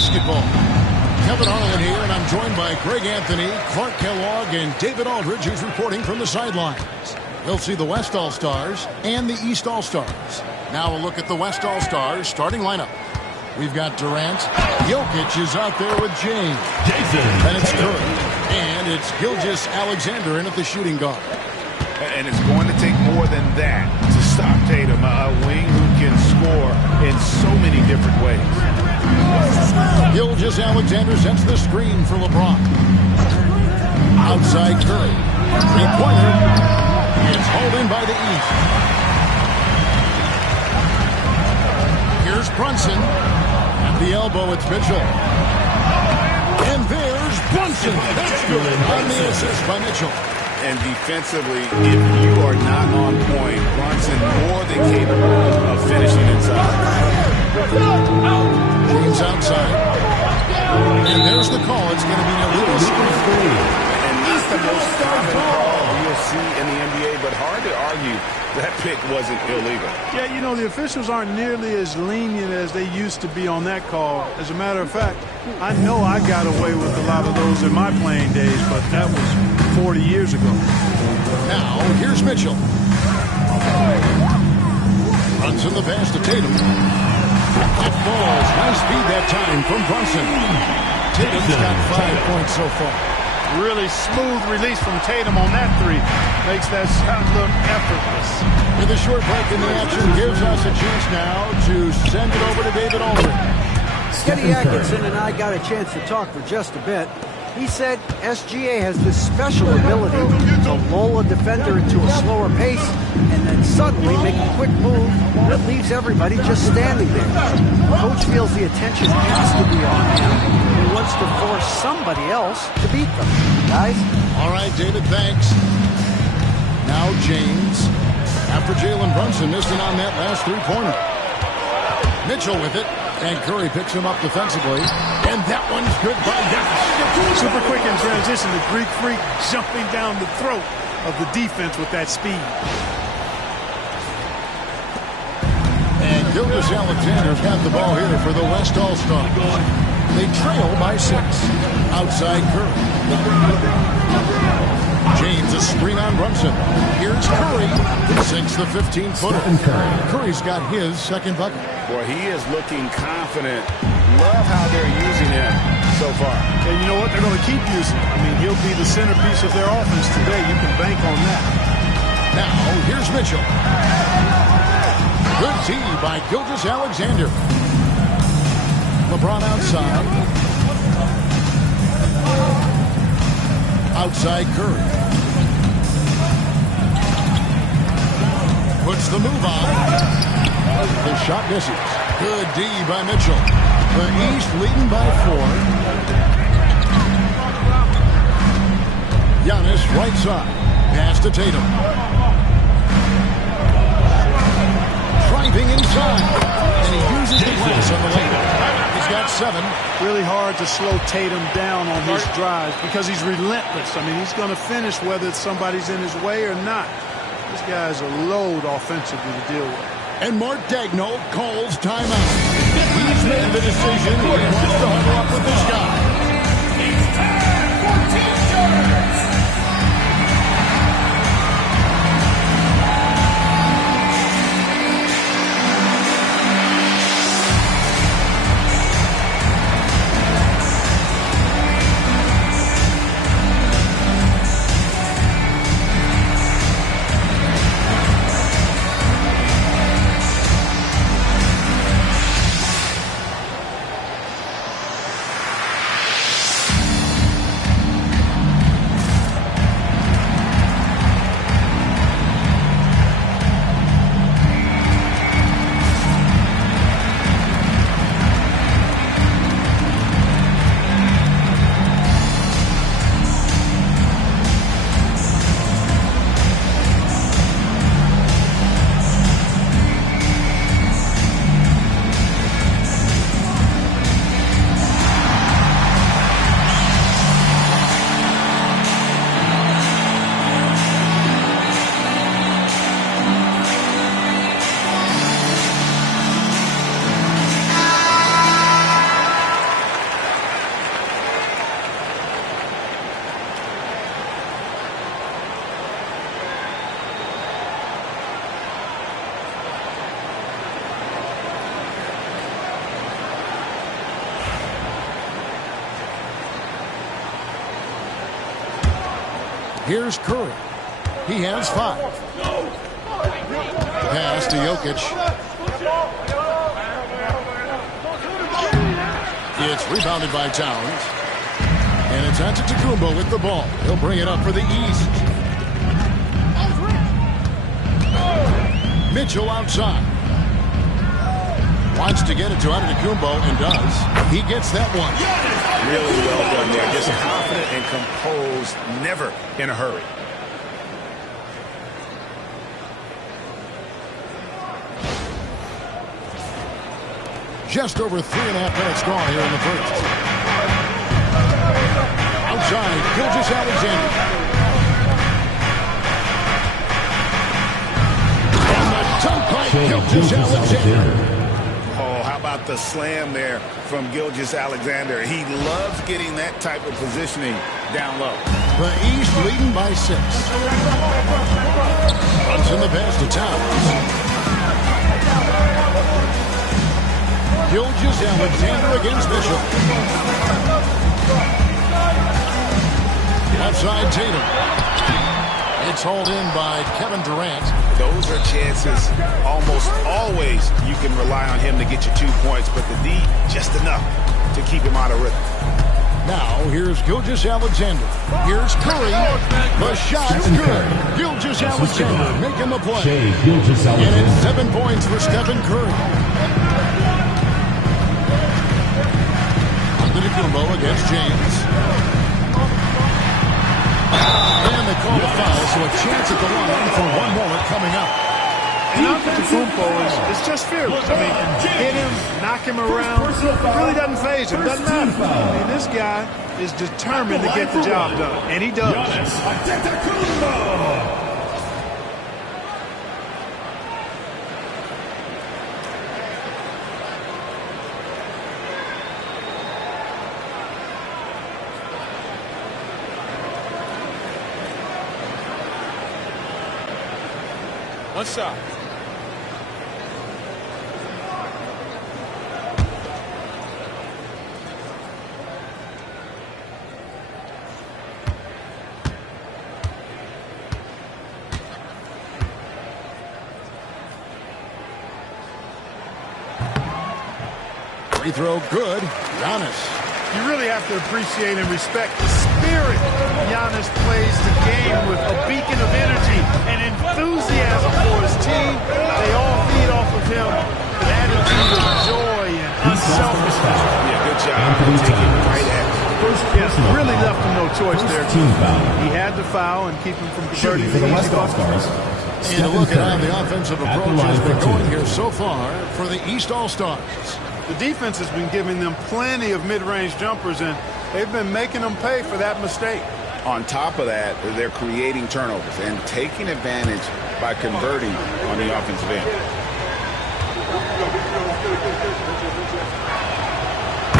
basketball. Kevin Harlan here, and I'm joined by Greg Anthony, Clark Kellogg, and David Aldridge, who's reporting from the sidelines. We'll see the West All-Stars and the East All-Stars. Now a look at the West All-Stars starting lineup. We've got Durant. Jokic is out there with James. Then it's Curry. And it's Gilgeous-Alexander in at the shooting guard. And it's going to take more than that to stop Tatum, a wing who can score in so many different ways. Gilgeous-Alexander sets the screen for LeBron. Outside Curry. Three-pointer. It's hauled in by the East. Here's Brunson. At the elbow, it's Mitchell. And there's Brunson. That's good on the assist by Mitchell. And defensively, if you are not on point, Brunson more than capable of finishing inside. James outside. And there's the call. It's going to be an illegal screen. And not the most common call you'll see in the NBA, but hard to argue that pick wasn't illegal. Yeah, you know, the officials aren't nearly as lenient as they used to be on that call. As a matter of fact, I know I got away with a lot of those in my playing days, but that was 40 years ago. Now, here's Mitchell. Runs in the pass to Tatum. It falls. High speed that time from Brunson. Tatum's got 5 points so far. Really smooth release from Tatum on that three. Makes that shot look effortless. With a short break in the action, gives us a chance now to send it over to David Aldridge. Kenny Atkinson and I got a chance to talk for just a bit. He said SGA has this special ability to lull a defender into a slower pace and then suddenly make a quick move that leaves everybody just standing there. Coach feels the attention has to be on him. He wants to force somebody else to beat them. Guys? All right, David, thanks. Now James. After Jalen Brunson missed it on that last three-pointer. Mitchell with it. And Curry picks him up defensively. And that one's good by Giannis. Super quick in transition. The Greek Freak jumping down the throat of the defense with that speed. And Gilgeous-Alexander's got the ball here for the West All-Stars. They trail by 6. Outside Curry. James, a screen on Brunson. Here's Curry. Sinks the 15-footer. Curry's got his second bucket. Boy, he is looking confident. Love how they're using him so far. And you know what? They're going to keep using him. I mean, he'll be the centerpiece of their offense today. You can bank on that. Now, here's Mitchell. Good tee by Gilgeous-Alexander. LeBron outside. Outside Curry. Puts the move on. The shot misses. Good D by Mitchell. The East leading by 4. Giannis right side. Pass to Tatum. Driving inside. And he uses the glass on the lane. He's got 7. Really hard to slow Tatum down on his drives because he's relentless. I mean, he's going to finish whether somebody's in his way or not. This guy's a load offensively to deal with. And Mark Daigneault calls timeout. He's made the decision. He wants to huddle up with this guy. It's time for T-shirts. Here's Curry. He has 5. Pass to Jokic. It's rebounded by Towns. And it's Antetokounmpo with the ball. He'll bring it up for the East. Mitchell outside. Wants to get it to Antetokounmpo and does. He gets that one. Really well done there. Just confident and composed. Never in a hurry. Just over 3.5 minutes gone here in the first. Outside, Gilgeous-Alexander. And the dunk by Gilgeous-Alexander. Oh, how about the slam there from Gilgeous-Alexander? He loves getting that type of positioning down low. The East leading by 6. Runs in the pass to Towns. Gilgeous-Alexander against Mitchell. Left side Tatum. It's hauled in by Kevin Durant. Those are chances almost always you can rely on him to get you 2 points, but the D just enough to keep him out of rhythm. Now here's Gilgeous-Alexander. Here's Curry. The shot is good. Gilgeous-Alexander making the play. And it's 7 points for Stephen Curry. Antetokounmpo against James. And they call the foul, so a chance at the line for one more coming up. And Antetokounmpo is just fearless. I mean, hit him, knock him around. It really doesn't faze him. Doesn't matter. I mean, this guy is determined to get the job done, and he does. One shot. Free throw good. Giannis. You really have to appreciate and respect the spirit Giannis plays the game with, a beacon of energy and enthusiasm for his team. They all feed off of him, an attitude of joy and unselfishness. Yeah, good job. Taking right at it. Yes, really left him no choice there. He had to foul and keep him from converting the easy ball. And a look at how the offensive approach has been going here so far for the East All-Stars. The defense has been giving them plenty of mid-range jumpers, and they've been making them pay for that mistake. On top of that, they're creating turnovers and taking advantage by converting on the offensive end.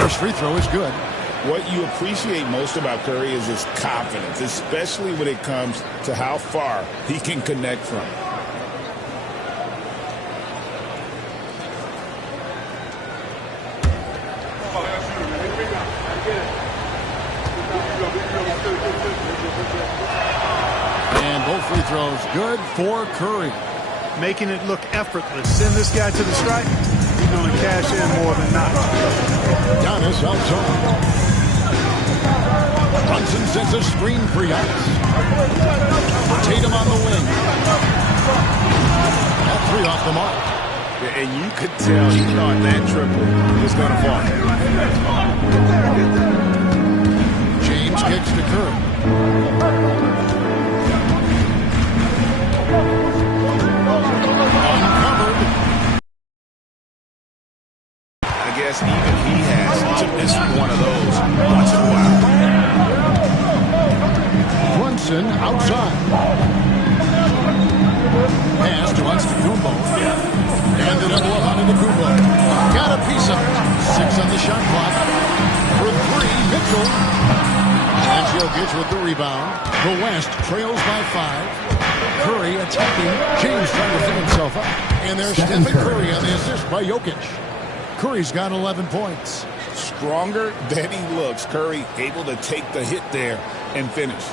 First free throw is good. What you appreciate most about Curry is his confidence, especially when it comes to how far he can connect from. And both free throws good for Curry. Making it look effortless. Send this guy to the stripe. He's going to cash in more than not. Giannis outside. Brunson sends a screen for Giannis. Tatum on the wing. That three off the mark. And you could tell he thought that triple was going to fall. James kicks to Curry. Uncovered. I guess even he has to miss one of those once in a while. Brunson outside. Pass to Antetokounmpo. And the double up onto Antetokounmpo. Got a piece of it. 6 on the shot clock. For 3, Mitchell. And Jokic with the rebound. The West trails by 5. Curry attacking. James trying to pick himself up. And there's Stephen Curry on the assist by Jokic. Curry's got 11 points. Stronger than he looks. Curry able to take the hit there and finish.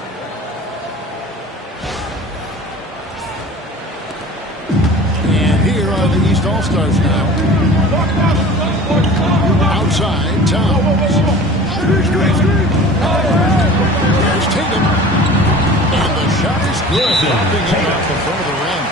All-Stars now. Outside, Towns. There's Tatum. And the shot is good. Dropping it off the front of the rim.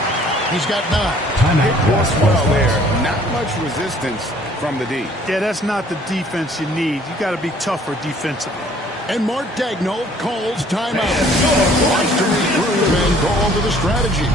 He's got 9. It was well there. Not much resistance from the D. Yeah, that's not the defense you need. You got to be tougher defensively. And Mark Daigneault calls timeout. Wants to regroup and go over the strategy.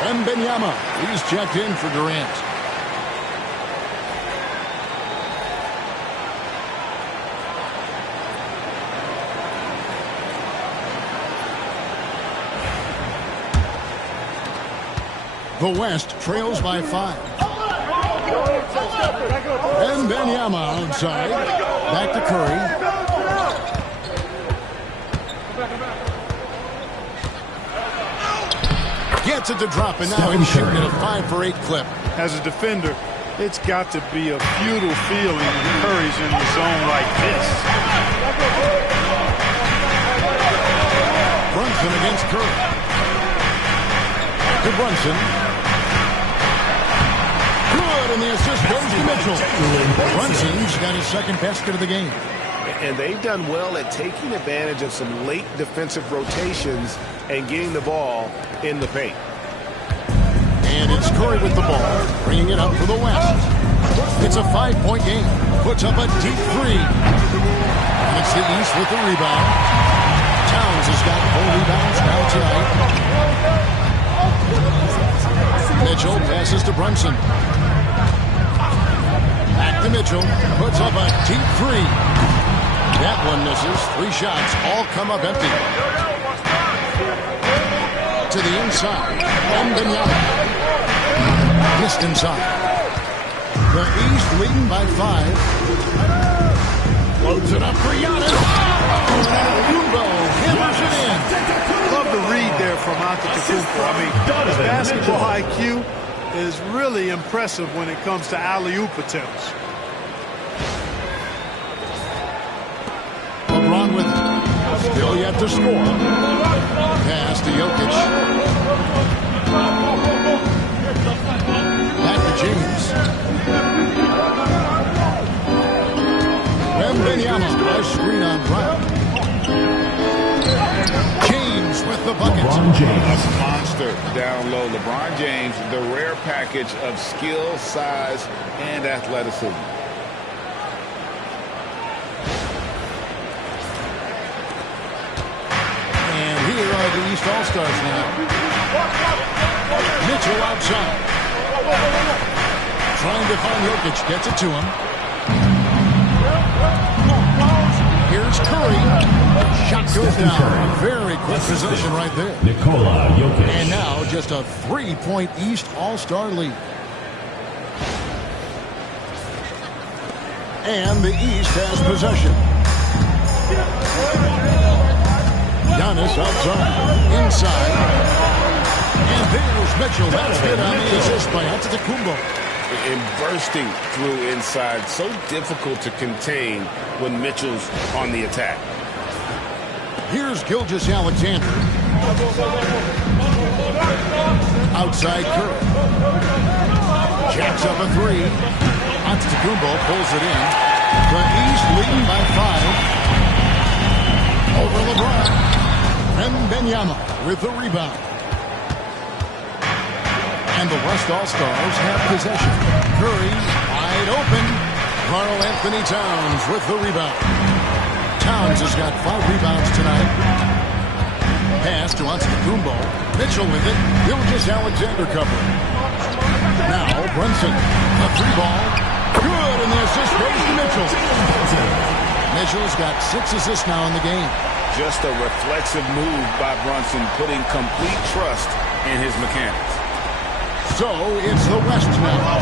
Wembanyama, he's checked in for Durant. The West trails by 5. Wembanyama outside. Back to Curry. Gets it to drop, and now he's shooting at a 5 for 8 clip. As a defender, it's got to be a futile feeling when Curry's in the zone like this. Brunson against Curry. To Brunson. Good, and the assist goes to Mitchell. Brunson's got his second basket of the game. And they've done well at taking advantage of some late defensive rotations and getting the ball in the paint. And it's Curry with the ball, bringing it up for the West. It's a 5-point game. Puts up a deep 3. And it's the East with the rebound. Towns has got 4 rebounds now tonight. Mitchell passes to Brunson. Back to Mitchell. Puts up a deep 3. That one misses. 3 shots. All come up empty. To the inside. Wembanyama. Missed inside. The East leading by 5. Loads it up for Giannis. Antetokounmpo hammers it in. Love the read there from Antetokounmpo. I mean, his basketball IQ is really impressive when it comes to alley-oop attempts. LeBron with it. Still yet to score. Pass to Jokic. Back to James. Wembanyama, a screen on Brown. James with the bucket. LeBron James. A monster down low. LeBron James, the rare package of skill, size, and athleticism. Here are the East All-Stars now. Mitchell outside. Trying to find Jokic. Gets it to him. Here's Curry. Shot goes down. Very quick possession right there. Nikola Jokic. And now just a 3-point East All-Star lead. And the East has possession. Giannis outside, inside, and there's Mitchell. That's good on the assist by Antetokounmpo. And bursting through inside, so difficult to contain when Mitchell's on the attack. Here's Gilgeous-Alexander. Outside Curry. Jacks up a three. Antetokounmpo pulls it in. The East leading by 5. Over LeBron. Wembanyama with the rebound. And the West All-Stars have possession. Curry wide open. Karl-Anthony Towns with the rebound. Towns has got 5 rebounds tonight. Pass to Antetokounmpo. Mitchell with it. Gilgeous-Alexander covering. Now Brunson. A 3-ball. Good, and the assist goes to Mitchell. Mitchell's got 6 assists now in the game. Just a reflexive move by Brunson, putting complete trust in his mechanics. So it's the West now.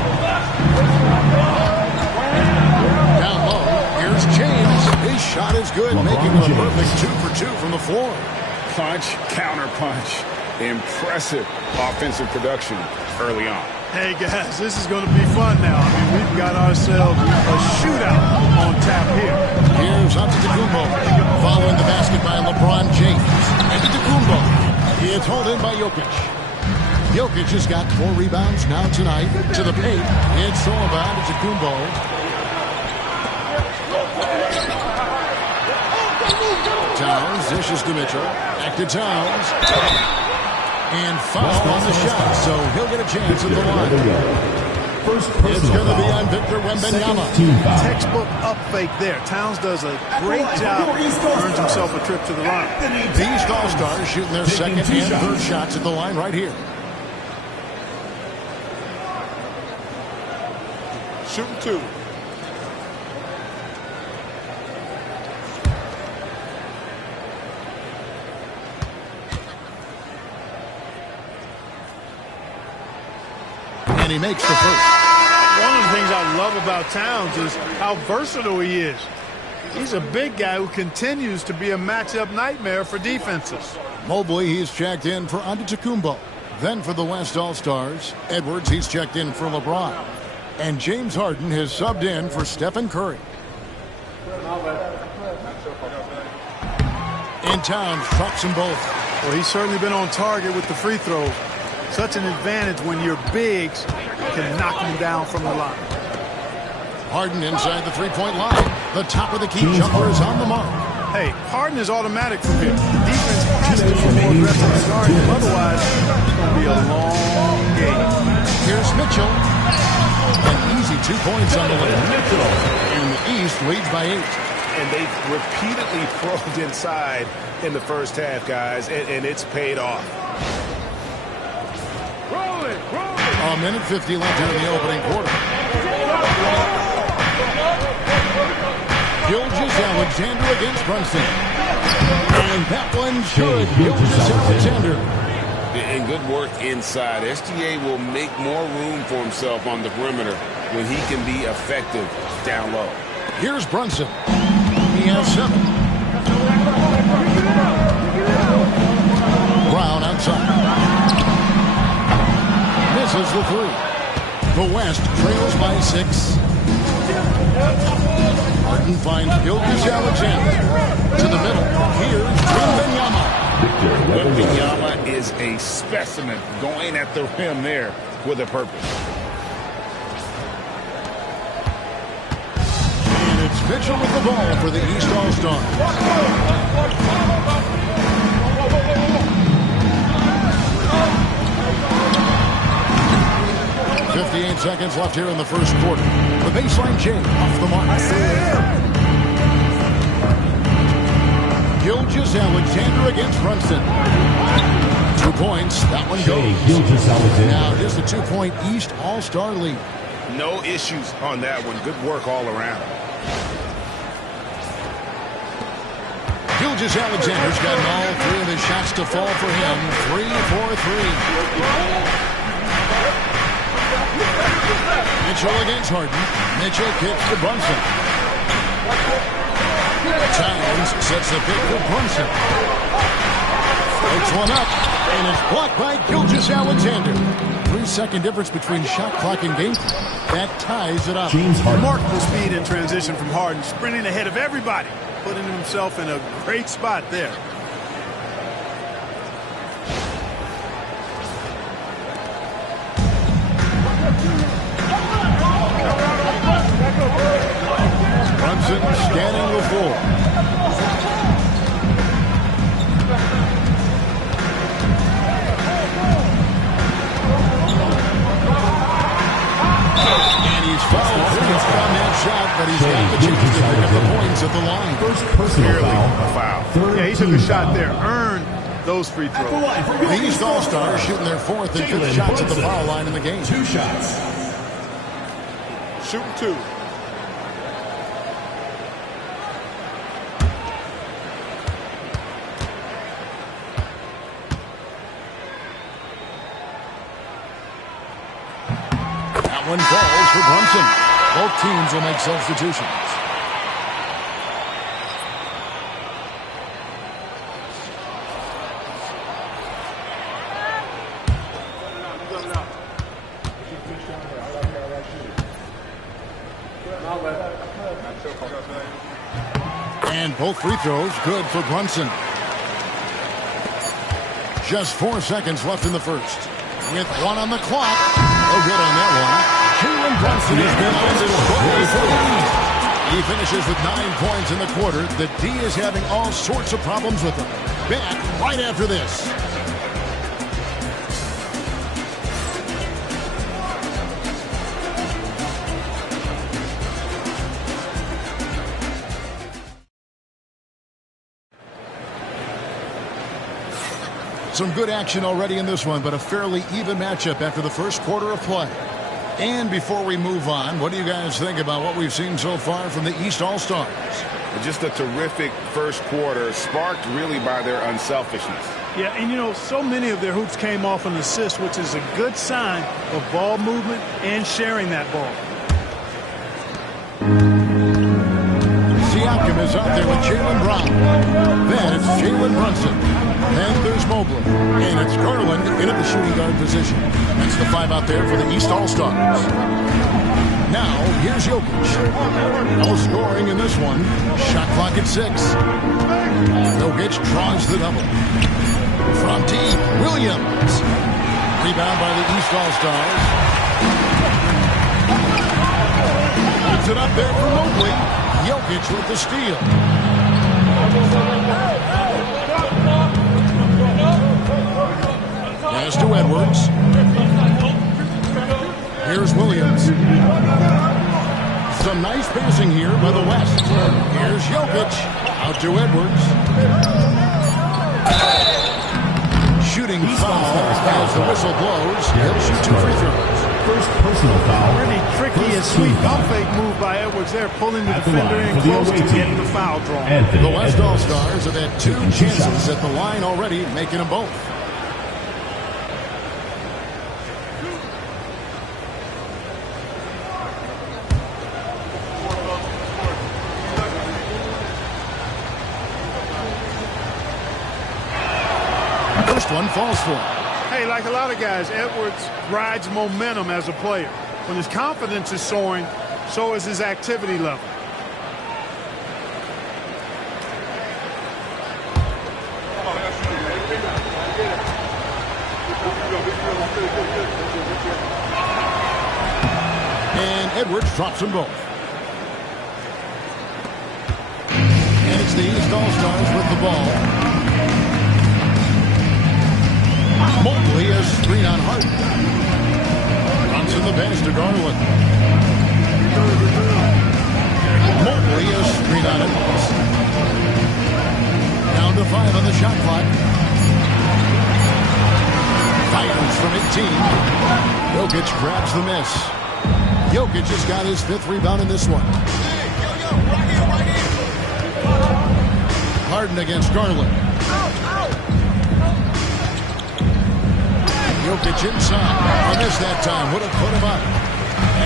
Down low, here's James. His shot is good, making it a perfect 2 for 2 from the floor. Punch, counter punch. Impressive offensive production early on. Hey, guys, this is going to be fun now. I mean, we've got ourselves a shootout on tap here. Here's Antetokounmpo. Following the basket by LeBron James. Antetokounmpo. It's hauled in by Jokic. Jokic has got 4 rebounds now tonight. To the paint. It's all about Antetokounmpo. Towns dishes to Mitchell. Back to Towns. And foul on the shot, so he'll get a chance at the line. It's going to be on Victor Wembanyama. Textbook up fake there. Towns does a great job. Earns himself a trip to the line. The East All-Stars shooting their second and third shots at the line right here. Shooting 2. And he makes the first. One of the things I love about Towns is how versatile he is. He's a big guy who continues to be a matchup nightmare for defenses. Mobley, he's checked in for Antetokounmpo. Then for the West All-Stars, Edwards, he's checked in for LeBron. And James Harden has subbed in for Stephen Curry. And Towns drops them both. Well, he's certainly been on target with the free throws. Such an advantage when your bigs can knock them down from the line. Harden inside the three-point line. The top of the key jumper is on the mark. Hey, Harden is automatic from here. The defense has to be more aggressive to guard him. Otherwise, it's going to be a long game. Here's Mitchell. An easy 2 points on the way. And the East leads by 8. And they've repeatedly probed inside in the first half, guys, and it's paid off. A minute 50 left here in the opening quarter. Gilgeous-Alexander against Brunson. And that one should. Gilgeous-Alexander. And good work inside. SGA will make more room for himself on the perimeter when he can be effective down low. Here's Brunson. He has 7. Brown outside. Misses the 3. The West trails by 6. Harden finds Gilgeous-Alexander. To the middle. Here's Wembanyama. Wembanyama is a specimen going at the rim there with a purpose. And it's Mitchell with the ball for the East All-Stars. 58 seconds left here in the first quarter. The baseline change off the mark. Gilgeous-Alexander against Brunson. 2 points. That one goes. Now just a 2-point East All-Star lead. No issues on that one. Good work all around. Gilgeous-Alexander's gotten all 3 of his shots to fall for him. 3 for 3. Mitchell against Harden. Mitchell kicks to Brunson. Towns sets the pick for Brunson. Floats one up, and it's blocked by Gilgeous-Alexander. 3-second difference between shot clock and game. That ties it up. Remarkable speed in transition from Harden, sprinting ahead of everybody, putting himself in a great spot there. floor. And he's fouled on that shot, but he's got the chance to pick up the points at the line. First personal foul. Yeah, he took a shot there. Earned those free throws. The East All-Stars shooting their fourth and fifth shots at the foul line in the game. 2 shots. Shooting 2. That one falls for Brunson. Both teams will make substitutions. And both free throws good for Brunson. Just 4 seconds left in the first. With 1 on the clock. No good on that one. Jalen Brunson has been on this scoring for the lead. He finishes with 9 points in the quarter. The D is having all sorts of problems with him. Back right after this. Some good action already in this one, but a fairly even matchup after the first quarter of play. And before we move on, what do you guys think about what we've seen so far from the East All-Stars? Just a terrific first quarter, sparked really by their unselfishness. Yeah, and you know, so many of their hoops came off an assist, which is a good sign of ball movement and sharing that ball. Siakam is out there with Jaylen Brown. Then it's Jalen Brunson. And there's Mobley. And it's Garland in at the shooting guard position. That's the 5 out there for the East All-Stars. Now, here's Jokic. No scoring in this one. Shot clock at 6. Jokic draws the double. From deep, Williams. Rebound by the East All-Stars. Puts it up there for Mobley. Jokic with the steal. Pass to Edwards. Here's Williams. Some nice passing here by the West. Here's Jokic. Out to Edwards. Shooting foul as the whistle blows. He'll shoot 2 free throws. First personal foul. Really tricky and sweet pump fake move by Edwards there, pulling the defender in close to getting the foul drawn. The West All-Stars have had 2 chances at the line already, making them both. First one falls for him. Hey, like a lot of guys, Edwards rides momentum as a player. When his confidence is soaring, so is his activity level. And Edwards drops them both. And it's the East All-Stars with the ball. Mobley has screen on Hart. Brunson the pass to Garland. Mobley has screen on Edwards. Down to 5 on the shot clock. Fires from 18. Jokic grabs the miss. Jokic has got his 5th rebound in this one. Harden against Garland. Jokic inside. On this that time would have put him up.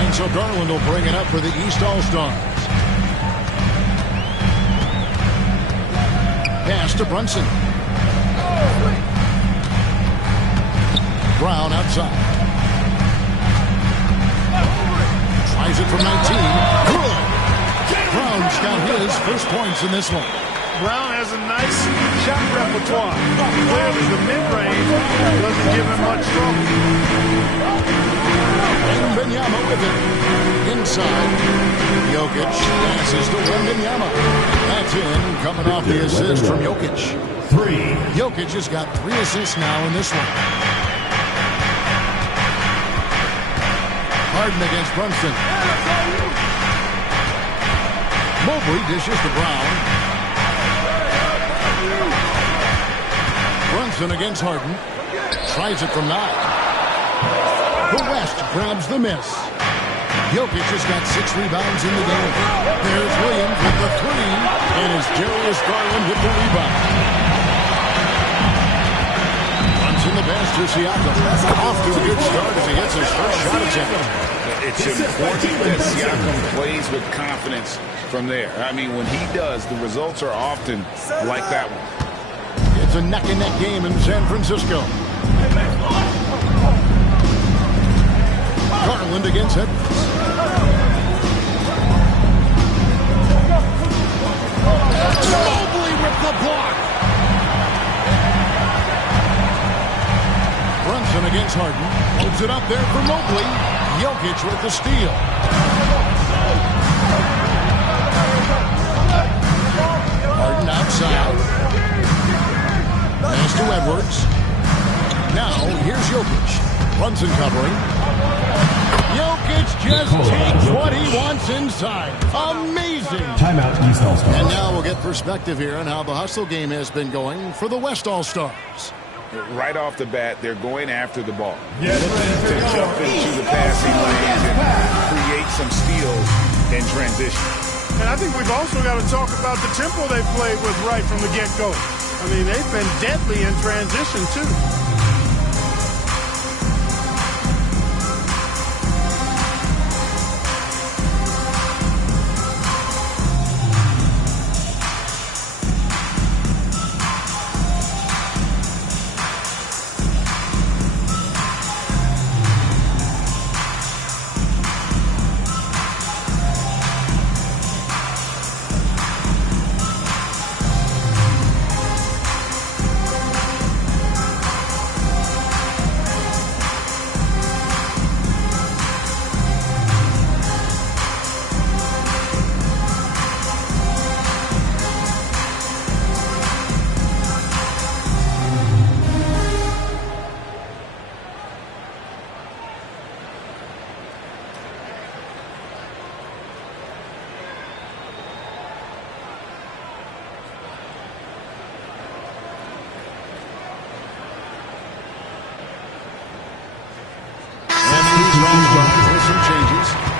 And so Garland will bring it up for the East All-Stars. Pass to Brunson. Brown outside. Tries it from 19. Good. Brown's got his first points in this one. Brown has a nice shot repertoire. Clearly the mid-range doesn't give him much trouble. Wembanyama with it. Inside. Jokic passes to Wembanyama. That's in, coming off the assist from Jokic. 3. Jokic has got 3 assists now in this one. Harden against Brunson. Mobley dishes to Brown. Brunson against Harden. Tries it from 9. The West grabs the miss. Jokic has got 6 rebounds in the game. There's Williams with the 3, and it's Darius Garland with the rebound. Brunson the pass to Siakam. Off to a good start as he gets his first shot attempt. It's important that Siakam plays with confidence from there. I mean, when he does, the results are often like that one. It's a neck-and-neck game in San Francisco. Garland against Edwards. Mobley with the block. Brunson against Harden. Holds it up there for Mobley. Jokic with the steal. Harden outside. Pass to Edwards. Now, here's Jokic. Brunson covering. Jokic just takes what he wants inside. Amazing. Timeout, East All-Stars. And now we'll get perspective here on how the hustle game has been going for the West All-Stars. Right off the bat, they're going after the ball. To jump into the passing lanes and create some steals in transition. And I think we've also got to talk about the tempo they played with right from the get-go. I mean, they've been deadly in transition, too.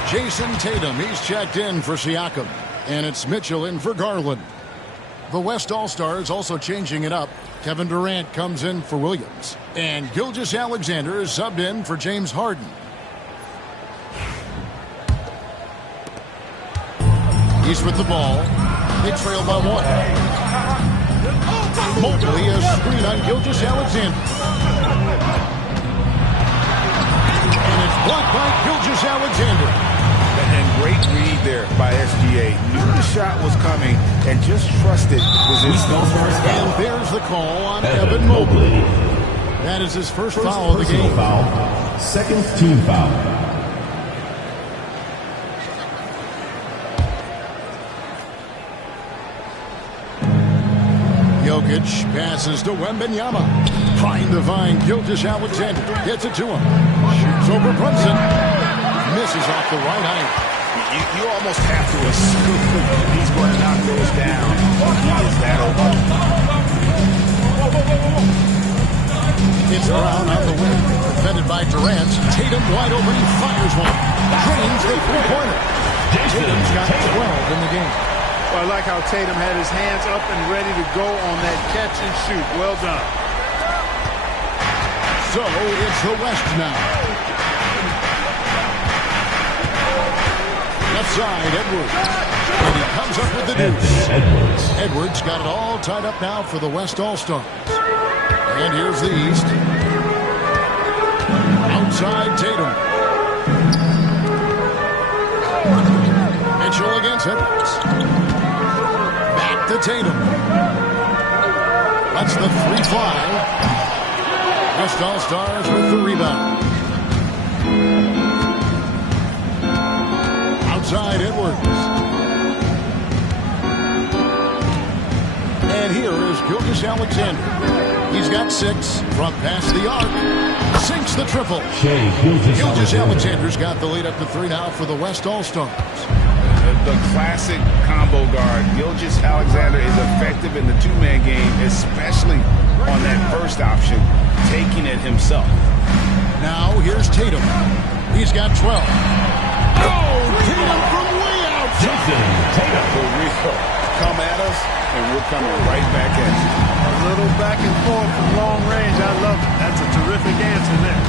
Jason Tatum, he's checked in for Siakam. And it's Mitchell in for Garland. The West All-Stars also changing it up. Kevin Durant comes in for Williams. And Gilgeous-Alexander is subbed in for James Harden. He's with the ball. They trail by 1. Mobley a screen on Gilgeous-Alexander. And it's blocked by Gilgeous-Alexander. And great read there by SGA. Knew the shot was coming and just trusted position. And there's the call on Evan Mobley. That is his first foul of the game. Foul. Second team foul. Jokic passes to Wembanyama. Trying to find Gilgeous-Alexander. Gets it to him. Shoots over Brunson. Misses off the right height. You almost have to assume he's going to knock those down. He is that open. It's Brown on the wing. Defended by Durant. Tatum wide open. He fires one. Drains the three-pointer. Tatum's got 12 in the game. Well, I like how Tatum had his hands up and ready to go on that catch and shoot. Well done. So it's the West now. Left side, Edwards. And he comes up with the deuce. Edwards got it all tied up now for the West All-Stars. And here's the East. Outside Tatum. Mitchell against Edwards. Back to Tatum. That's the 3 fly. West All-Stars with the rebound. outside Edwards. And here is Gilgeous-Alexander. He's got 6 from past the arc. Sinks the triple. Gilgeous-Alexander's got the lead up to 3 now for the West All-Stars. The classic combo guard. Gilgeous-Alexander is effective in the two-man game, especially on that first option, taking it himself. Now here's Tatum. He's got 12. Oh, Tatum from way outside. Tatum for real. Come at us, and we're coming right back at you. A little back and forth from long range. I love it. That's a terrific answer there.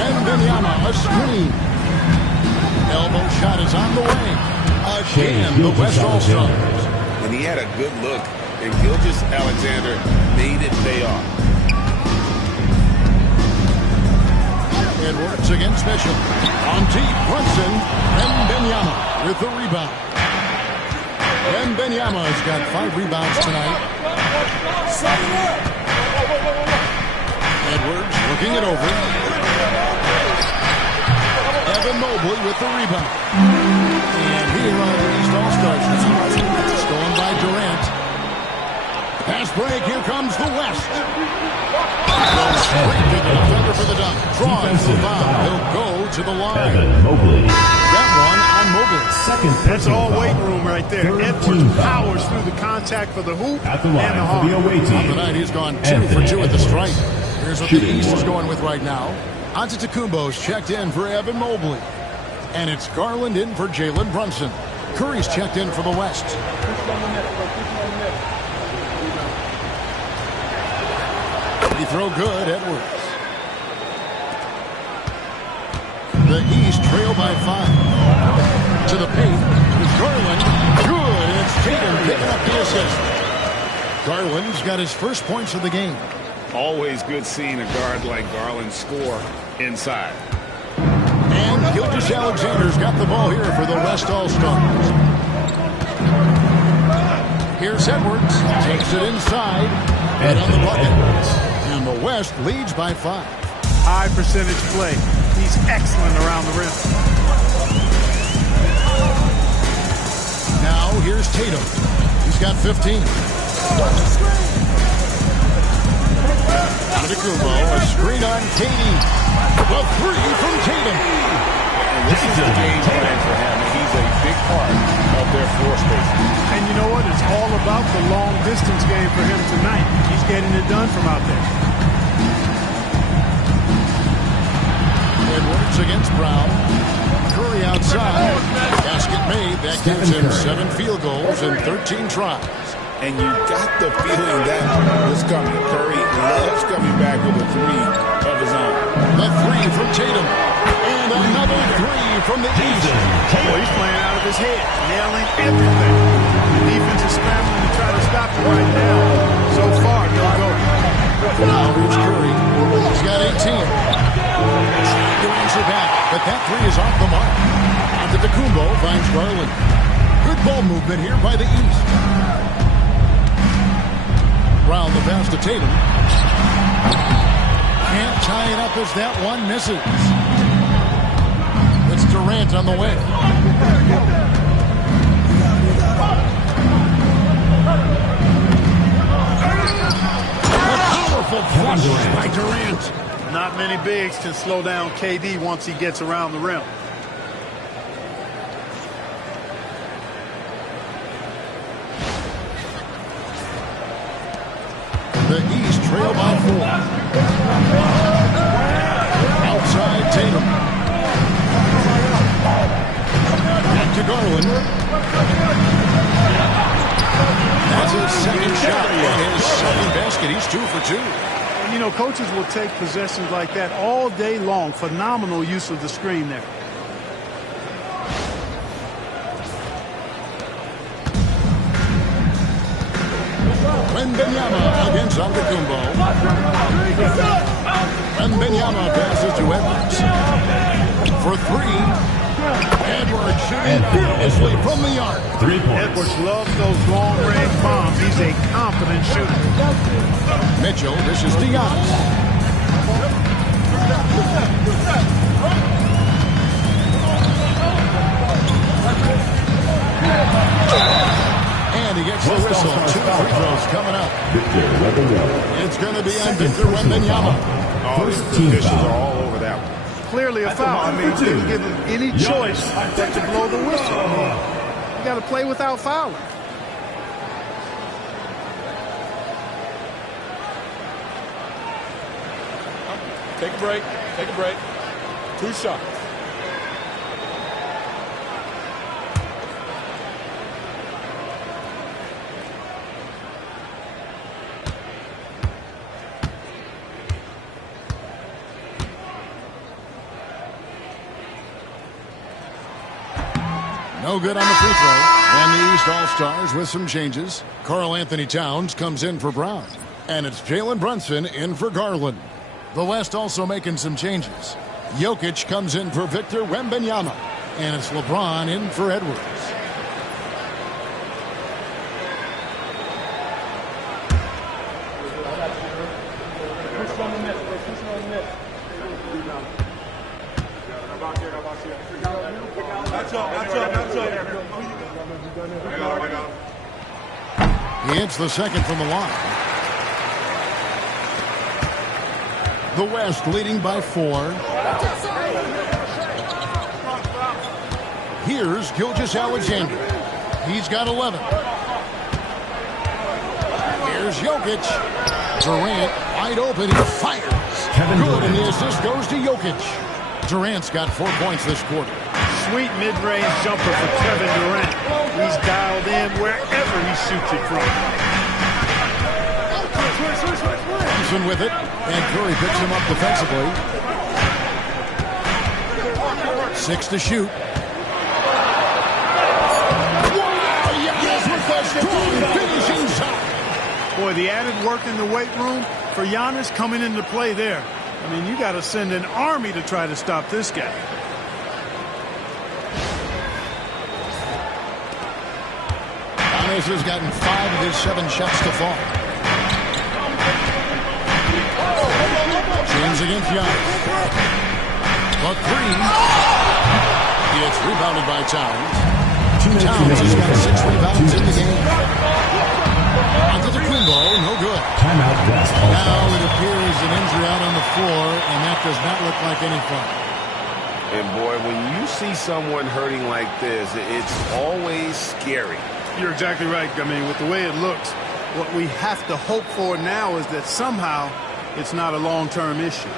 Wembanyama, a screen. Elbow shot is on the way. Again, the West All-Stars. And he had a good look, and Gilgeous-Alexander made it pay off. Edwards against Bishop. On deep, Brunson. Wembanyama with the rebound. Wembanyama's got 5 rebounds tonight. Edwards working it over. Evan Mobley with the rebound. And here are the East All-Stars. Stolen by Durant. Pass break. Here comes the West. Goes straight to the defender for the dunk. Draws the foul. He'll go to the line. Evan Mobley. That one on Mobley. That's all weight room right there. Edwards powers through the contact for the hoop At the and line the for the harm. away team. Tonight he's gone 2 for 2 at the stripe. Here's what the East is going with right now. Antetokounmpo's checked in for Evan Mobley. And it's Garland in for Jalen Brunson. Curry's checked in for the West. Free throw good, Edwards. The East trail by 5. To the paint. Garland. Good. And it's Tatum picking up the assist. Garland's got his first points of the game. Always good seeing a guard like Garland score inside. And Gilgeous-Alexander's got the ball here for the West All-Stars. Here's Edwards. Takes it inside. And on the bucket. And the West leads by 5. High percentage play. He's excellent around the rim. Now here's Tatum. He's got 15. Antetokounmpo, a screen on Katie. A 3 from Tatum. And this is the game plan for him. And he's a big part of their floor spacing. And you know what? It's all about the long distance game for him tonight. He's getting it done from out there. Edwards against Brown. Curry outside. Basket made. That gives him 7 field goals and 13 tries. And you got the feeling that was coming. Curry loves coming back with a 3 of his own. The 3 from Tatum. And another 3 from the East. Boy, he's playing out of his head, nailing everything. The defense is scrambling to try to stop him right now. So far, no go. Now here's Curry. He's got 18. Trying to answer back, but that 3 is off the mark. Antetokounmpo finds Garland. Good ball movement here by the East. Brown the pass to Tatum. Can't tie it up as that one misses. It's Durant on the way. A powerful flush by Durant. Not many bigs can slow down KD once he gets around the rim. The East trail by 4. Outside Tatum. Back to Garland. That's his second shot and his second basket. He's 2 for 2. And you know, coaches will take possessions like that all day long. Phenomenal use of the screen there. Wembanyama against Antetokounmpo. Wembanyama passes to Edwards. For 3. Edwards shooting fearlessly from the arc. 3 points. Edwards loves those long-range bombs. He's a confident shooter. Mitchell, this is Giannis. gets the whistle. 2 free throws coming up. Victor Wembanyama. It's going to be on Victor Wembanyama. Oh, First the team officials foul. are all over that one. Clearly a foul. I mean, didn't give him any choice but to blow the whistle. I mean, you got to play without fouling. Take a break. Take a break. 2 shots. No good on the free throw. And the East All-Stars with some changes. Karl Anthony Towns comes in for Brown. And it's Jalen Brunson in for Garland. The West also making some changes. Jokic comes in for Victor Wembanyama. And it's LeBron in for Edwards. He hits the second from the line. The West leading by 4. Here's Gilgeous-Alexander. He's got 11. Here's Jokic. Durant wide open. He fires. Good, and the assist goes to Jokic. Durant's got 4 points this quarter. Sweet mid-range jumper for Kevin Durant. He's dialed in wherever he shoots it from. Thompson with it, and Curry picks him up defensively. 6 to shoot. Wow, yes, with a strong finishing shot. Boy, the added work in the weight room for Giannis coming into play there. I mean, you got to send an army to try to stop this guy. Giannis has gotten 5 of his 7 shots to fall. James against Giannis. The 3. It's rebounded by Towns. Towns has got 6 rebounds in the game. Onto the Kumbo, no good. Timeout West. Now it appears an injury out on the floor, and that does not look like any fun. And boy, when you see someone hurting like this, it's always scary. You're exactly right. I mean, with the way it looks, what we have to hope for now is that somehow it's not a long-term issue.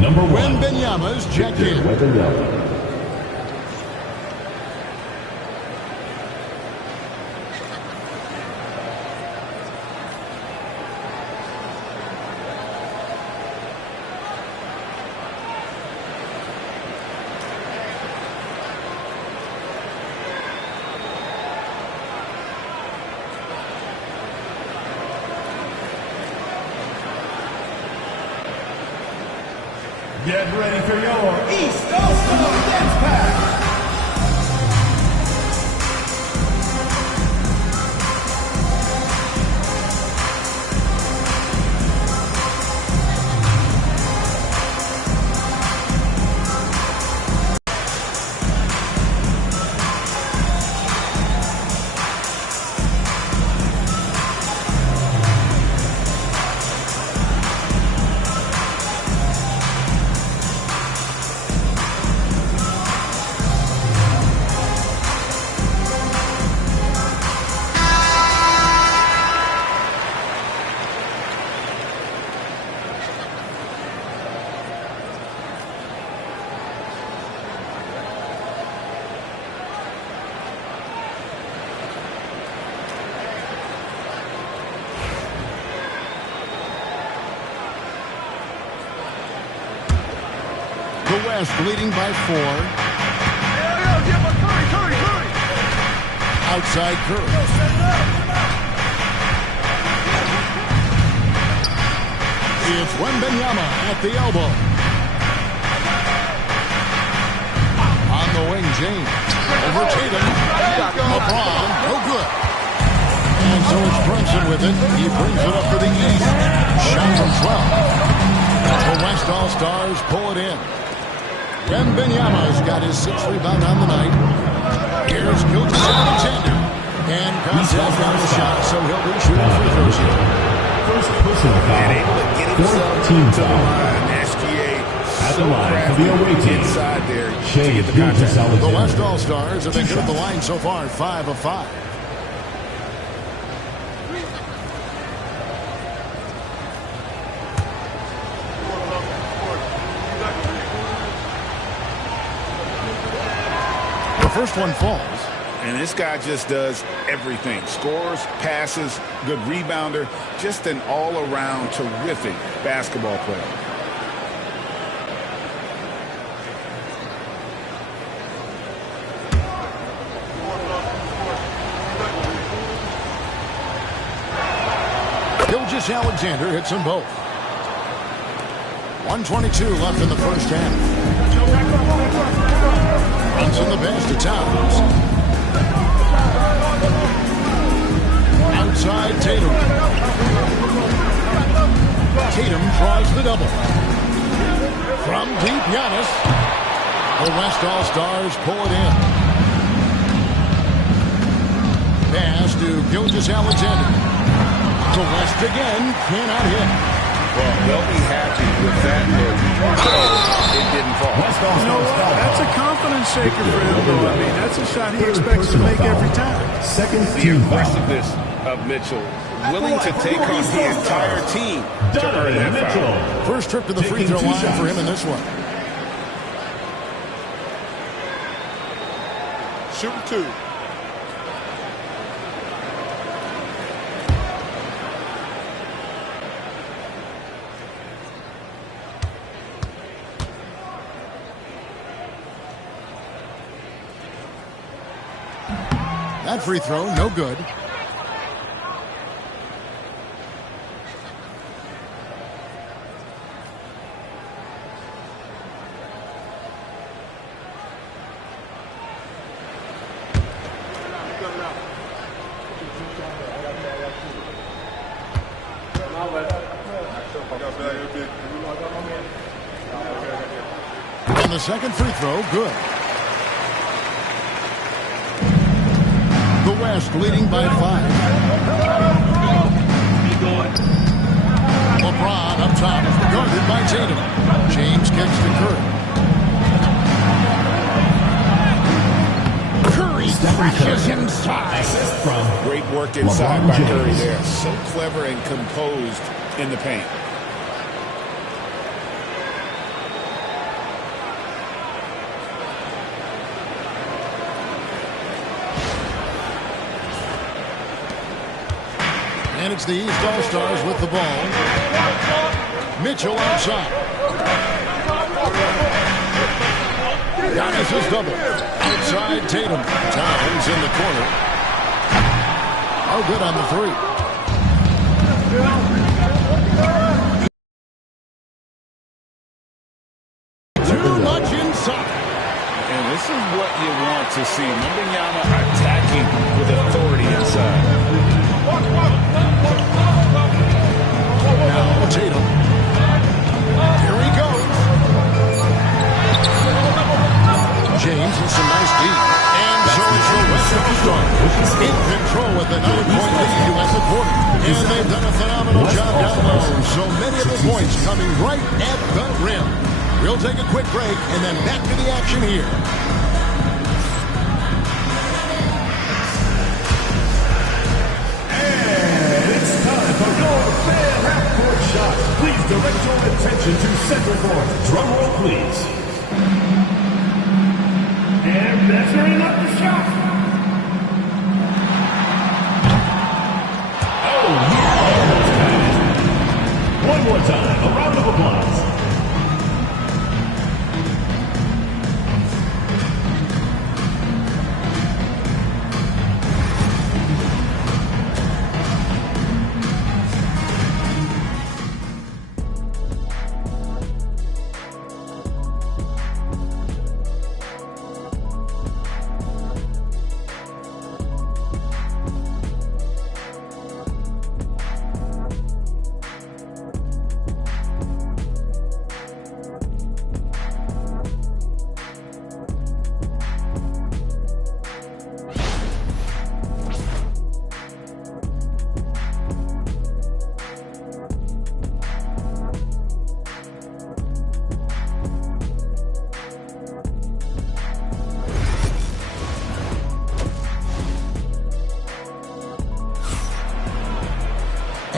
Number 1. Wembanyama's checked in. Wembanyama. Get ready for your East All-Star Dance Pack. The West leading by 4. Outside Curry. It's Wembanyama at the elbow. On the wing, James. Over Tatum. LeBron, no good. And so it's Brunson with it. He brings it up for the East. Shot from 12. West All-Stars pull it in. Wembanyama's got his 6th rebound on the night. Here's Gilgeous-Alexander. And contact on the shot, so he'll be shooting free throws here. First personal foul. And able to get himself Team to the foul. line. SGA At the line for the away team. inside there to Shea get the contact. Gilgeous-Alexander. The West All-Stars have been good at the line so far, 5 of 5. The first one falls. And this guy just does everything. Scores, passes, good rebounder. Just an all-around terrific basketball player. Gilgeous-Alexander hits them both. 1:22 left in the first half. Runs in the bench to Towns. Outside Tatum. Tatum draws the double. From deep, Giannis. The West All-Stars pull it in. Pass to Gilgeous-Alexander. The West again, cannot hit. Well, they'll be happy with that look. It didn't fall. You know what? That's a confidence shaker for him, though. I mean, that's a shot he expects to make every time. Second The team foul. aggressiveness of Mitchell, willing to take on the entire team to earn that foul. First trip to the free throw line for him in this one. Shooting 2. That free throw, no good. And the second free throw, good. The West leading by 5. LeBron up top, guarded by Tatum. James kicks to Curry. Curry crashes inside. From Great work inside LeBron by Curry James. there. So clever and composed in the paint. And it's the East All-Stars with the ball. Mitchell outside. Giannis is double. Outside Tatum. Towns in the corner. Oh, good on the three. Too much inside. And this is what you want to see. Wembanyama attacking with authority inside. Now Tatum. Here he goes. James with some nice deep. And so it's the West All-Stars in control with a 9-point lead at the quarter. And they've done a phenomenal job down low. So many of the points coming right at the rim. We'll take a quick break and then back to the action here. Please direct your attention to center court. Drum roll, please. And measuring up the shot. Oh, yeah. One more time. A round of applause.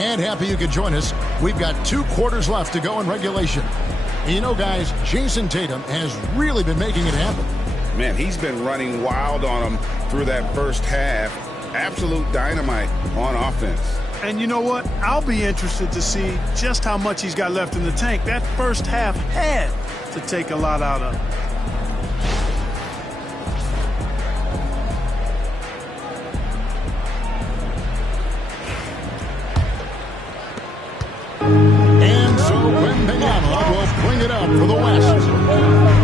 And happy you could join us. We've got 2 quarters left to go in regulation. And you know, guys, Jason Tatum has really been making it happen. Man, he's been running wild on them through that first half. Absolute dynamite on offense. And you know what? I'll be interested to see just how much he's got left in the tank. That first half had to take a lot out of him. And so Wembanyama will bring it up for the West.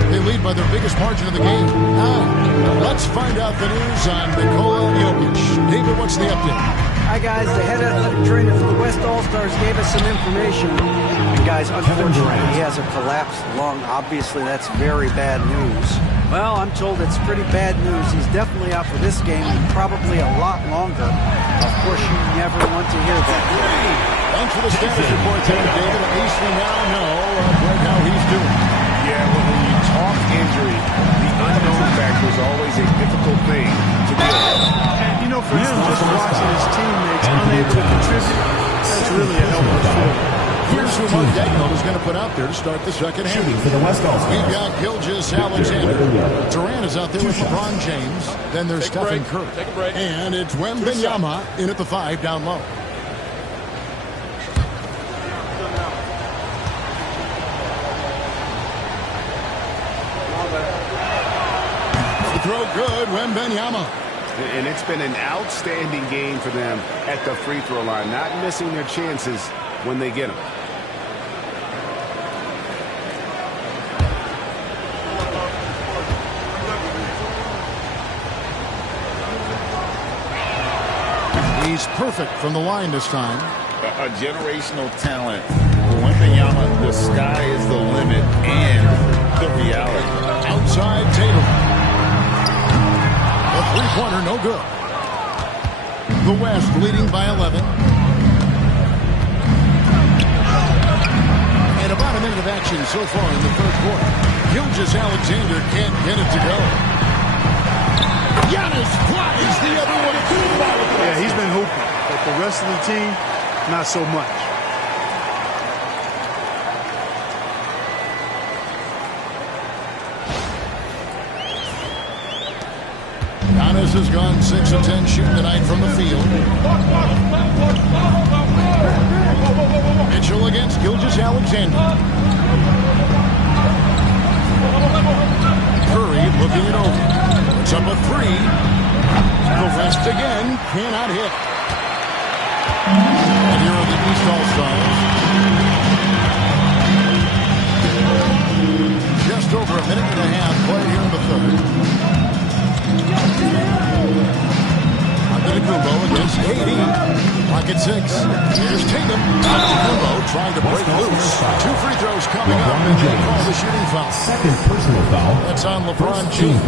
They lead by their biggest margin of the game. Now, let's find out the news on Nikola Jokic. David, what's the update? Hi, guys. The head athletic trainer for the West All-Stars gave us some information. And, guys, unfortunately, he has a collapsed lung. Obviously, that's very bad news. Well, I'm told it's pretty bad news. He's definitely out for this game and probably a lot longer. Of course, you never want to hear that. Thanks for the status report today, David. At least we now know how he's doing. Yeah, when you talk injury, the unknown factor is always a difficult thing to deal with. And, you know, for him, just watching his teammates unable to contribute, that's really a helpless feeling. Here's who Mark Daigneault is going to put out there to start the second half. For the West All-Stars. We've got Gilgeous-Alexander. Durant is out there with LeBron James. Then there's Stephen Curry. And it's Wembanyama in at the 5 down low. Throw good, Wembanyama. And it's been an outstanding game for them at the free throw line, not missing their chances when they get them. He's perfect from the line this time. A generational talent. For Wembanyama, the sky is the limit and the reality. Outside Tatum. A three-pointer, no good. The West leading by 11. And about a minute of action so far in the third quarter. Gilgeous-Alexander can't get it to go. Giannis flies the other way. Yeah, he's been hooping, but the rest of the team, not so much. Giannis has gone 6 of 10 shooting tonight from the field. Mitchell against Gilgeous-Alexander. Curry looking it over. It's up a 3. The West again cannot hit. And here are the East All-Stars. Just over a minute and a half played here in the third. Antetokounmpo against KD. Pocket 6. Here's Tatum. Antetokounmpo trying to break loose. 2 free throws coming up, and they call the shooting foul. Second personal foul. That's on LeBron James.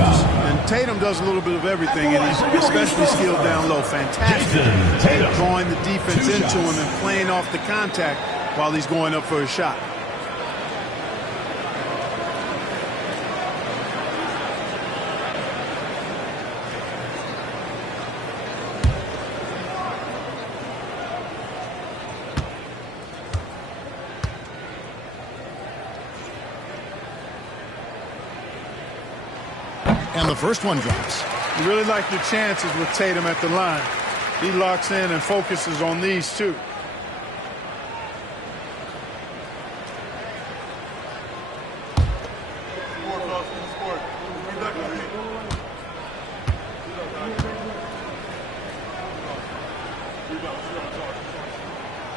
And Tatum does a little bit of everything, and he's especially skilled down low. Fantastic. Tatum. Drawing the defense into him and playing off the contact while he's going up for a shot. And the first one drops. You really like the chances with Tatum at the line. He locks in and focuses on these two.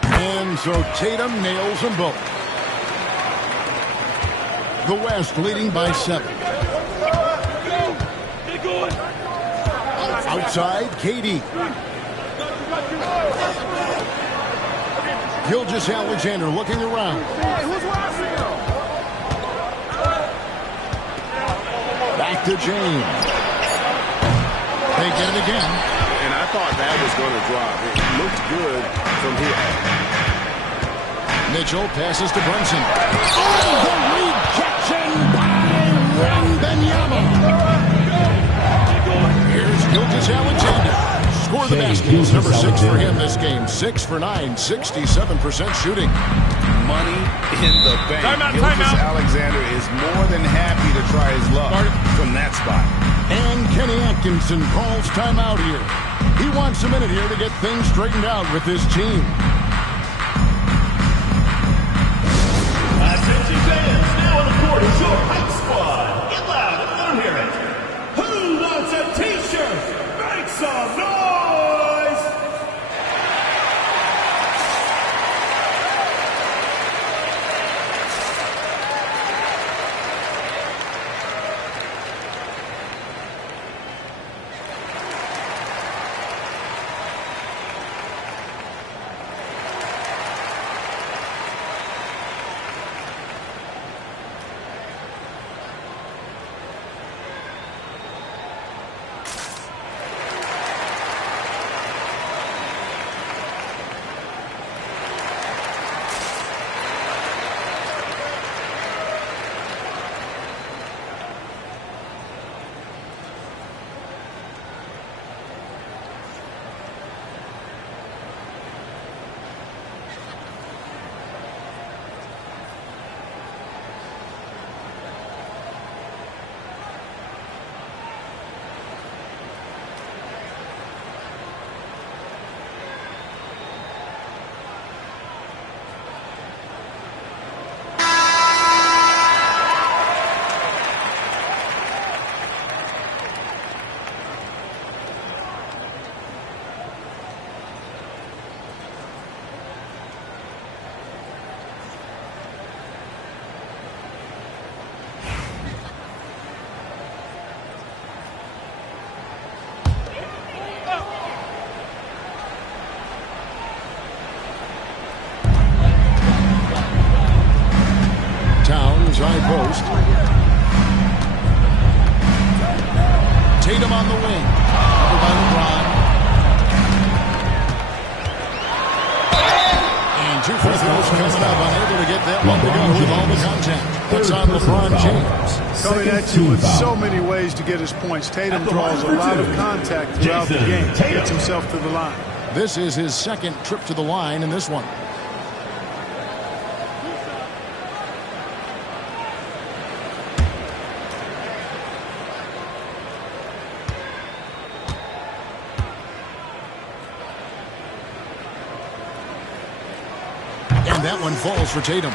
And so Tatum nails them both. The West leading by 7. Outside, KD. Gilgeous-Alexander looking around. Back to James. They get it again. And I thought that was going to drop. It looked good from here. Mitchell passes to Brunson. Oh, the rejection by Wembanyama. Here's Gilgeous-Alexander. score the basket. It's number 6 for him this game. 6 for 9, 67% shooting. Money in the bank. Alexander is more than happy to try his luck from that spot. And Kenny Atkinson calls timeout here. He wants a minute here to get things straightened out with his team. Attention fans, now on the court is your hype squad. Get loud and let them hear it. Who wants a t-shirt? Make some noise! High post. Tatum on the wing. Covered by LeBron. And 2 free throws coming up. Unable to get that one to go with all the contact. That's on LeBron James. Coming at you with so many ways to get his points. Tatum draws a lot of contact throughout the game. Gets himself to the line. This is his second trip to the line in this one. And that one falls for Tatum.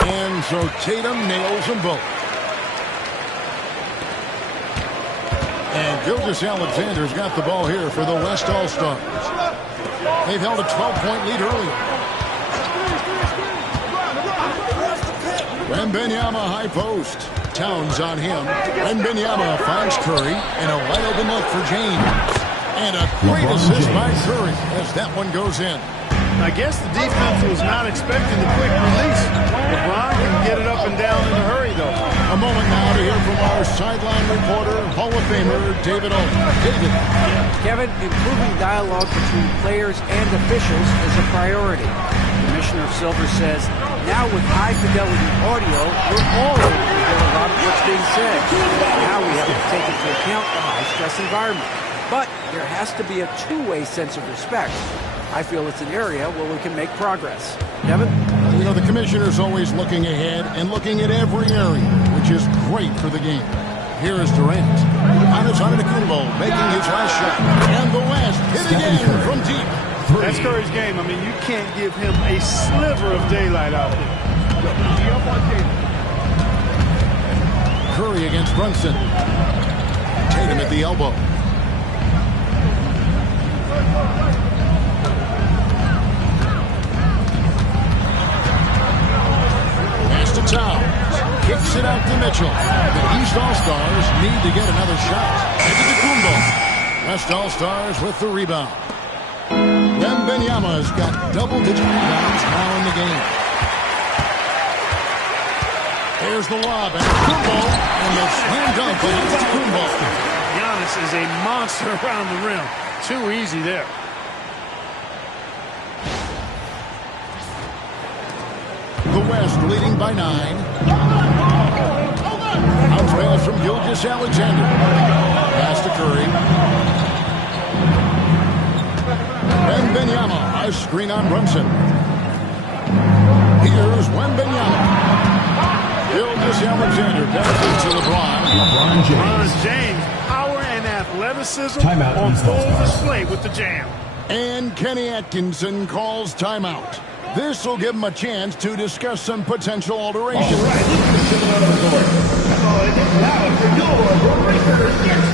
And so Tatum nails them both. And Gilgeous-Alexander's got the ball here for the West All-Stars. They've held a 12-point lead earlier. Wembanyama high post. Towns on him. Wembanyama finds Curry. And a wide open look for James. And a great assist by Curry as that one goes in. I guess the defense was not expecting the quick release. LeBron can get it up and down in a hurry, though. A moment now to hear from our sideline reporter, Hall of Famer David Aldridge. David. Kevin, improving dialogue between players and officials is a priority. Commissioner Silver says, now with high-fidelity audio, we're all able to hear a lot of what's being said. Now we have to take into account the high-stress environment. But there has to be a two-way sense of respect. I feel it's an area where we can make progress. Kevin? You know, the commissioner's always looking ahead and looking at every area, which is great for the game. Here is Durant. Giannis Antetokounmpo making his last shot. And the West hit again from deep. That's Curry's game. I mean, you can't give him a sliver of daylight out there. Curry against Brunson. Tatum at the elbow. Towns kicks it out to Mitchell. The East All-Stars need to get another shot. Antetokounmpo. West All-Stars with the rebound. Wembanyama's got double-digit rebounds now in the game. Here's the lob, and Kumbo, and the slam dunk against Kumbo. Giannis is a monster around the rim. Too easy there. The West leading by 9. Bounce pass from Gilgeous-Alexander. Pass to Curry. Wembanyama, a screen on Brunson. Here's Wembanyama. Gilgeous-Alexander passes to LeBron. LeBron James, power and athleticism on full display with the jam. And Kenny Atkinson calls timeout. This will give him a chance to discuss some potential alterations. All right, let's get on the court. Now for your Breakers Gets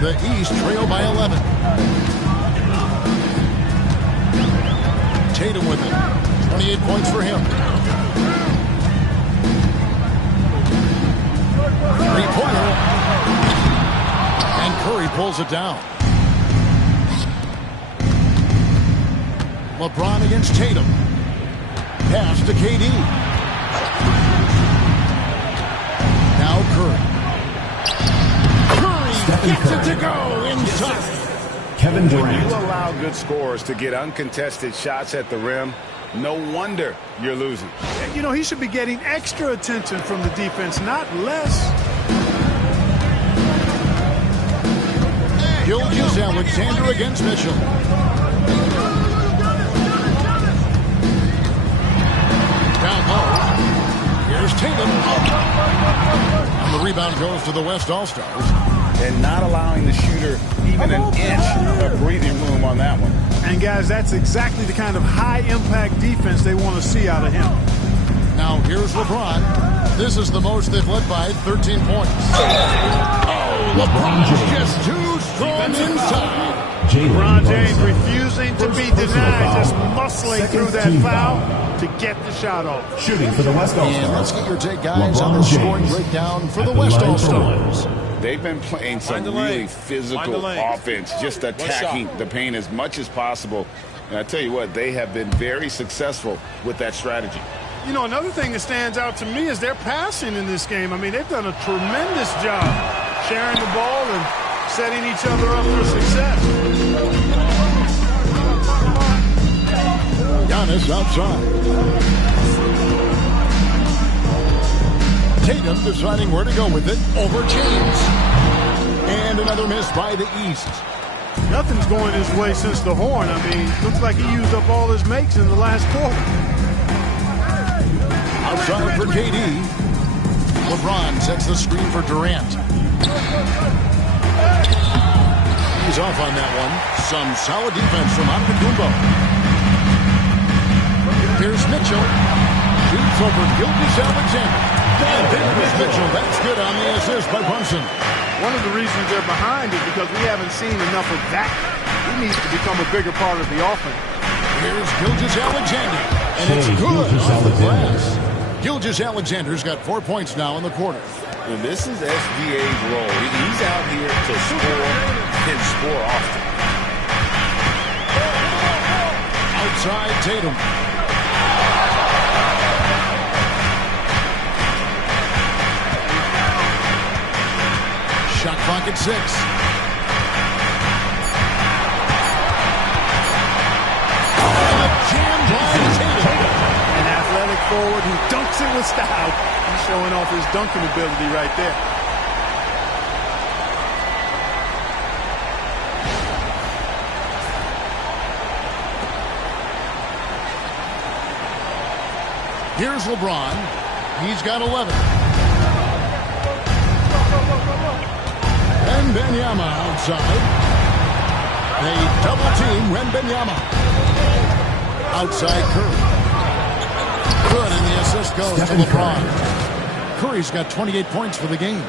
The East trail by 11. Tatum with it. 28 points for him. Three-pointer. And Curry pulls it down. LeBron against Tatum. Pass to KD. Now Curry. Gets it to go inside. Kevin Durant. When you allow good scorers to get uncontested shots at the rim, no wonder you're losing. You know, he should be getting extra attention from the defense, not less. Gilgeous-Alexander against Mitchell. Down low. Here's Tatum. And the rebound goes to the West All-Stars. And not allowing the shooter even an inch of breathing room on that one. And, guys, that's exactly the kind of high-impact defense they want to see out of him. Now, here's LeBron. This is the most they've led by 13 points. Oh, LeBron's just too strong inside. LeBron James refusing to be denied, just muscling through that foul to get the shot off. Shooting for the West All-Stars. And let's get your take, guys, on the scoring breakdown for the West All-Stars. They've been playing some really physical offense, just attacking the paint as much as possible. And I tell you what, they have been very successful with that strategy. You know, another thing that stands out to me is their passing in this game. I mean, they've done a tremendous job sharing the ball and setting each other up for success. Giannis outside. Tatum deciding where to go with it over James. And another miss by the East. Nothing's going his way since the horn. I mean, looks like he used up all his makes in the last quarter. Outside for KD. LeBron sets the screen for Durant. He's off on that one. Some solid defense from Antetokounmpo. Here's Mitchell. Shoots pass over Gilgeous-Alexander. And there's Mitchell. That's good on the assist by Brunson. One of the reasons they're behind is because we haven't seen enough of that. He needs to become a bigger part of the offense. Here's Gilgeous-Alexander. And it's good off the glass. Gilgeous-Alexander's got 4 points now in the quarter. And this is SGA's role. He's out here to score and score often. Outside Tatum. Shot clock at 6. Jam by Tatum. An athletic forward who dunks it with style. He's showing off his dunking ability right there. Here's LeBron. He's got 11. Wembanyama outside. They double-team Wembanyama. Outside Curry. Good, and the assist goes to LeBron. Curry's got 28 points for the game.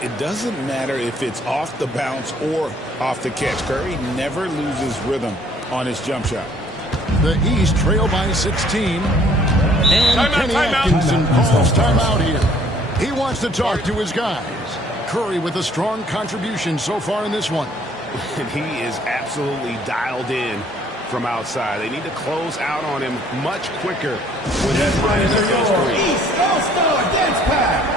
It doesn't matter if it's off the bounce or off the catch. Curry never loses rhythm on his jump shot. The East trail by 16. And Kenny Atkinson calls timeout here. He wants to talk to his guys. Curry with a strong contribution so far in this one. And he is absolutely dialed in from outside. They need to close out on him much quicker when he's playing against three. East All-Star Dance Pack.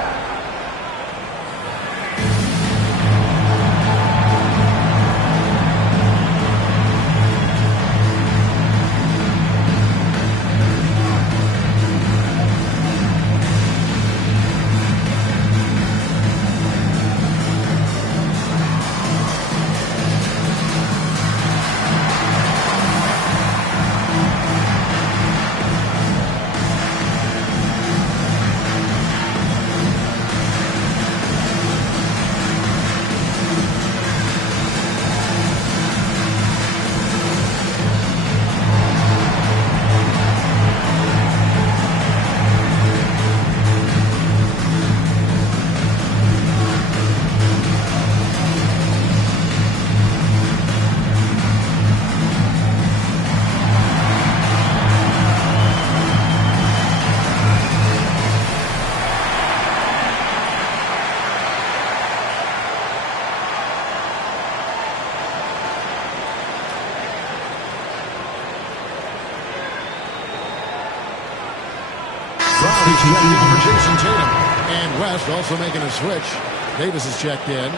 He's checking in for Jason Tatum. And West also making a switch. Davis is checked in.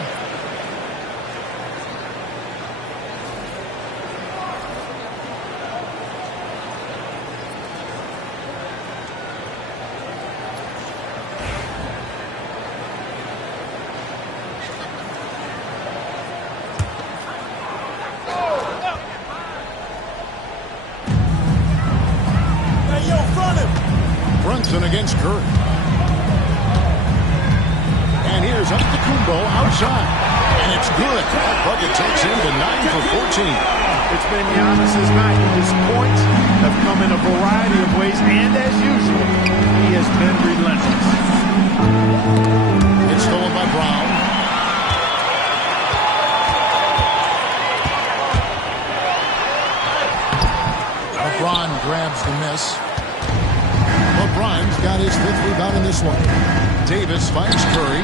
Brunson against Curry. And here's Antetokounmpo outside. And it's good. That bucket takes him to 9 for 14. It's been Giannis's night. His points have come in a variety of ways, and as usual, he has been relentless. It's stolen by Brown. LeBron grabs the miss. LeBron's got his 5th rebound in this one. Davis finds Curry.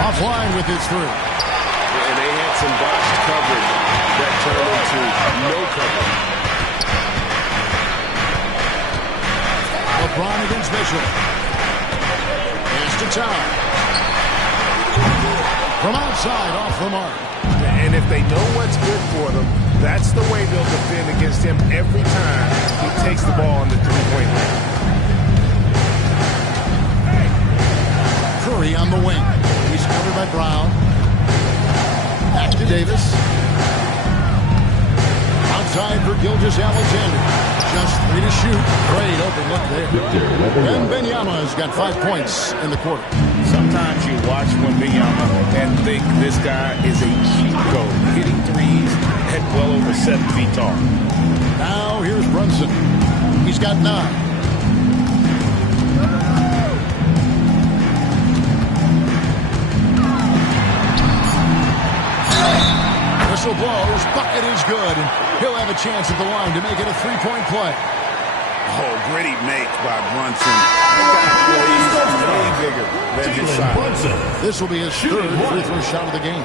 Offline with his 3. And they had some botched coverage that turned into no coverage. LeBron against Mitchell. Pass to Town. From outside, off the mark. And if they know what's good for them, that's the way they'll defend against him every time he takes the ball in the three-point line. Curry on the wing. He's covered by Brown. Back to Davis. Outside for Gilgeous-Alexander. Just 3 to shoot. Great open look there. And Wembanyama's got 5 points in the quarter. Sometimes you watch Wembanyama and think this guy is a cheat code, hitting threes at well over 7 feet tall. Now here's Brunson. He's got 9. whistle blows. Bucket is good. And he'll have a chance at the line to make it a three-point play. Oh, gritty make by Brunson. That guy plays way bigger than his size. This will be his third free throw shot of the game.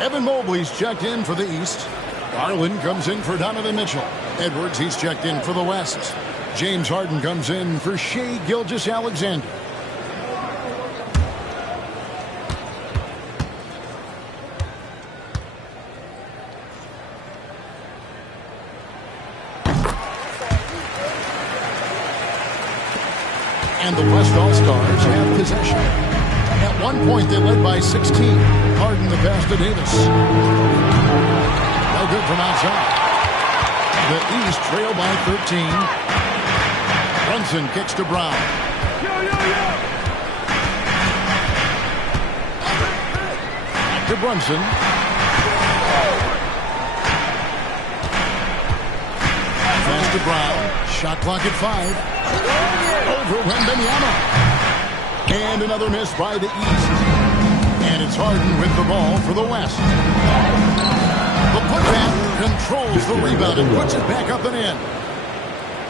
Evan Mobley's checked in for the East. Garland comes in for Donovan Mitchell. Edwards, he's checked in for the West. James Harden comes in for Shai Gilgeous-Alexander. And the West All-Stars have possession. At one point, they led by 16. Harden the pass to Davis. No good from outside. The East trail by 13. Brunson kicks to Brown. Back to Brunson. Pass to Brown. Shot clock at 5. Over Wembanyama. And another miss by the East. And it's Harden with the ball for the West. The putback controls the rebound and puts it back up and in.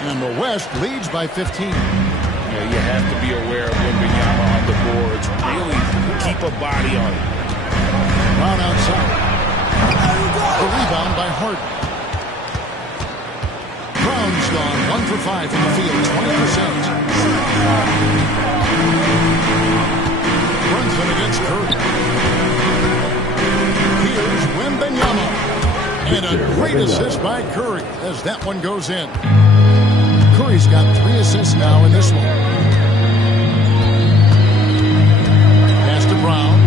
And the West leads by 15. Yeah, you have to be aware of Wembanyama on the boards. Really keep a body on it. Brown outside. The rebound by Harden. Brown's gone 1 for 5 from the field, 20%. Brunson against Curry. Here's Wembanyama. And a great assist by Curry as that one goes in. Curry's got 3 assists now in this one. Pass to Brown.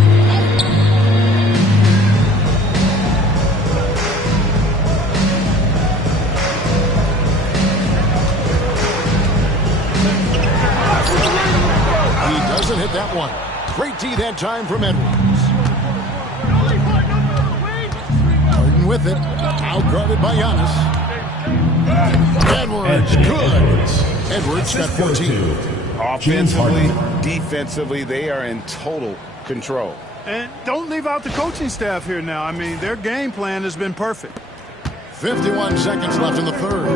He doesn't hit that one. Great D that time from Edwards. Harden with it. Outguarded by Giannis. Edwards, good. Edwards got 14. Offensively, defensively, they are in total control. And don't leave out the coaching staff here now. I mean, their game plan has been perfect. 51 seconds left in the third.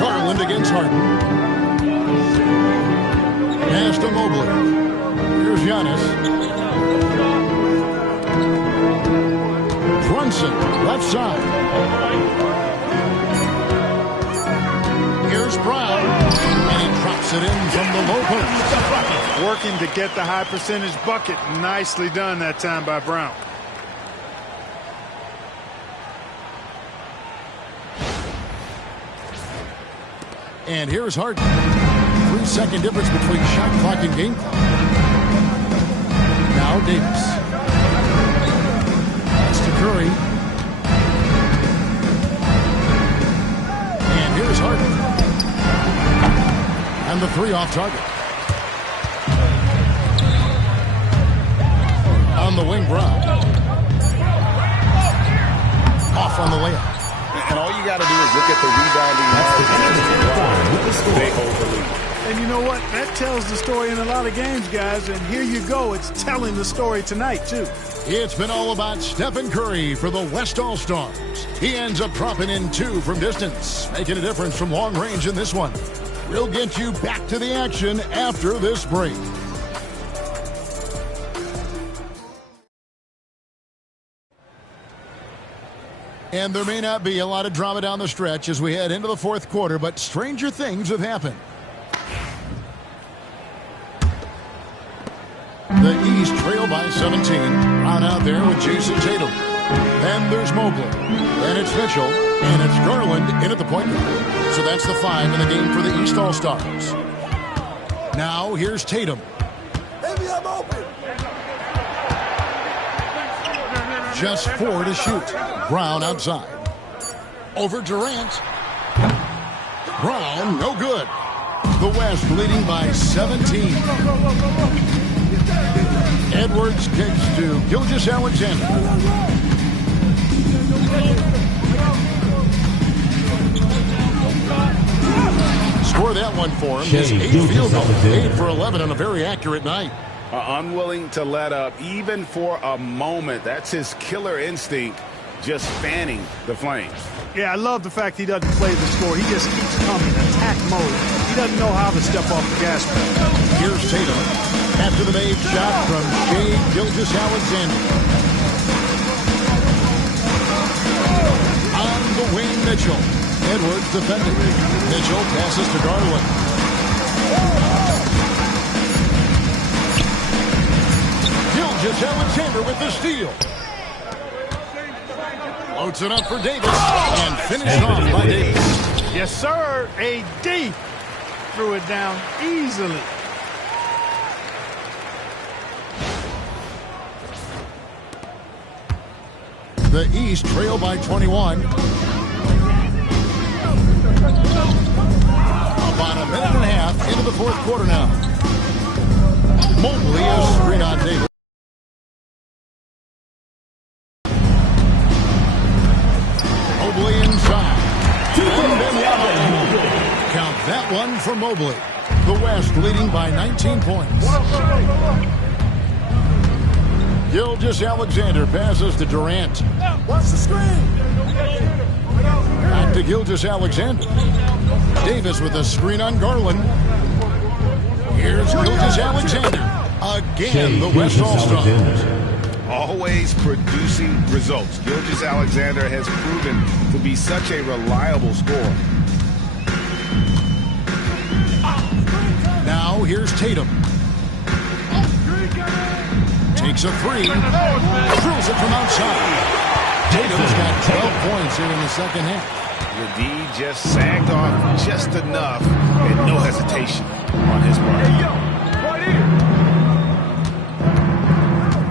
Garland against Harden. Pass to Mobley. Here's Giannis. Brunson, left side. Here's Brown. And he drops it in from the low post. Working to get the high percentage bucket. Nicely done that time by Brown. And here's Harden. 3-second difference between shot clock and game clock. Now Davis. That's to Curry. And here's Harden. And the 3 off target. On the wing, Brown. Off on the layup. And all you got to do is look at the rebounding. They hold the lead. And you know what? That tells the story in a lot of games, guys. And here you go. It's telling the story tonight, too. It's been all about Stephen Curry for the West All-Stars. He ends up dropping in 2 from distance, making a difference from long range in this one. We'll get you back to the action after this break. And there may not be a lot of drama down the stretch as we head into the fourth quarter, but stranger things have happened. The East trail by 17. Brown out there with Jason Tatum. Then there's Mobley. Then it's Mitchell. And it's Garland in at the point guard. So that's the 5 in the game for the East All-Stars. Now here's Tatum. Baby, I'm open. Just 4 to shoot. Brown outside. Over Durant. Brown, no good. The West leading by 17. Edwards kicks to Gilgeous-Alexander. Score that one for him. His 8th field goal, 8 for 11 on a very accurate night. Unwilling to let up even for a moment. That's his killer instinct, just fanning the flames. Yeah, I love the fact he doesn't play the score. He just keeps coming, attack mode. He doesn't know how to step off the gas pedal. Here's Tatum. After the made shot from Shai Gilgeous-Alexander. On the wing, Mitchell. Edwards defending. Mitchell passes to Garland. Gilgeous-Alexander with the steal. Loads it up for Davis and finished off by Davis. Yes, sir. AD threw it down easily. The East trail by 21. About a minute and a half into the fourth quarter now. Mobley is screen on Davis. Mobley inside. Count that one for Mobley. The West leading by 19 points. Gilgeous-Alexander passes to Durant. Watch the screen. Back to Gilgeous-Alexander. Davis with a screen on Garland. Here's Gilgeous-Alexander. Again, the West All-Stars. Always producing results. Gilgeous-Alexander has proven to be such a reliable scorer. Now here's Tatum. Takes a three. Drills it from outside. Tatum's got 12 points here in the second half. The D just sagged off just enough and no hesitation on his part.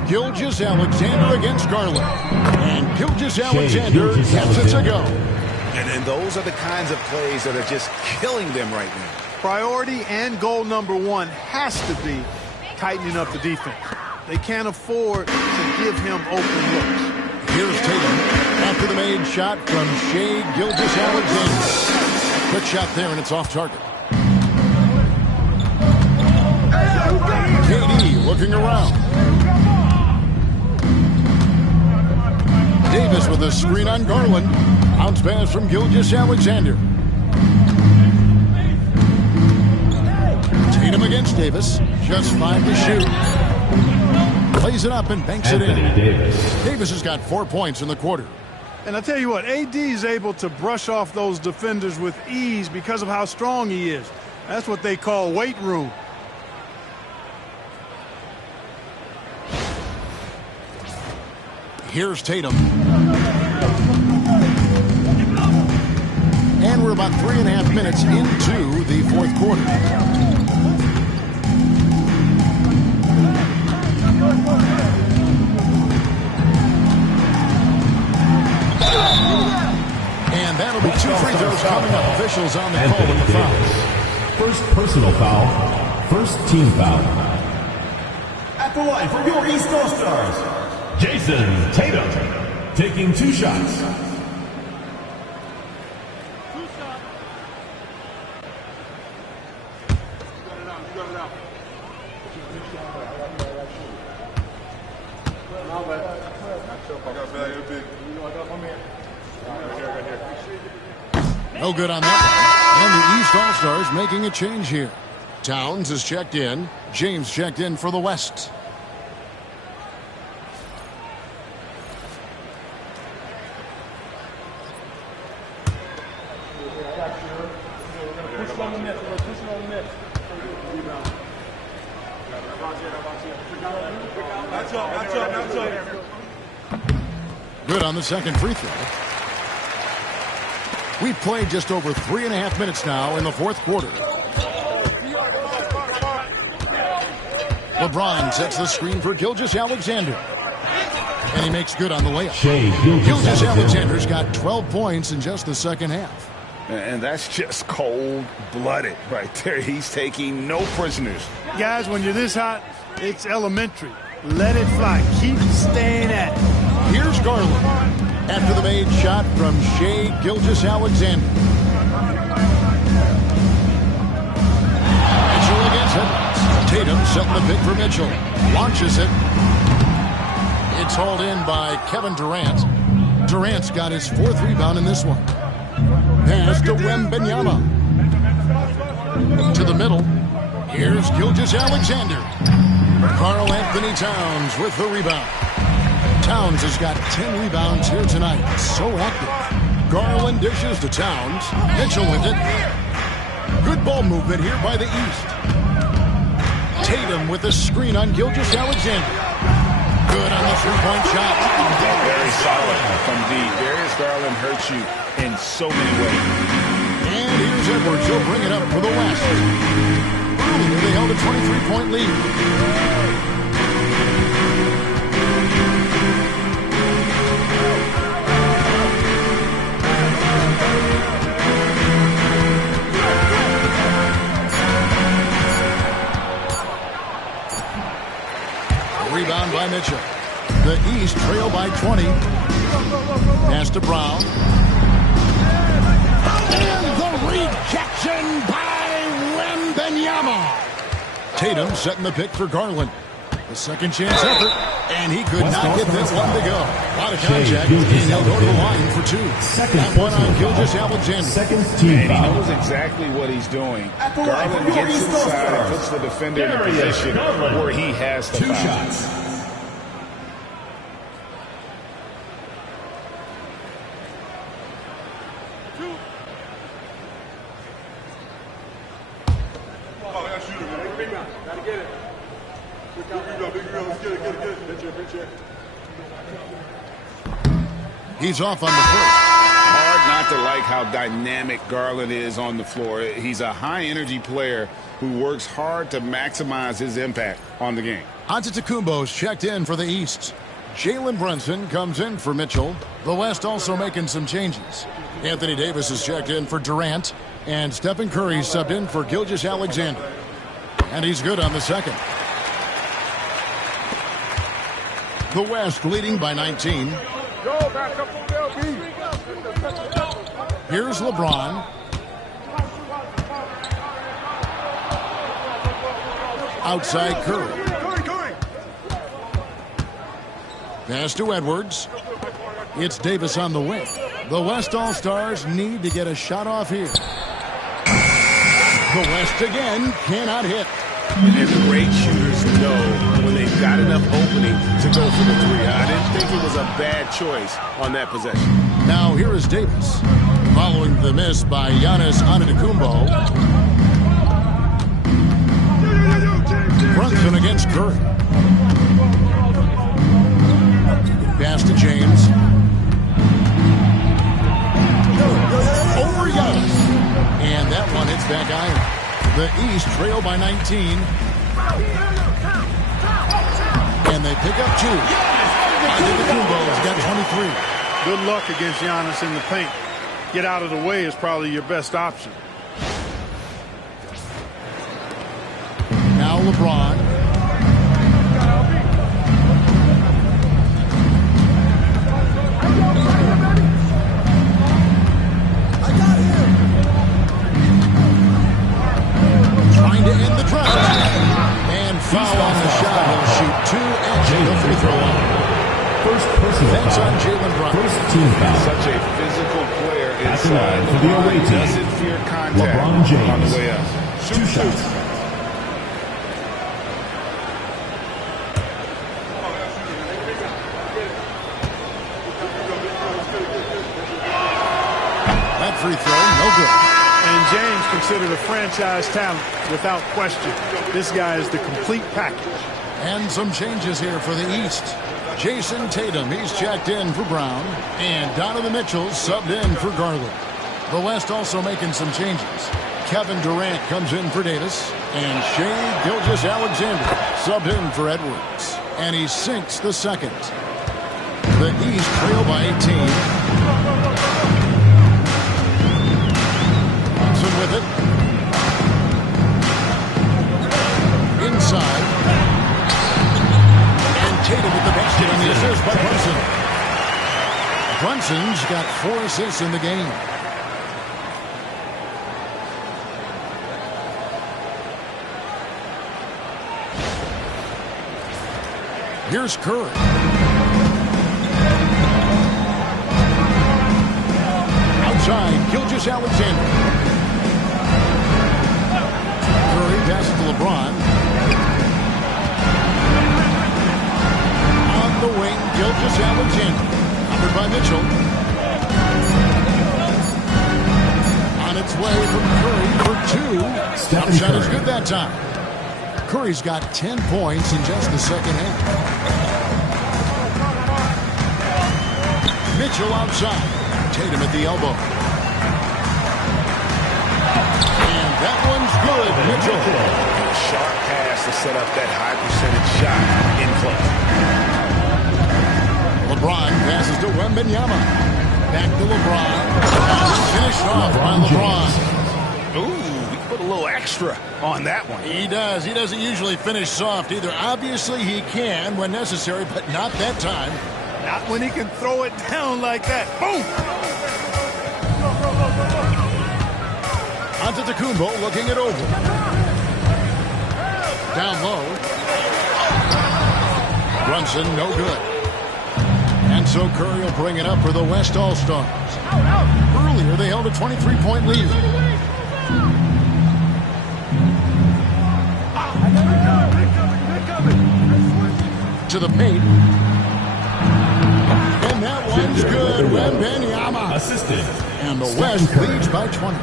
Gilgeous-Alexander against Garland. And Gilgeous-Alexander gets it to go. And those are the kinds of plays that are just killing them right now. Priority and goal number one has to be tightening up the defense. They can't afford to give him open looks. Here's Tatum after the made shot from Shai Gilgeous-Alexander. Quick shot there, and it's off target. KD looking around. Davis with a screen on Garland. Bounce pass from Gilgeous-Alexander. Tatum against Davis. Just 5 to shoot. Plays it up and banks it in. Davis has got 4 points in the quarter. And I tell you what, AD is able to brush off those defenders with ease because of how strong he is. That's what they call weight room. Here's Tatum. And we're about 3.5 minutes into the fourth quarter. And that'll be 2 free throws coming up. Officials on the call with the foul. First personal foul. First team foul. At the line for your East All-Stars, Jason Tatum, taking 2 shots. No good on that. And the East All-Stars making a change here. Towns is checked in. James checked in for the West. Good on the second free throw. We've played just over 3.5 minutes now in the fourth quarter. LeBron sets the screen for Gilgeous-Alexander. And he makes good on the layup. Gilgeous-Alexander's got 12 points in just the second half. And that's just cold-blooded right there. He's taking no prisoners. Guys, when you're this hot, it's elementary. Let it fly. Keep staying at it. Here's Garland. After the made shot from Shai Gilgeous-Alexander. Mitchell against Edwards. Tatum setting the pick for Mitchell. Launches it. It's hauled in by Kevin Durant. Durant's got his 4th rebound in this one. Pass to Wembanyama. To the middle. Here's Gilgeous-Alexander. Karl Anthony Towns with the rebound. Towns has got 10 rebounds here tonight. So active. Garland dishes to Towns. Mitchell with it. Good ball movement here by the East. Tatum with a screen on Gilgeous-Alexander. Good on the three-point shot. Very solid from deep. Darius Garland hurts you in so many ways. And here's Edwards. He'll bring it up for the West. Earlier they held a 23-point lead. Rebound by Mitchell. The East trail by 20. Pass to Brown. And the rejection by Wembanyama. Tatum setting the pick for Garland. The second chance effort. And he could not get this one to go. A lot of contact. And he'll go to the line for 2. That one on Gilgeous-Alexander. Second team And he foul. knows exactly what he's doing. Garland gets inside and puts the defender in a position where he has to 2 foul. shots. He's off on the first. Hard not to like how dynamic Garland is on the floor. He's a high-energy player who works hard to maximize his impact on the game. Antetokounmpo's checked in for the East. Jalen Brunson comes in for Mitchell. The West also making some changes. Anthony Davis is checked in for Durant. And Stephen Curry subbed in for Gilgeous-Alexander. And he's good on the second. The West leading by 19. Here's LeBron. Outside Curry. Pass to Edwards. It's Davis on the wing. The West All-Stars need to get a shot off here. The West again cannot hit. And the great shooters know when they've got enough opening to go for the 3. I didn't think it was a bad choice on that possession. Now here is Davis. Following the miss by Giannis Antetokounmpo. Brunson against Curry. Pass to James. Over Giannis. And that one hits back iron. The East trail by 19. And they pick up 2. Antetokounmpo's got 23. Good luck against Giannis in the paint. Get out of the way is probably your best option. Now LeBron. Trying to end the drought. And foul on the shot. He'll shoot 2 at the free throw line. First personal That's foul. on Jalen Brown. First team foul. Such a physical player At the line inside. for the away team. Doesn't fear contact LeBron James. on the way up. 2 shots. That free throw, no good. And James considered a franchise talent without question. This guy is the complete package. And some changes here for the East. Jason Tatum, he's checked in for Brown. And Donovan Mitchell subbed in for Garland. The West also making some changes. Kevin Durant comes in for Davis. And Shai Gilgeous-Alexander subbed in for Edwards. And he sinks the second. The East trail by 18. Brunson with it. Inside. Tatum with the basket on the assist by Brunson. Brunson's got 4 assists in the game. Here's Curry. Outside, Gilgeous-Alexander. Curry passes to LeBron. On the wing, Gilgeous-Alexander. Covered by Mitchell. On its way from Curry for two. Jump shot is good that time. Curry's got 10 points in just the second half. Mitchell outside. Tatum at the elbow. And that one's good. Mitchell. A sharp pass to set up that high percentage shot in play. LeBron passes to Wembanyama. Back to LeBron. Finished off by LeBron. Ooh, he put a little extra on that one. He does. He doesn't usually finish soft either. Obviously, he can when necessary, but not that time. Not when he can throw it down like that. Boom! Antetokounmpo looking it over. Down low. Brunson, no good. And so Curry will bring it up for the West All-Stars. Earlier, they held a 23-point lead. To the paint. And that one's good. Wembanyama. Assisted. And the West leads by 20.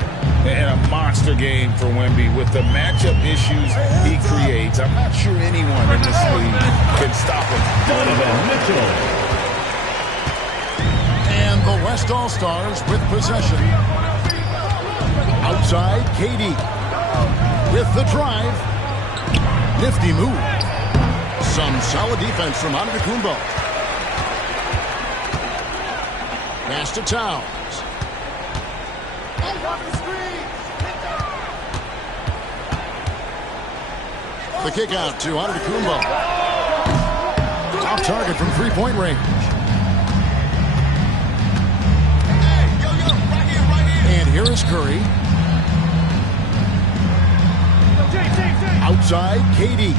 And a monster game for Wemby with the matchup issues he creates. I'm not sure anyone in this league can stop him. Donovan Mitchell. And the West All-Stars with possession. Outside, KD. With the drive. Nifty move. Some solid defense from Antetokounmpo. Pass to Towns. The kick out to Antetokounmpo. Off target from three-point range. And here is Curry. Outside, KD.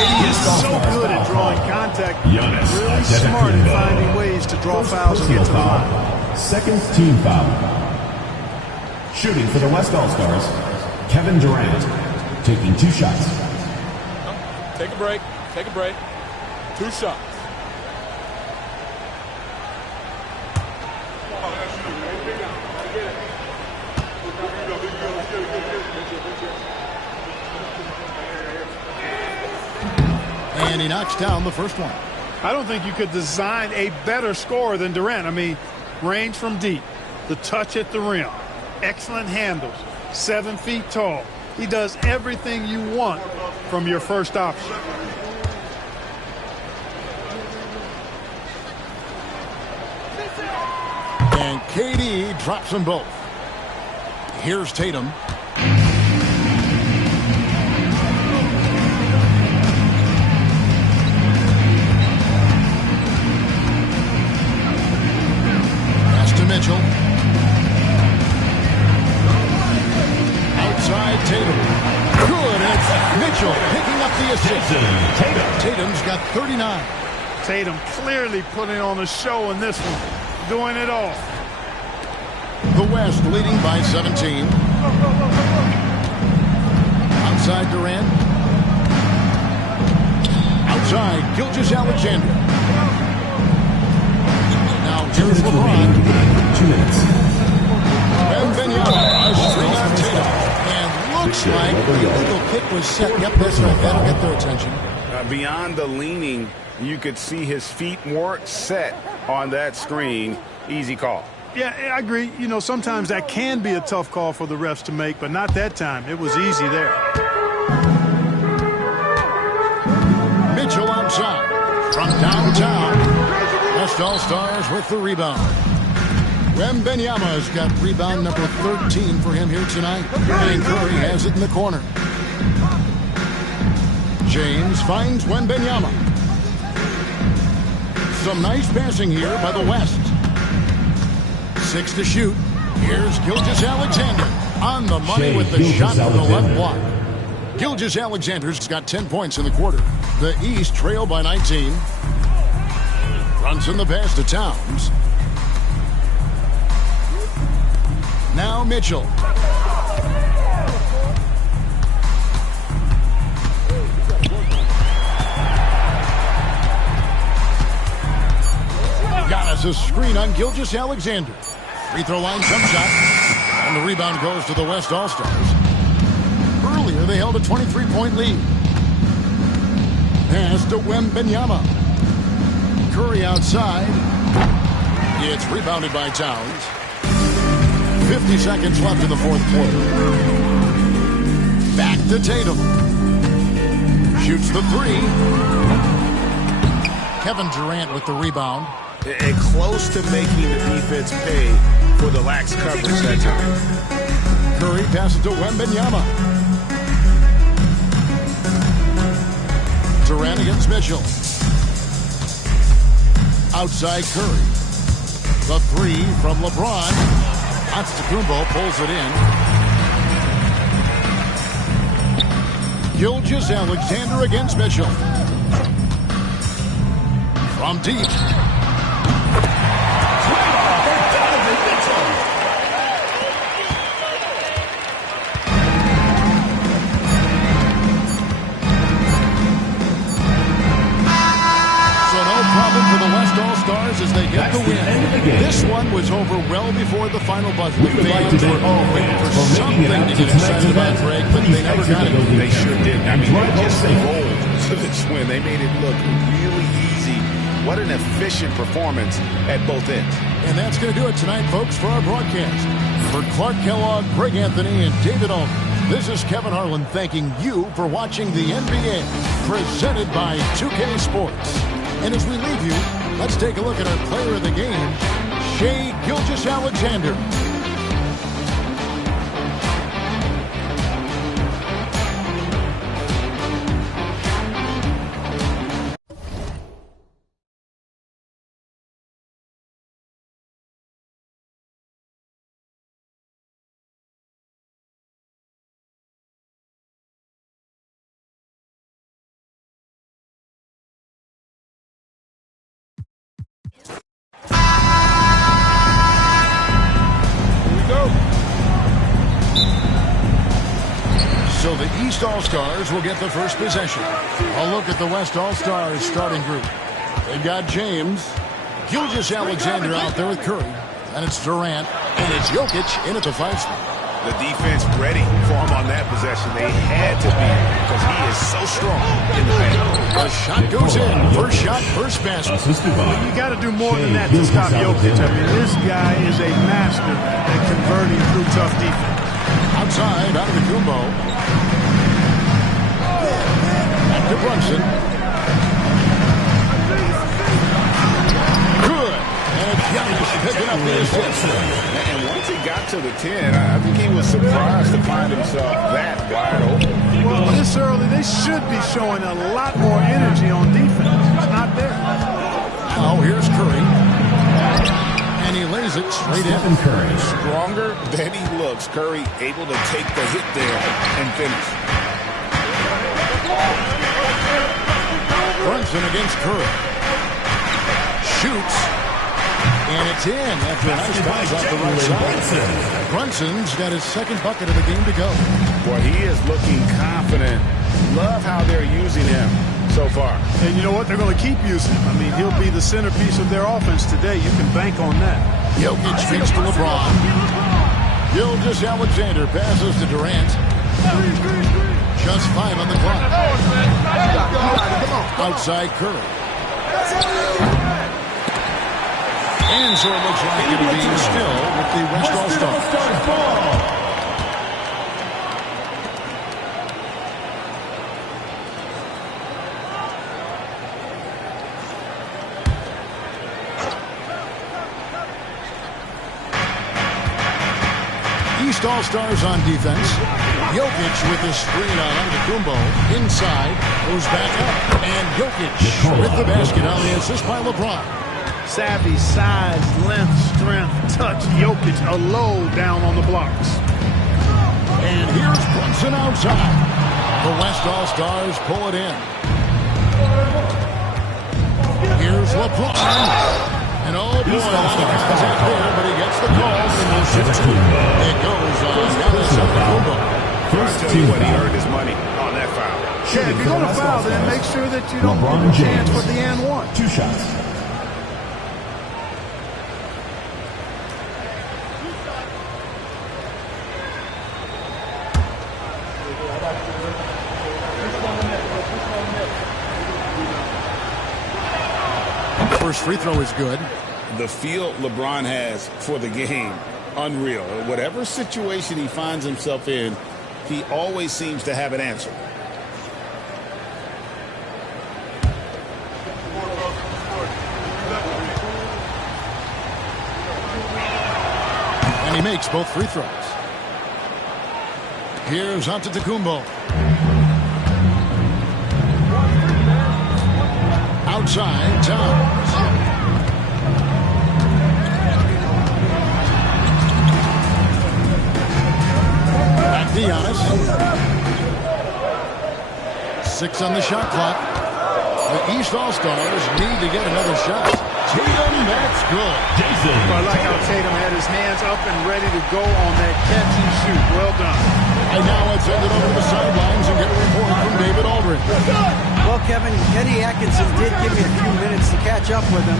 He is so good at drawing contact. Really smart at finding ways to draw fouls and get to the line. Second team foul. Shooting for the West All-Stars, Kevin Durant, taking 2 shots. Take a break. Take a break. 2 shots. And he knocks down the first one. I don't think you could design a better scorer than Durant. I mean, range from deep, the touch at the rim, excellent handles, 7 feet tall. He does everything you want from your first option. And KD drops them both. Here's Tatum. Mitchell. Outside Tatum. Good. It's Mitchell picking up the assist. Tatum's got 39. Tatum clearly putting on a show in this one. Doing it all. The West leading by 17. Outside Durant. Outside Gilgeous-Alexander. Now here's LeBron. 2 minutes. Wembanyama, a string on Tatum. And looks like the illegal kick was set. Yep, that's right. That'll get their attention. Beyond the leaning, you could see his feet weren't set on that screen. Easy call. Yeah, I agree. You know, sometimes that can be a tough call for the refs to make, but not that time. It was easy there. Mitchell outside from downtown. West All-Stars with the rebound. Wembanyama's got rebound number 13 for him here tonight. And Curry has it in the corner. James finds Wembanyama. Some nice passing here by the West. 6 to shoot. Here's Gilgeous-Alexander. On the money with the shot from the left block. Gilgeous-Alexander's got 10 points in the quarter. The East trail by 19. Brunson the pass to Towns. Now Mitchell. Got us a screen on Gilgeous-Alexander. Free throw line jump shot. And the rebound goes to the West All-Stars. Earlier, they held a 23-point lead. Pass to Wembanyama. Curry outside. It's rebounded by Towns. 50 seconds left in the fourth quarter. Back to Tatum. Shoots the three. Kevin Durant with the rebound. And close to making the defense pay for the lax coverage that time. Curry passes to Wembanyama. Durant against Mitchell. Outside Curry. The three from LeBron. Antetokounmpo pulls it in. Gilgeous-Alexander against Mitchell. From deep. For the West All-Stars as they get the win. This one was over well before the final buzzer. Fans were all waiting for something to get excited about, Greg, but they never got it. They sure did. I mean, they just rolled to this win. They made it look really easy. What an efficient performance at both ends. And that's going to do it tonight, folks, for our broadcast. For Clark Kellogg, Greg Anthony, and David Aldridge, this is Kevin Harlan thanking you for watching the NBA, presented by 2K Sports. And as we leave you, let's take a look at our player of the game, Shai Gilgeous-Alexander. So the East All-Stars will get the first possession. A look at the West All-Stars starting group. They've got James, Gilgeous-Alexander out there with Curry. And it's Durant, and it's Jokic in at the 5 spot. The defense ready for him on that possession. They had to be because he is so strong in the paint. The shot goes in. First shot, first basket. Well, you got to do more than that to stop Jokic. I mean, this guy is a master at converting through tough defense. Outside, out of the Kumbo. Back to Brunson. Good. And Giannis picking up the assist. And once he got to the 10, I think he was surprised to find himself that wide open. Well, this early, they should be showing a lot more energy on defense. It's not there. Now, here's Curry. And he lays it straight in. Curry. Stronger than he looks. Curry able to take the hit there and finish. Brunson against Curry. Shoots. And it's in after a nice bounce off the right side. Brunson's got his second bucket of the game to go. Boy, he is looking confident. Love how they're using him so far. And you know what? They're going to keep using him. I mean, he'll be the centerpiece of their offense today. You can bank on that. Jokic feeds to LeBron. Gilgeous-Alexander passes to Durant. Just 5 on the clock. Outside Curry. And so it looks like it'll be still with the West All-Stars. East All-Stars on defense. Jokic with the screen on Antetokounmpo. Inside, goes back up. And Jokic with the basket on the assist by LeBron. Savvy, size, length, strength, touch. Jokic a low down on the blocks. And here's Brunson outside. The West All-Stars pull it in. Here's LeBron. And oh boy, that's out there, but he gets the call. And we'll shoot two. It goes on Giannis Antetokounmpo. First team foul. He earned his money on that foul. Yeah, if you're going to foul, then make sure that you don't give a chance for the and one. 2 shots. First free throw is good. The feel LeBron has for the game, unreal. Whatever situation he finds himself in, he always seems to have an answer. And he makes both free throws. Here's Antetokounmpo. Outside, Towns. Back to Giannis. 6 on the shot clock. The East All-Stars need to get another shot. Tatum, that's good. Jason. I like how Tatum had his hands up and ready to go on that catch and shoot. Well done. And now let's send it over to the sidelines and get a report from David Aldridge. Well, Kevin, Kenny Atkinson did give me a few minutes to catch up with him.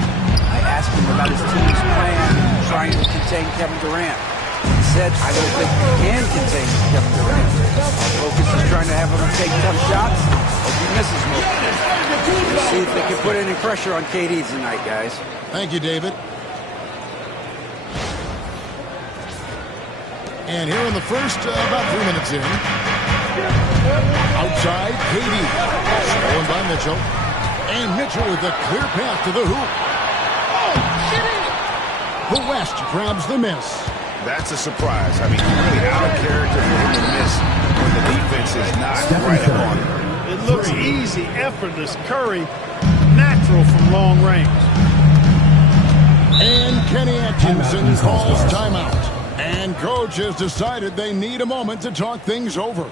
I asked him about his team's plan in trying to contain Kevin Durant. He said, I don't think we can contain Kevin Durant. Our focus is trying to have him take tough shots. Hope he misses more. Let's see if they can put any pressure on KD tonight, guys. Thank you, David. And here in the first, about 3 minutes in. Outside, KD. Stolen by Mitchell. And Mitchell with a clear path to the hoop. The West grabs the miss. That's a surprise. I mean, really out of character for him to miss when the defense is not right up on him. It looks easy, effortless. Curry, natural from long range. And Kenny Atkinson calls timeout. And coach has decided they need a moment to talk things over.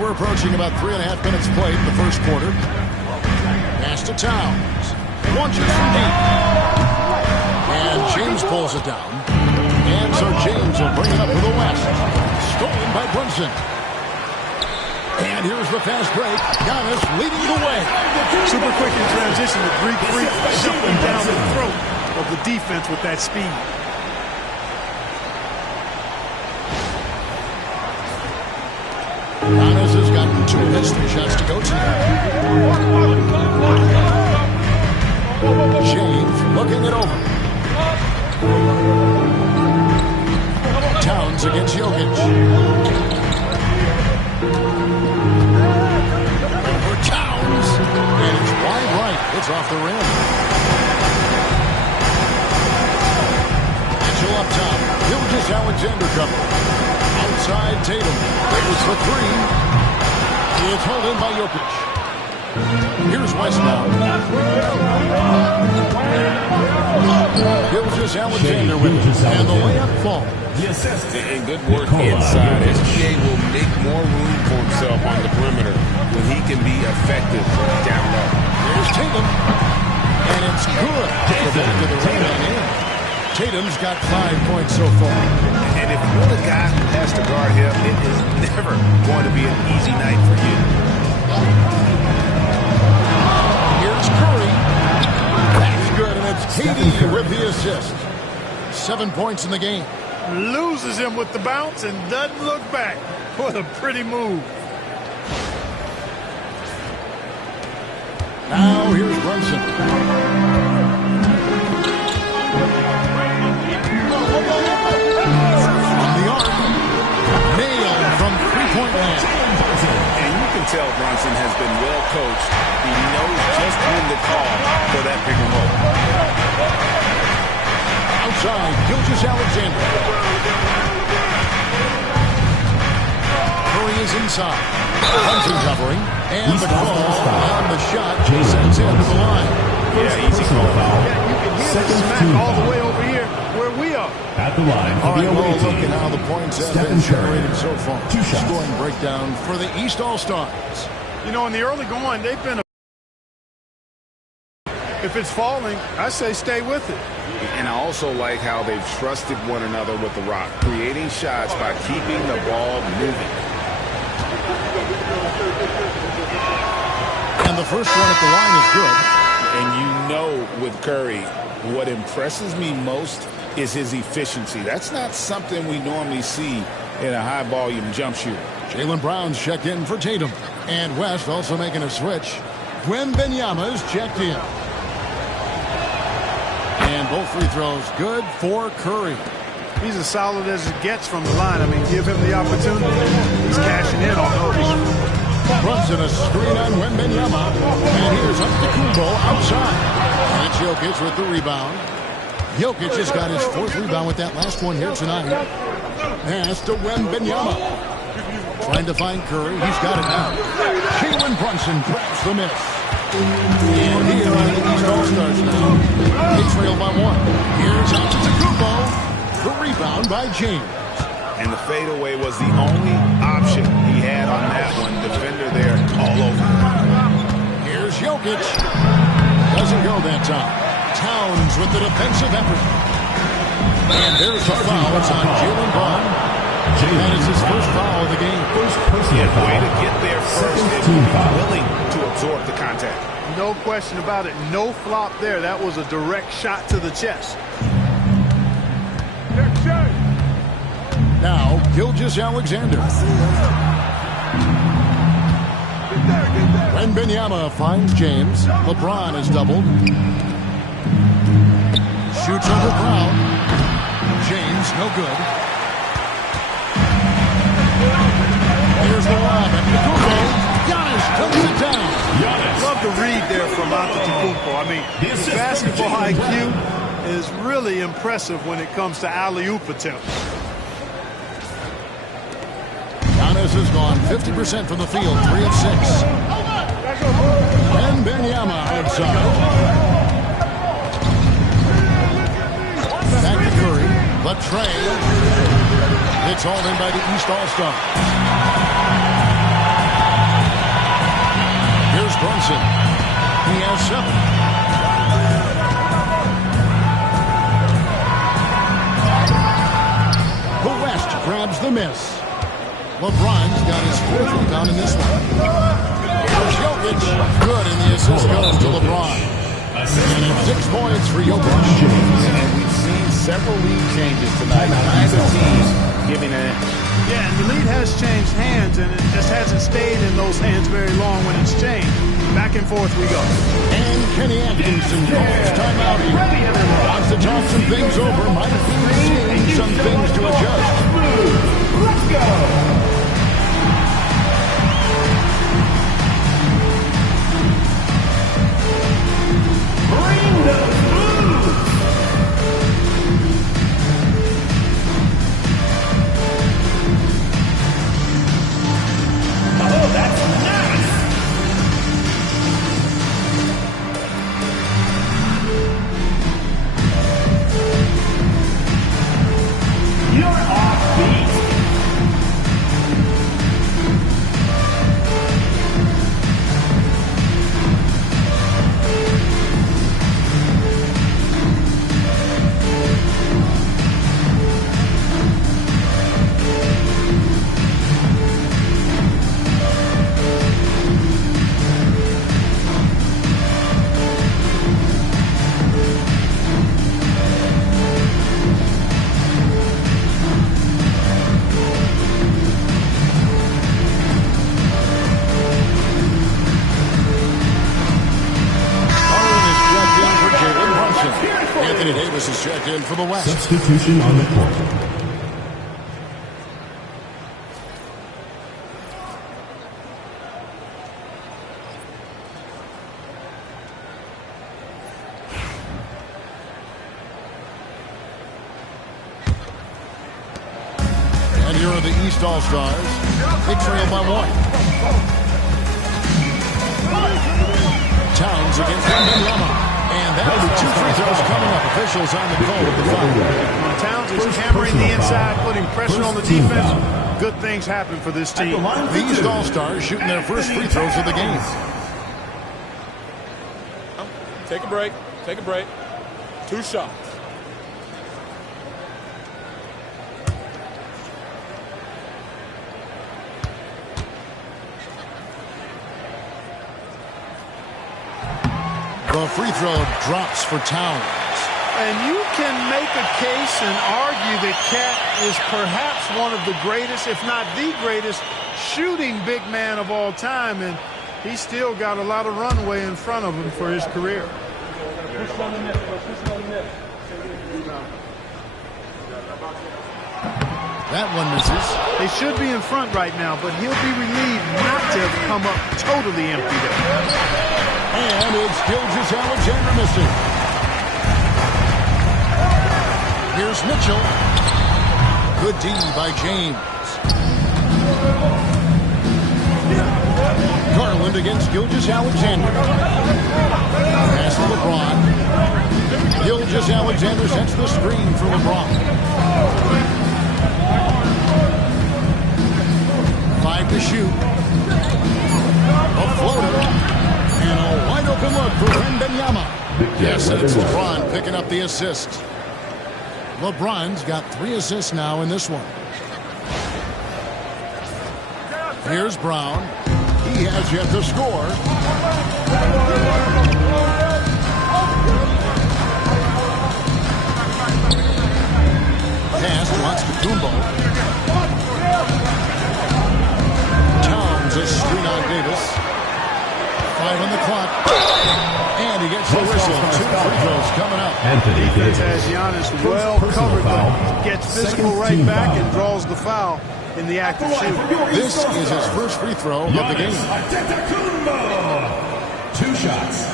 We're approaching about 3.5 minutes played in the first quarter. Pass to Towns. Launches from deep. And James pulls it down. And so James will bring it up for the West. Stolen by Brunson. And here's the fast break. Giannis leading the way. Super quick in transition. The Greek freak shuffling down the throat of the defense with that speed. Giannis has gotten 2 of his 3 shots to go to. James looking it over. Towns against Jokic. Over Towns. And it's wide right. It's off the rim. Mitchell up top. Gilgeous-Alexander cover. Outside Tatum. There's the three. It's held in by Jokic. Here's West now. Gilgeous-Alexander with it. And the layup falls. And good work inside. SGA will make more room for himself on the perimeter when he can be effective down low. Here's Tatum. And it's good. The back of the rim and in. Tatum's got 5 points so far. And if you're the guy who has to guard him, it is never going to be an easy night for you. Here's Curry. That's good, and it's KD with the assist. 7 points in the game. Loses him with the bounce and doesn't look back. What a pretty move. Now here's Brunson. On the arc. Nailed from three-point land. And you can tell Brunson has been well coached. He knows just when to call for that pick and roll. Outside, Gilgeous-Alexander. Curry is inside. Brunson covering. And the call on the shot sends him to the line. Yeah, easy call. You can hear the smack all the way over here where we are. At the line All for right, the we'll away look team. at how the points have Stephen been Curry. generated so far. 2 shots. Scoring breakdown for the East All-Stars. You know, in the early going, they've been if it's falling, I say stay with it. And I also like how they've trusted one another with the rock, creating shots by keeping the ball moving. And the first one at the line is good. And you know with Curry, what impresses me most is his efficiency. That's not something we normally see in a high-volume jump shooter. Jaylen Brown's checked in for Tatum. And West also making a switch. Wembanyama's checked in. And both free throws good for Curry. He's as solid as it gets from the line. I mean, give him the opportunity. He's cashing in on those. Brunson a screen on Wembanyama. And here's Antetokounmpo outside. And it's Jokic with the rebound. Jokic has got his 4th rebound with that last one here tonight. Pass to Wembanyama. Trying to find Curry. He's got it now. Jalen Brunson grabs the miss. And here are the East All-Stars now. They trail by 1. Here's Antetokounmpo. The rebound by James. And the fadeaway was the only option he had on that one. Defender there all over. Here's Jokic. Doesn't go that time. Towns with the defensive effort. And there's the foul. It's on Jaylen Brown. That is his first foul of the game. First personal foul. Way to get there first and Team be foul. willing to absorb the contact. No question about it. No flop there. That was a direct shot to the chest. Now, Gilgeous-Alexander. Wembanyama finds James. LeBron is doubled. Shoots over Brown. James, no good. Here's the lob. Antetokounmpo. Giannis puts it down. Love the read there from Antetokounmpo. I mean, his basketball IQ is really impressive when it comes to alley-oop attempts. Giannis has gone 50% from the field, 3 of 6. Wembanyama outside. Back to Curry. The tray. It's all in by the East All-Stars. Here's Brunson. He has 7. The West grabs the miss. LeBron's got his 4th rebound in this one. Here's Jokic. Good, and the assist goes to LeBron. And it's 6 points for Jokic. And we've seen several lead changes tonight. Neither team giving an Yeah, and the lead has changed hands, and it just hasn't stayed in those hands very long when it's changed. Back and forth we go. And Kenny Atkinson calls timeout here. Wants to talk some things over. Might be seeing some things to adjust. Let's go. Bring the food! Oh, that's nice! You're off beat! Anthony Davis is checked in for the West. Substitution on the court. And here are the East All-Stars. They trail by 1. Towns against Wembanyama. And that'll be 2 free throws coming up. Officials on the call of the foul. When Towns is hammering the inside, putting pressure on the defense, good things happen for this team. The East All-Stars shooting their first free throws of the game. Take a break. Take a break. 2 shots. The free throw drops for Towns. And you can make a case and argue that Cat is perhaps one of the greatest, if not the greatest, shooting big man of all time. And he's still got a lot of runway in front of him for his career. That one misses. They should be in front right now, but he'll be relieved not to have come up totally empty there. And it's Gilgeous-Alexander missing. Here's Mitchell. Good D by James. Garland against Gilgeous-Alexander. Pass to LeBron. Gilgeous-Alexander sets the screen for LeBron. 5 to shoot. A floater. And a wide open look for Wembanyama. Yes, and it's LeBron picking up the assist. LeBron's got 3 assists now in this one. Here's Brown. He has yet to score. Pass to Antetokounmpo. Towns a screen on Davis. 5 on the clock. And he gets the whistle. 2 free throws coming up. Anthony Davis has Giannis well covered, but gets physical right back and draws the foul in the act of shooting. This is his first free throw of the game. 2 shots.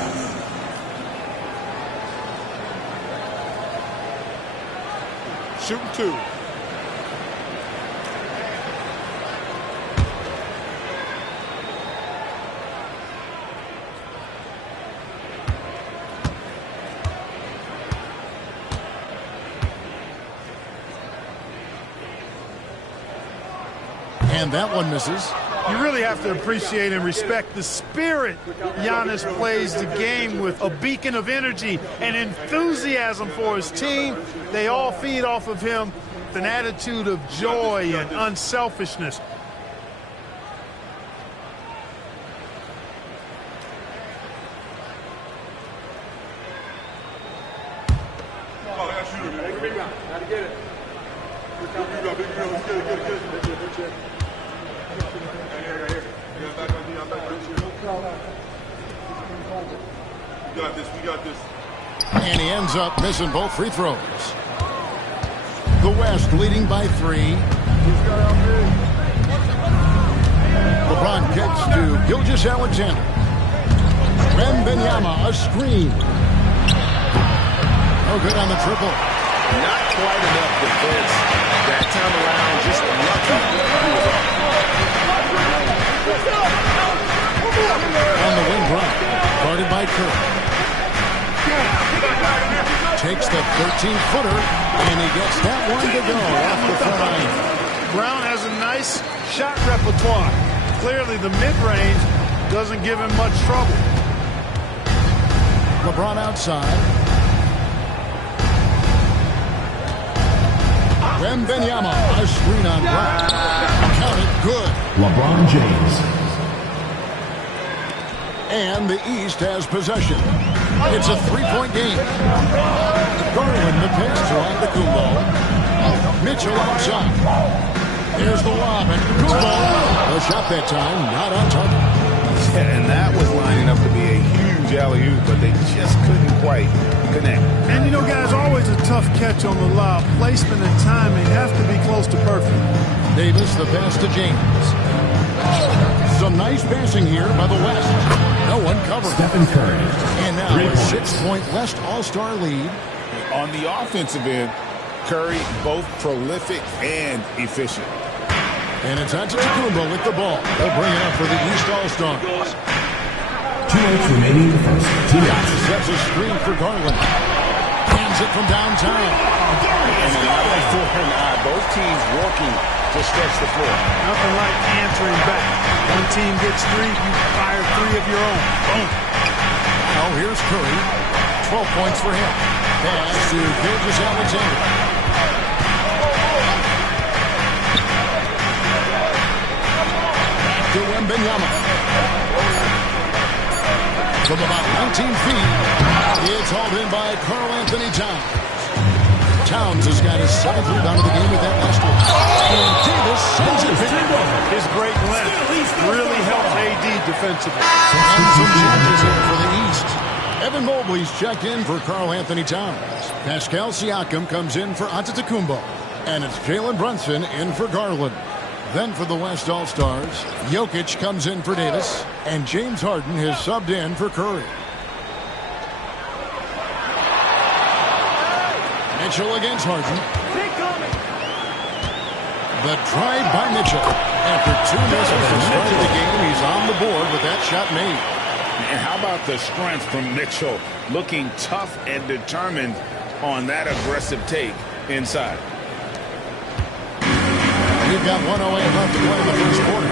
Shooting 2. And that one misses. You really have to appreciate and respect the spirit Giannis plays the game with, a beacon of energy and enthusiasm for his team. They all feed off of him with an attitude of joy and unselfishness. Gotta get it. We got this. We got this. And he ends up missing both free throws. The West leading by 3. LeBron kicks to Gilgeous-Alexander. Wembanyama, a screen. No good on the triple. Not quite enough defense that time around. Just lucky he was off. On the wing run, guarded by Curry. Takes the 13-footer, and he gets that one to go off the front. Brown has a nice shot repertoire. Clearly, the mid-range doesn't give him much trouble. LeBron outside. Wembanyama, a screen on Brown. Count it, good. LeBron James. And the East has possession. It's a 3-point game. Garland the pass to Antetokounmpo. Mitchell outside. There's the lob, and Kumbo. The shot that time, not on target. And that was lining up to be a huge alley-oop, but they just couldn't quite connect. And you know, guys, always a tough catch on the lob. Placement and timing have to be close to perfect. Davis the pass to James. Some nice passing here by the West. No one covered. Stephen Curry. And now a 6-point West All-Star lead. On the offensive end, Curry both prolific and efficient. And it's Antetokounmpo with the ball. They'll bring it up for the East All-Stars. 2 minutes remaining in the first. Sets a screen for Garland. Hands it from downtown. And an eye for an eye. Both teams working to stretch the floor. Nothing like answering back. One team gets 3, you fire 3 of your own. Boom. Now here's Curry. 12 points for him. Pass to Gilgeous-Alexander. To Wembanyama. From about 19 feet, it's hauled in by Karl-Anthony Towns. Towns has got his 7th rebound of the game with that last one. And Davis sends it back. His great length really helps AD defensively. And some changes here for the East. Evan Mobley's checked in for Karl-Anthony Towns. Pascal Siakam comes in for Antetokounmpo. And it's Jalen Brunson in for Garland. Then for the West All-Stars, Jokic comes in for Davis, and James Harden has subbed in for Curry. Mitchell against Harden. The drive by Mitchell. After 2 misses at the start of the game, he's on the board with that shot made. And how about the strength from Mitchell? Looking tough and determined on that aggressive take inside. We've got 1:08 left to play in the first quarter.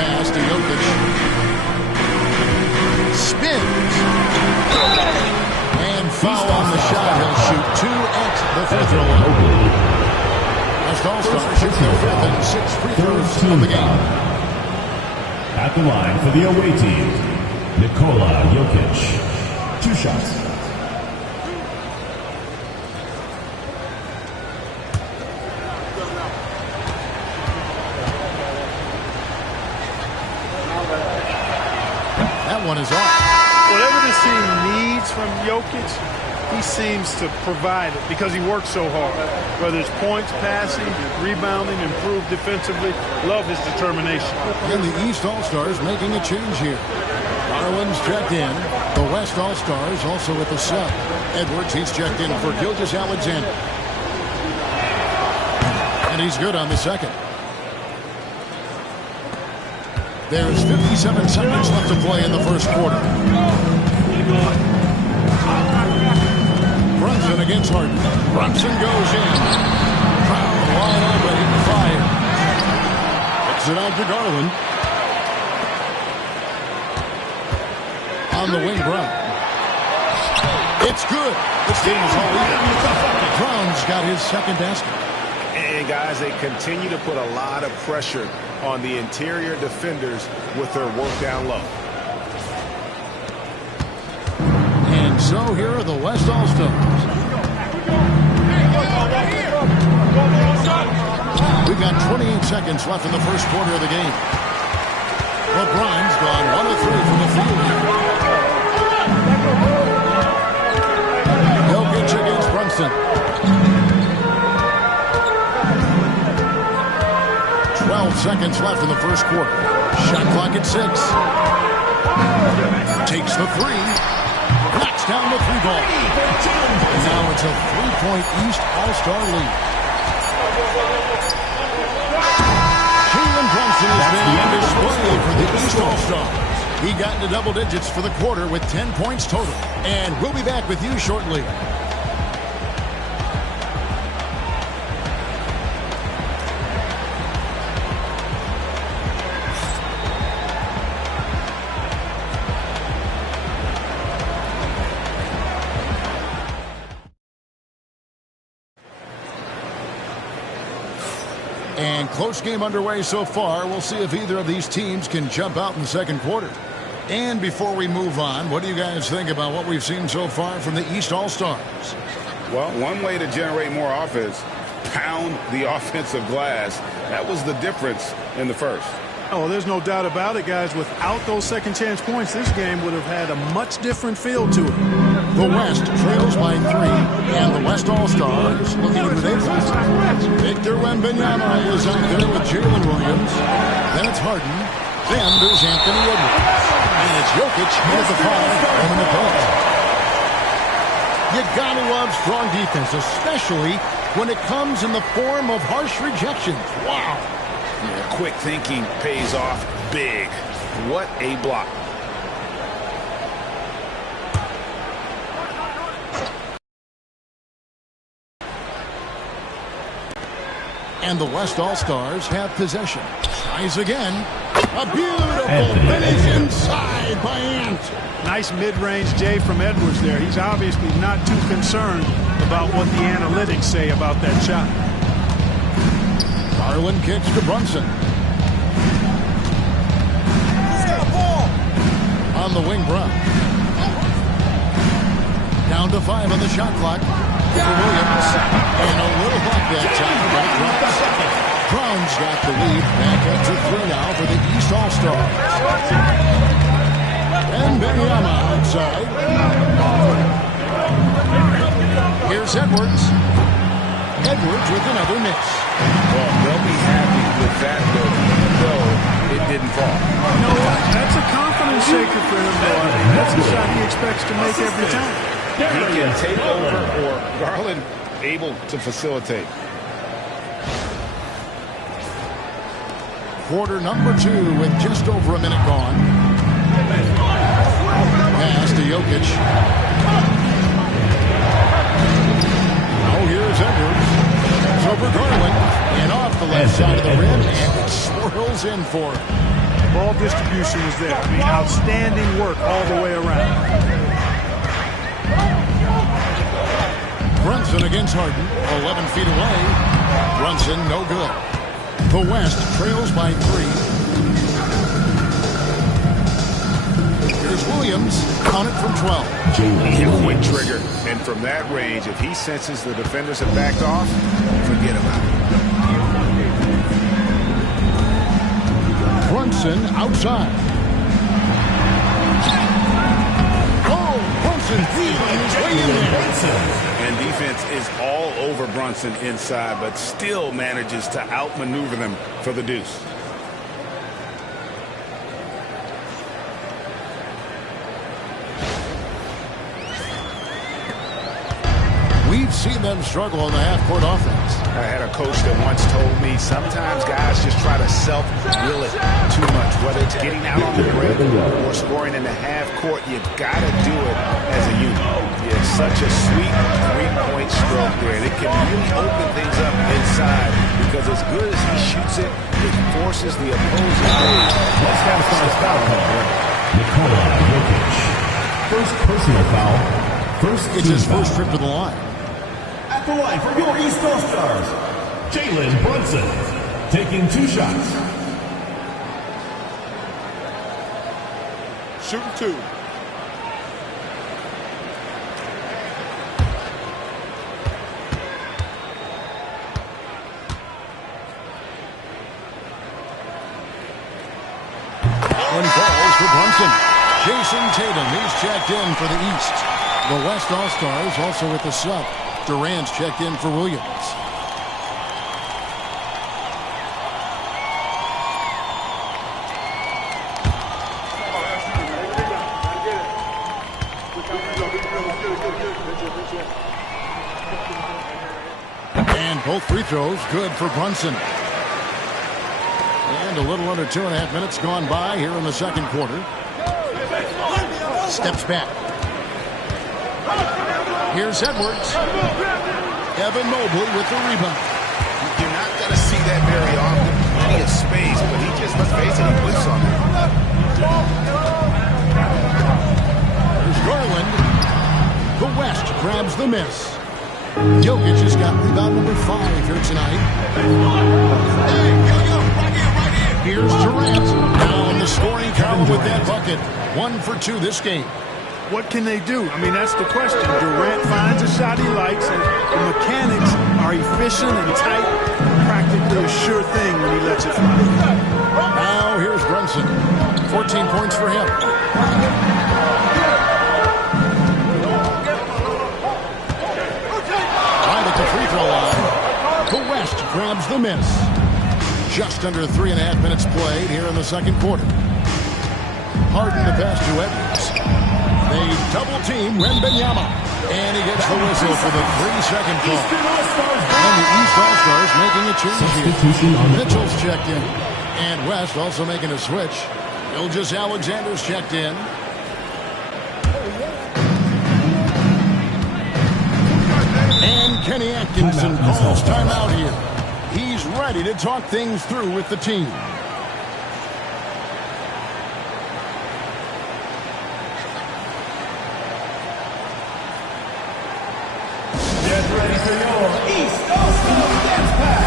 Pass to Jokic. Spins. And foul on the shot. He'll shoot 2 at the free throw line. West All-Stars shoots their 5th and 6th free throws of the game. At the line for the away team, Nikola Jokic. 2 shots. One is off. Whatever this team needs from Jokic, he seems to provide it because he works so hard. Whether it's points, passing, rebounding, improved defensively, love his determination. And the East All-Stars making a change here. Garland's checked in. The West All-Stars also with the sub. Edwards, he's checked in for Gilgeous-Alexander. And he's good on the second. There's 57 seconds left to play in the first quarter. Brunson against Harden. Brunson goes in. Brown wide open. Fire. Kicks it out to Garland. On the wing, Brown. It's good. This game is all even. Brown's got his second basket. And guys, they continue to put a lot of pressure on the interior defenders with their work down low. And so here are the West All-Stars. We've got 28 seconds left in the first quarter of the game. LeBron's gone seconds left in the first quarter. Shot clock at 6. Takes the 3. Knocks down the 3 ball. And now it's a 3-point East All-Star lead. Jalen Brunson has been on display for the East All-Stars. He got into double digits for the quarter with 10 points total. And we'll be back with you shortly. And close game underway so far. We'll see if either of these teams can jump out in the second quarter. And before we move on, what do you guys think about what we've seen so far from the East All-Stars? Well, one way to generate more offense, pound the offensive glass. That was the difference in the first. Oh, there's no doubt about it, guys. Without those second chance points, this game would have had a much different feel to it. The West trails by 3, and the West All-Stars looking into their first. Victor Wembanyama is out there with Jalen Williams. Then it's Harden. Then there's Anthony Edwards. And it's Jokic into the 5 and in the post. You gotta love strong defense, especially when it comes in the form of harsh rejections. Wow. Yeah, quick thinking pays off big. What a block. And the West All-Stars have possession. Tries again. A beautiful finish inside by Ant. Nice mid-range J from Edwards there. He's obviously not too concerned about what the analytics say about that shot. Garland kicks to Brunson. Who's got a ball? On the wing, Brown. Down to 5 on the shot clock. For Williams. And a little luck that time by Brown. Brown's got the lead. Back up to 3 now for the East All-Stars. And Wembanyama outside. Here's Edwards. Edwards with another miss. Well, they'll be happy with that, though it didn't fall. You know what? That's a confidence shaker for him, though. That's a shot he expects to make every time. He can take over, or Garland able to facilitate. Quarter number 2 with just over a minute gone. Pass to Jokic. Now here's Edwards. It's over Garland. And off the left side of the rim. And it swirls in for him. Ball distribution was there. I mean, outstanding work all the way around. Brunson against Harden. 11 feet away. Brunson no good. The West trails by 3. Here's Williams. Count it from 12. He'll quick trigger. And from that range, if he senses the defenders have backed off, forget about it. Brunson outside. Oh, Brunson feeling his way in there. And defense is all over Brunson inside, but still manages to outmaneuver them for the deuce. We've seen them struggle on the half-court offense. I had a coach that once told me sometimes guys just try to self-will it too much. Whether it's getting out on the break or scoring in the half-court, you got to do it as a unit. It's such a sweet three-point stroke there. And it can really open things up inside because as good as he shoots it, it forces the opposing team. Let's have a first foul. Nikola Jokic. First personal foul. It's his first trip to the line. At the line for your East All-Stars, Jalen Brunson, taking 2 shots. Shooting 2. One falls for Brunson. Jason Tatum, he's checked in for the East. The West All-Stars also with the sub. Durant's checked in for Williams. And both free throws good for Brunson. And a little under 2.5 minutes gone by here in the second quarter. Steps back. Here's Edwards. Evan Mobley with the rebound. You're not going to see that very often. Plenty of space, but he just, let's face it, he puts on it. There's Garland. The West grabs the miss. Jokic has got rebound number 5 here tonight. Here's Durant. Now in the scoring column with that bucket. 1 for 2 this game. What can they do? I mean, that's the question. Durant finds a shot he likes, and the mechanics are efficient and tight. Practically a sure thing when he lets it fly. Now here's Brunson. 14 points for him. Right at the free throw line. The West grabs the miss. Just under 3.5 minutes played here in the second quarter. Harden the pass to Edwards. They double-team Wembanyama. And he gets the whistle for the 3-second call. And the East All-Stars making a change here. Mitchell's checked in. And West also making a switch. Gilgeous-Alexander's checked in. And Kenny Atkinson calls timeout here. He's ready to talk things through with the team. Get ready for your East All-Stars Dance Pack.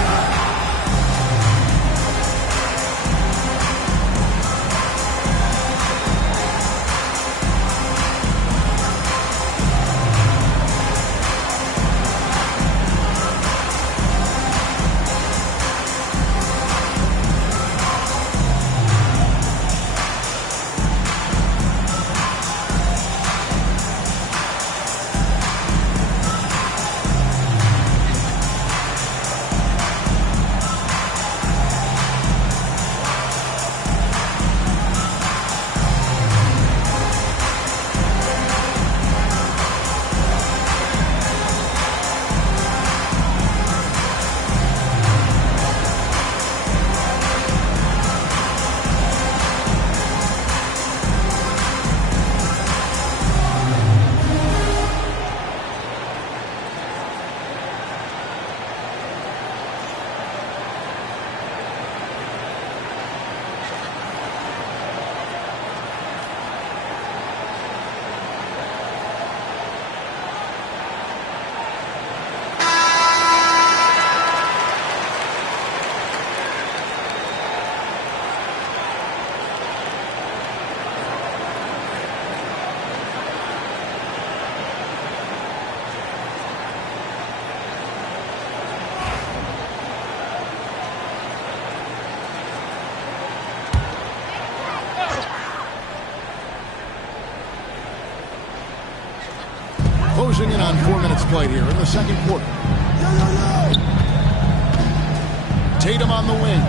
Closing in on 4 minutes played here in the second quarter. Tatum on the wing.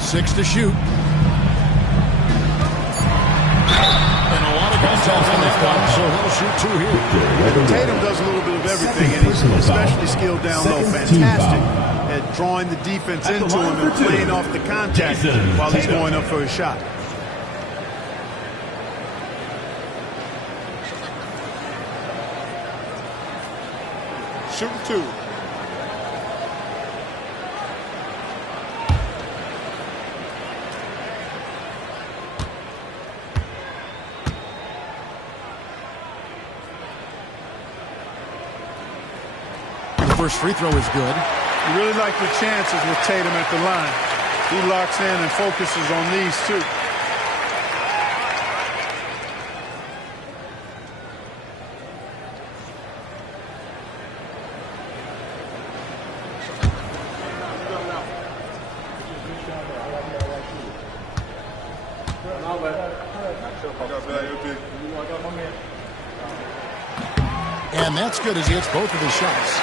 6 to shoot. And a lot of contact on that one, so he'll shoot 2 here. Tatum does a little bit of everything, and he's especially skilled down low. Fantastic at drawing the defense into him and playing off the contact while he's going up for a shot. Shooting 2. First free throw is good. You really like the chances with Tatum at the line. He locks in and focuses on these two. And that's good as he hits both of his shots.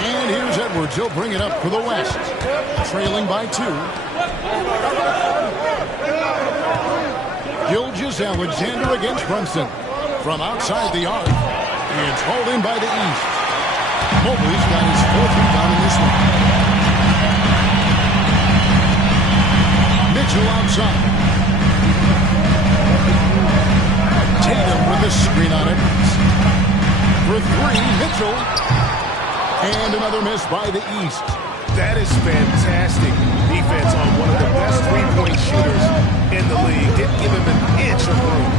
And here's Edwards. He'll bring it up for the West. Trailing by 2. Gilgeous-Alexander against Brunson. From outside the arc, it's holding by the East. Mobley's got his 4th rebound in this one. Mitchell outside. Tatum with the screen on it. For 3, Mitchell. And another miss by the East. That is fantastic defense on one of the best three-point shooters in the league. Didn't give him an inch of room.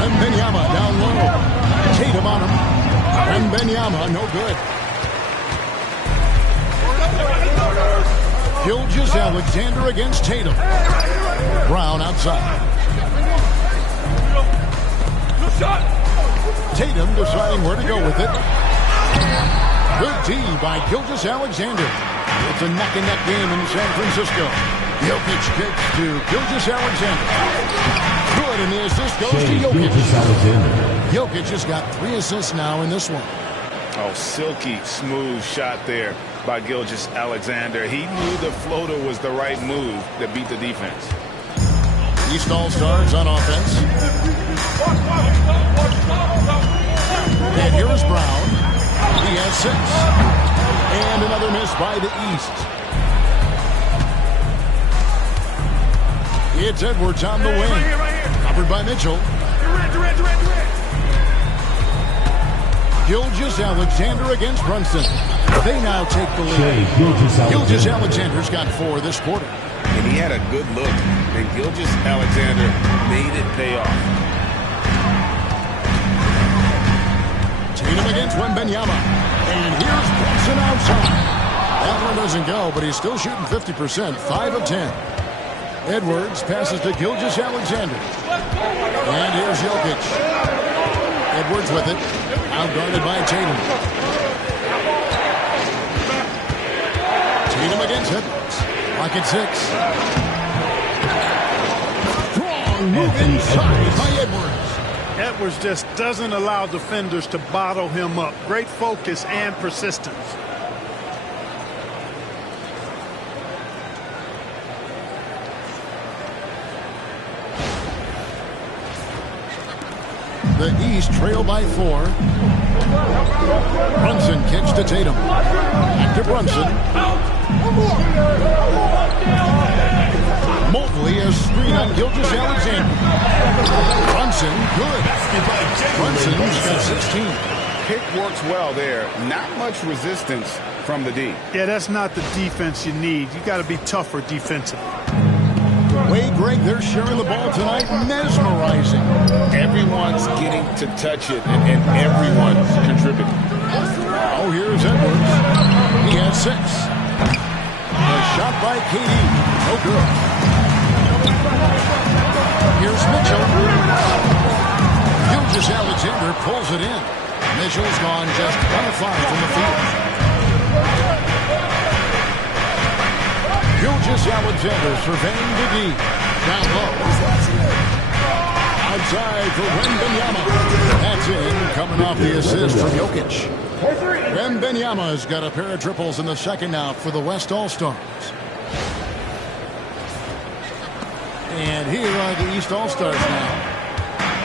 Wembanyama down low. Tatum on him. Wembanyama, no good. Gilgeous-Alexander against Tatum. Brown outside. Tatum deciding where to go with it. Good D by Gilgeous-Alexander. It's a neck-and-neck game in San Francisco. Jokic kicks to Gilgeous-Alexander. Good, and the assist goes to Jokic. Jokic has got 3 assists now in this one. Oh, silky smooth shot there by Gilgeous-Alexander. He knew the floater was the right move to beat the defense. East All-Stars on offense. And here's Brown. He has 6. And another miss by the East. It's Edwards on the wing. Covered by Mitchell. Gilgeous-Alexander against Brunson. They now take the lead. Gilgeous-Alexander's got 4 this quarter. And he had a good look. And Gilgeous-Alexander made it pay off. Tatum against Wembanyama. And here's Brunson outside. That one doesn't go, but he's still shooting 50%, 5 of 10. Edwards passes to Gilgeous-Alexander. And here's Jokic. Edwards with it. Outguarded by Tatum. Tatum against Edwards. Lock at 6. Strong move inside by Edwards. Edwards just doesn't allow defenders to bottle him up. Great focus and persistence. The East trail by 4. Brunson kicks to Tatum. Back to Brunson. Mobley a screen on Gilgeous-Alexander. Brunson, good. Brunson's got 16. Pick works well there. Not much resistance from the D. Yeah, that's not the defense you need. You got to be tougher defensively. Wade, Greg, they're sharing the ball tonight. Mesmerizing. Everyone's getting to touch it, and everyone's contributing. Oh, here's Edwards. He has 6. A shot by KD. No good. Here's Mitchell. Gilgeous-Alexander pulls it in. Mitchell's gone just 1 of 5 from the field. Gilgeous-Alexander surveying the D. Down low. Outside for Wembanyama. That's in, coming off the assist from Jokic. Wembanyama's got a pair of triples in the second now for the West All-Stars. And here are the East All-Stars now.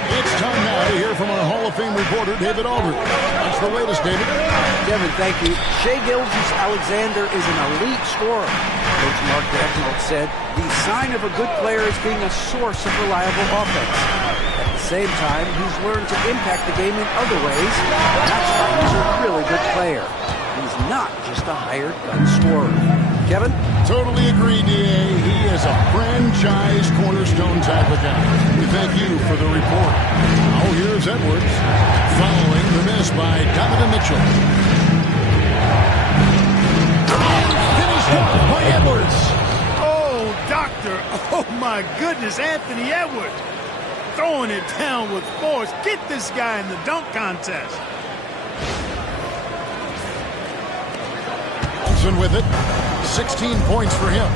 It's time now to hear from our Hall of Fame reporter, David Aldridge. What's the latest, David? Kevin, thank you. Shai Gilgeous-Alexander is an elite scorer. Coach Mark Daigneault said, the sign of a good player is being a source of reliable offense. At the same time, he's learned to impact the game in other ways. That's why he's a really good player. He's not just a hired gun scorer. Kevin? Totally agree, D.A. He is a franchise cornerstone type of guy. We thank you for the report. Oh, here's Edwards. Following the miss by Donovan Mitchell. Finished off by Edwards. Oh, doctor. Oh, my goodness. Anthony Edwards. Throwing it down with force. Get this guy in the dunk contest. Olsen with it. 16 points for him.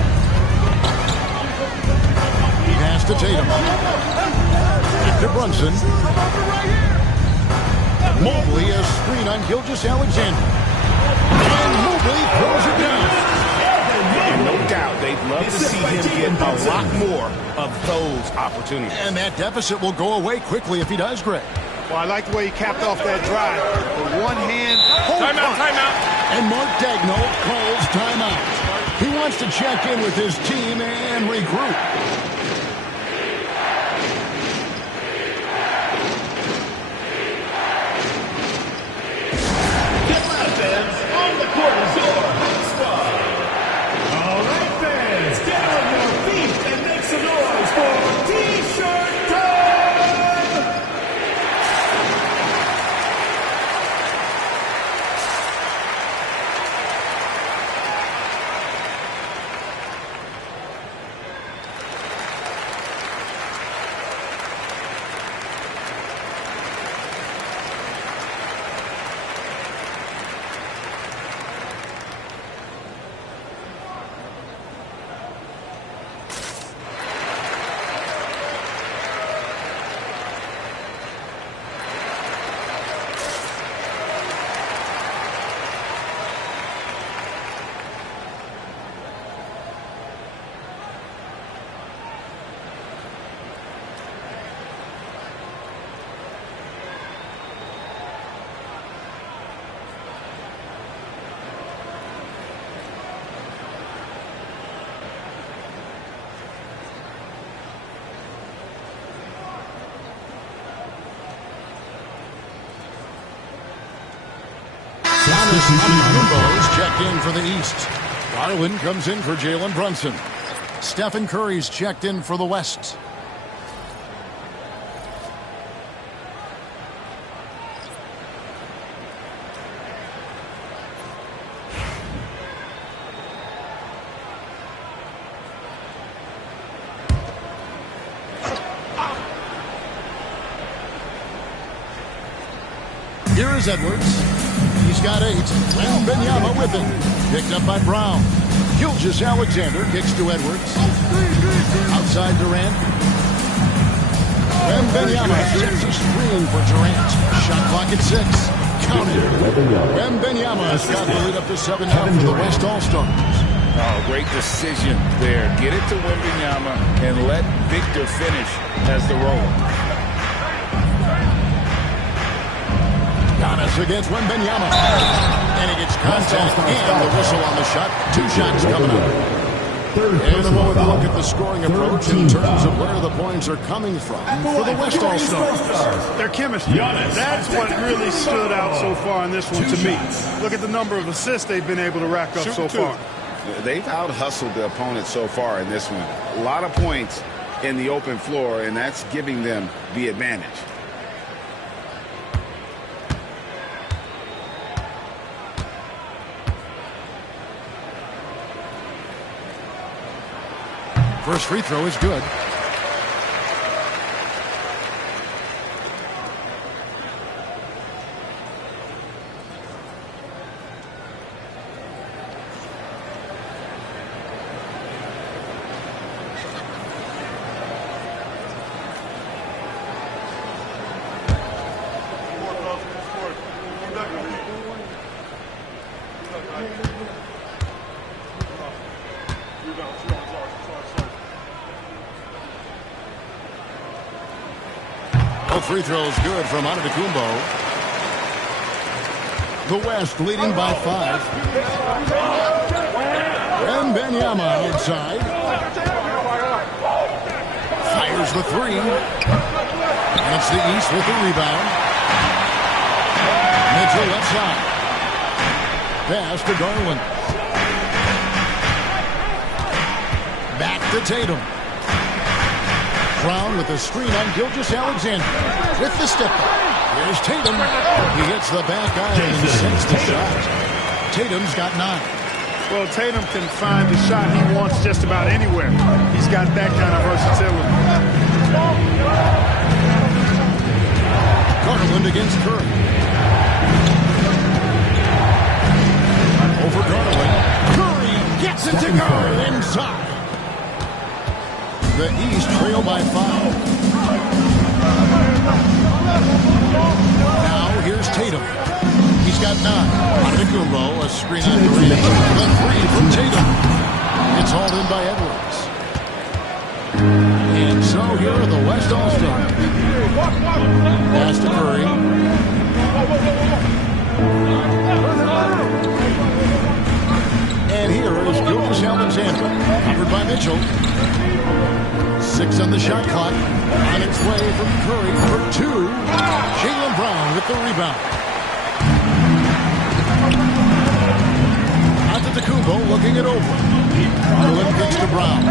He has to Tatum. Back to Brunson. Mobley a screen on Gilgeous-Alexander. And Mobley throws it down. They'd love to see him get a lot more of those opportunities. And that deficit will go away quickly if he does, Greg. Well, I like the way he capped off that drive. The one-hand hold Timeout, punt. timeout. And Mark Daigneault calls timeout. He wants to check in with his team and regroup. On the court is your hot spot. All right, fans, get on your feet and make some noise for T-shirt time! Antetokounmpo is checked in for the East. Garland comes in for Jalen Brunson. Stephen Curry's checked in for the West. Here is Edwards. He's got 8. Wembanyama with him. Picked up by Brown. Gilgeous-Alexander kicks to Edwards. Outside Durant. Wembanyama sets a screen for Durant. Shot clock at 6. Counted. Wembanyama's got the lead up to 7 now for the West All-Stars. Oh, great decision there. Get it to Wembanyama and let Victor finish as the roller. Giannis against Wembanyama. And he gets contact and the whistle on the shot. 2 shots coming up. In a moment, we'll look at the scoring approach in terms of where the points are coming from for the West All-Stars. Their chemistry. That's what really stood out so far in this one to me. Look at the number of assists they've been able to rack up so far. They've out-hustled the opponent so far in this one. A lot of points in the open floor, and that's giving them the advantage. First free throw is good. Free throws good from Antetokounmpo. The West leading by 5. Wembanyama inside. Fires the 3. And it's the East with the rebound. Mitchell left side. Pass to Garland. Back to Tatum. Brown with the screen on Gilgeous-Alexander. With the step back. Here's Tatum. He hits the back iron and sends the shot. Tatum's got 9. Well, Tatum can find the shot he wants just about anywhere. He's got that kind of versatility. Garland against Curry. Over Garland. Curry gets it to Garland inside. The East trail by 5. Now here's Tatum. He's got 9. Antetokounmpo, a screen on Durant. The 3 from Tatum. It's hauled in by Edwards. And so here are the West All-Stars. Pass to Curry. And here is Gilgeous Alexander. Covered by Mitchell. 6 on the shot clock. On its way from Curry for 2. Jaylen Brown with the rebound. Antetokounmpo looking it over. Garland kicks to Brown.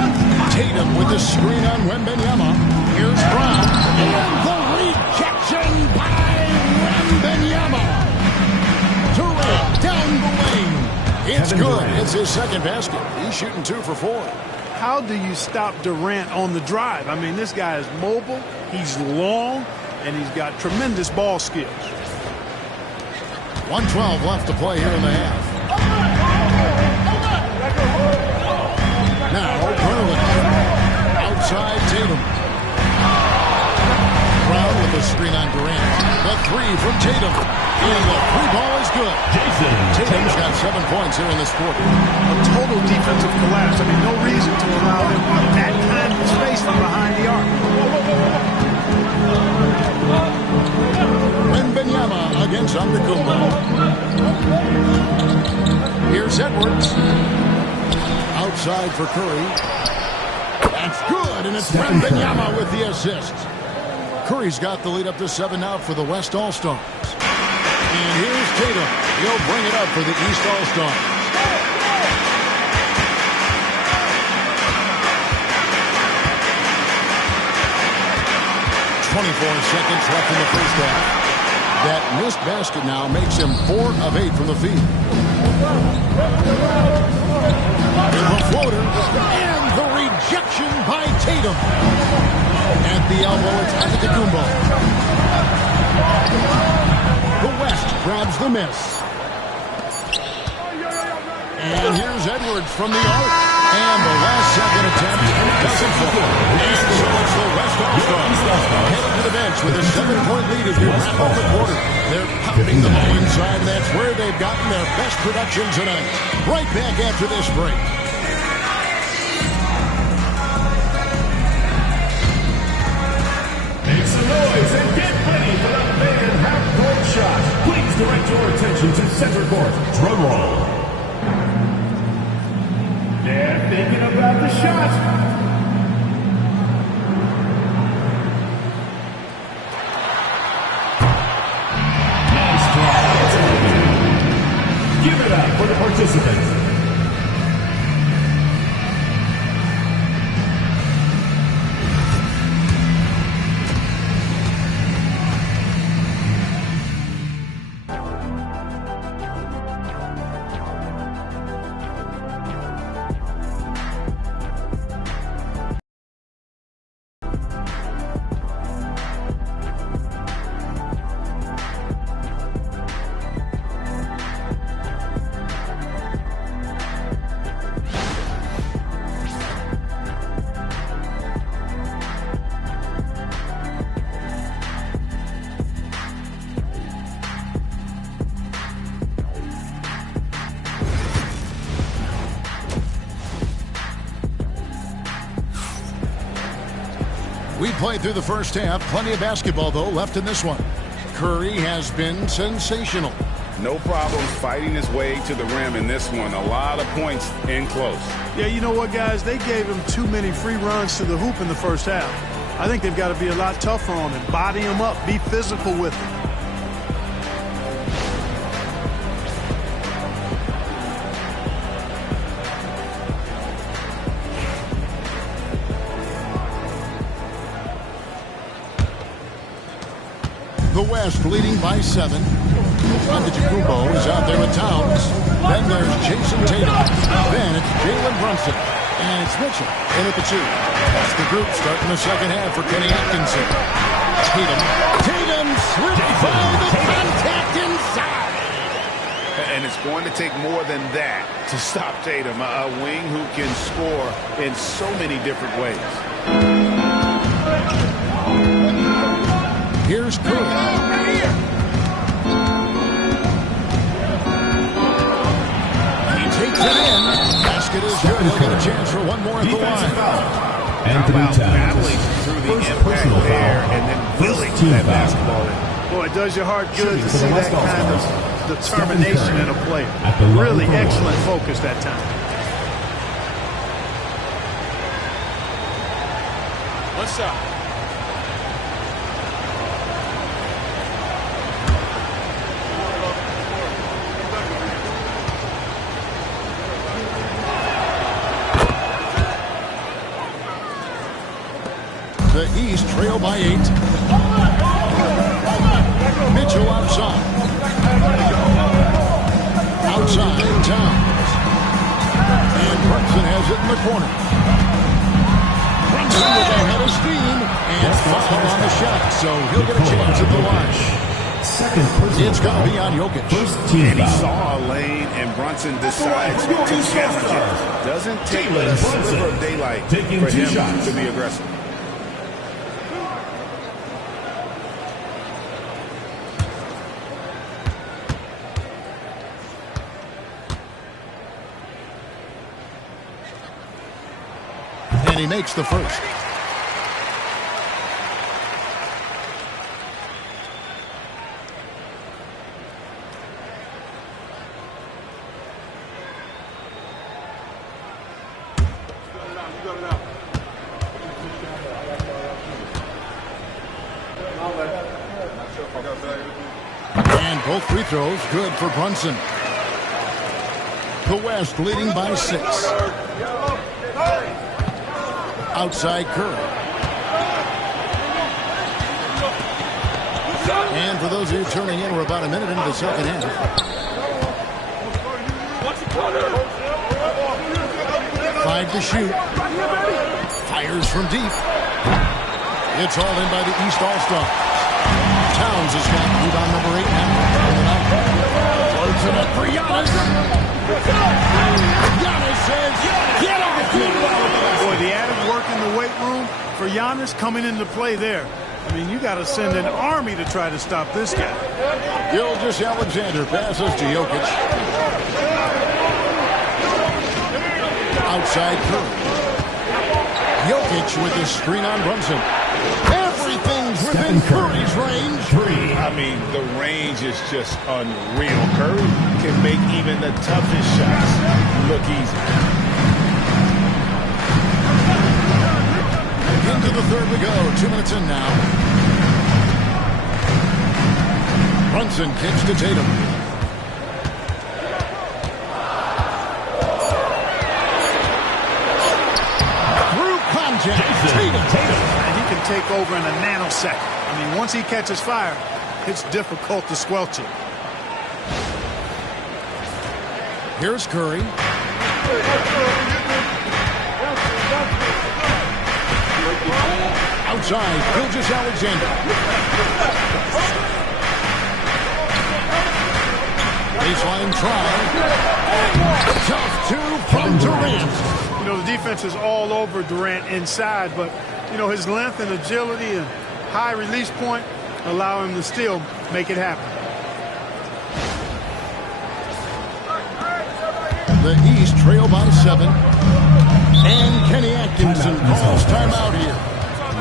Tatum with the screen on Wembanyama. Here's Brown. And the rejection by Wembanyama. Durant down the lane. It's good. It's his second basket. He's shooting 2 for 4. How do you stop Durant on the drive? I mean, this guy is mobile, he's long, and he's got tremendous ball skills. 1:12 left to play here in the half. Now, Garland. Outside Tatum. Brown with the screen on Durant. The 3 from Tatum. And the 3 ball is good. Tatum's got 7 points here in this quarter. A total defensive collapse. I mean, no reason to allow them that kind of space from behind the arc. Wembanyama against Antetokounmpo. Here's Edwards. Outside for Curry. That's good, and it's Wembanyama with the assist. Curry's got the lead up to 7 now for the West All-Stars. And here's Tatum. He'll bring it up for the East All-Stars. 24 seconds left in the first half. That missed basket now makes him 4 of 8 from the field. The floater and the rejection by Tatum. At the elbow, it's Antetokounmpo. The West grabs the miss. And here's Edwards from the arc. And the last second attempt doesn't fall. And so it's the West All-Stars headed to the bench with a 7-point lead as we wrap up the quarter. They're pounding the ball inside, and that's where they've gotten their best production tonight. Right back after this break. Make some noise and get ready for the big half-court shot. Please direct your attention to center court. Drum roll. They're thinking about the shot. Nice drive. Give it up for the participants. We played through the first half. Plenty of basketball, though, left in this one. Curry has been sensational. No problem fighting his way to the rim in this one. A lot of points in close. Yeah, you know what, guys? They gave him too many free runs to the hoop in the first half. I think they've got to be a lot tougher on him. Body him up. Be physical with him. The West leading by 7. Antetokounmpo is out there with Towns. Then there's Jason Tatum. Then it's Jalen Brunson. And it's Mitchell in at the 2. That's the group starting the second half for Kenny Atkinson. Tatum slipped by the contact inside. And it's going to take more than that to stop Tatum. A wing who can score in so many different ways. Here's Curry. He takes it in. Basket basket is good. He'll get a chance for one more at the Defensive line. foul. How Anthony about Towns. battling through the First impact personal there foul. and then willing First team that foul. basketball in? Boy, it does your heart good Shooting to for the see that West kind of All-Stars. determination Stephen in a Curry. player. At the line Really for one. excellent focus that time. One shot. The East trail by 8. Mitchell outside. Outside, Towns. And Brunson has it in the corner. Brunson with a head of steam and foul on the shot, so he'll get a chance at the line. Second personal It's going foul. to be on Jokic. First team And he foul. saw a lane, and Brunson decides to challenge it. Doesn't take but a sliver of daylight Taking for two him shots. to be aggressive. And he makes the first. And both free throws good for Brunson. The West leading by 6. Outside Curry. And for those of you turning in, we're about a minute into the second half. 5 to shoot. Fires from deep. It's all in by the East All-Stars. Towns has got rebound number 8 now. Floats it up for Giannis. Giannis says, get off me. Boy, the added work in the weight room for Giannis coming into play there. I mean, you got to send an army to try to stop this guy. Gilgeous Alexander passes to Jokic. Outside Curry. Jokic with his screen on Brunson. Everything's within Curry's range. I mean, the range is just unreal. Curry can make even the toughest shots look easy. Into the third we go. 2 minutes in now. Brunson kicks to Tatum. Through contact. Tatum. And he can take over in a nanosecond. I mean, once he catches fire, it's difficult to squelch it. Here's Curry. Outside, Gilgeous Alexander. Baseline try. Tough two from Durant. You know, the defense is all over Durant inside, but, you know, his length and agility and high release point allow him to still make it happen. The East trail by 7. And Kenny Atkinson calls timeout here.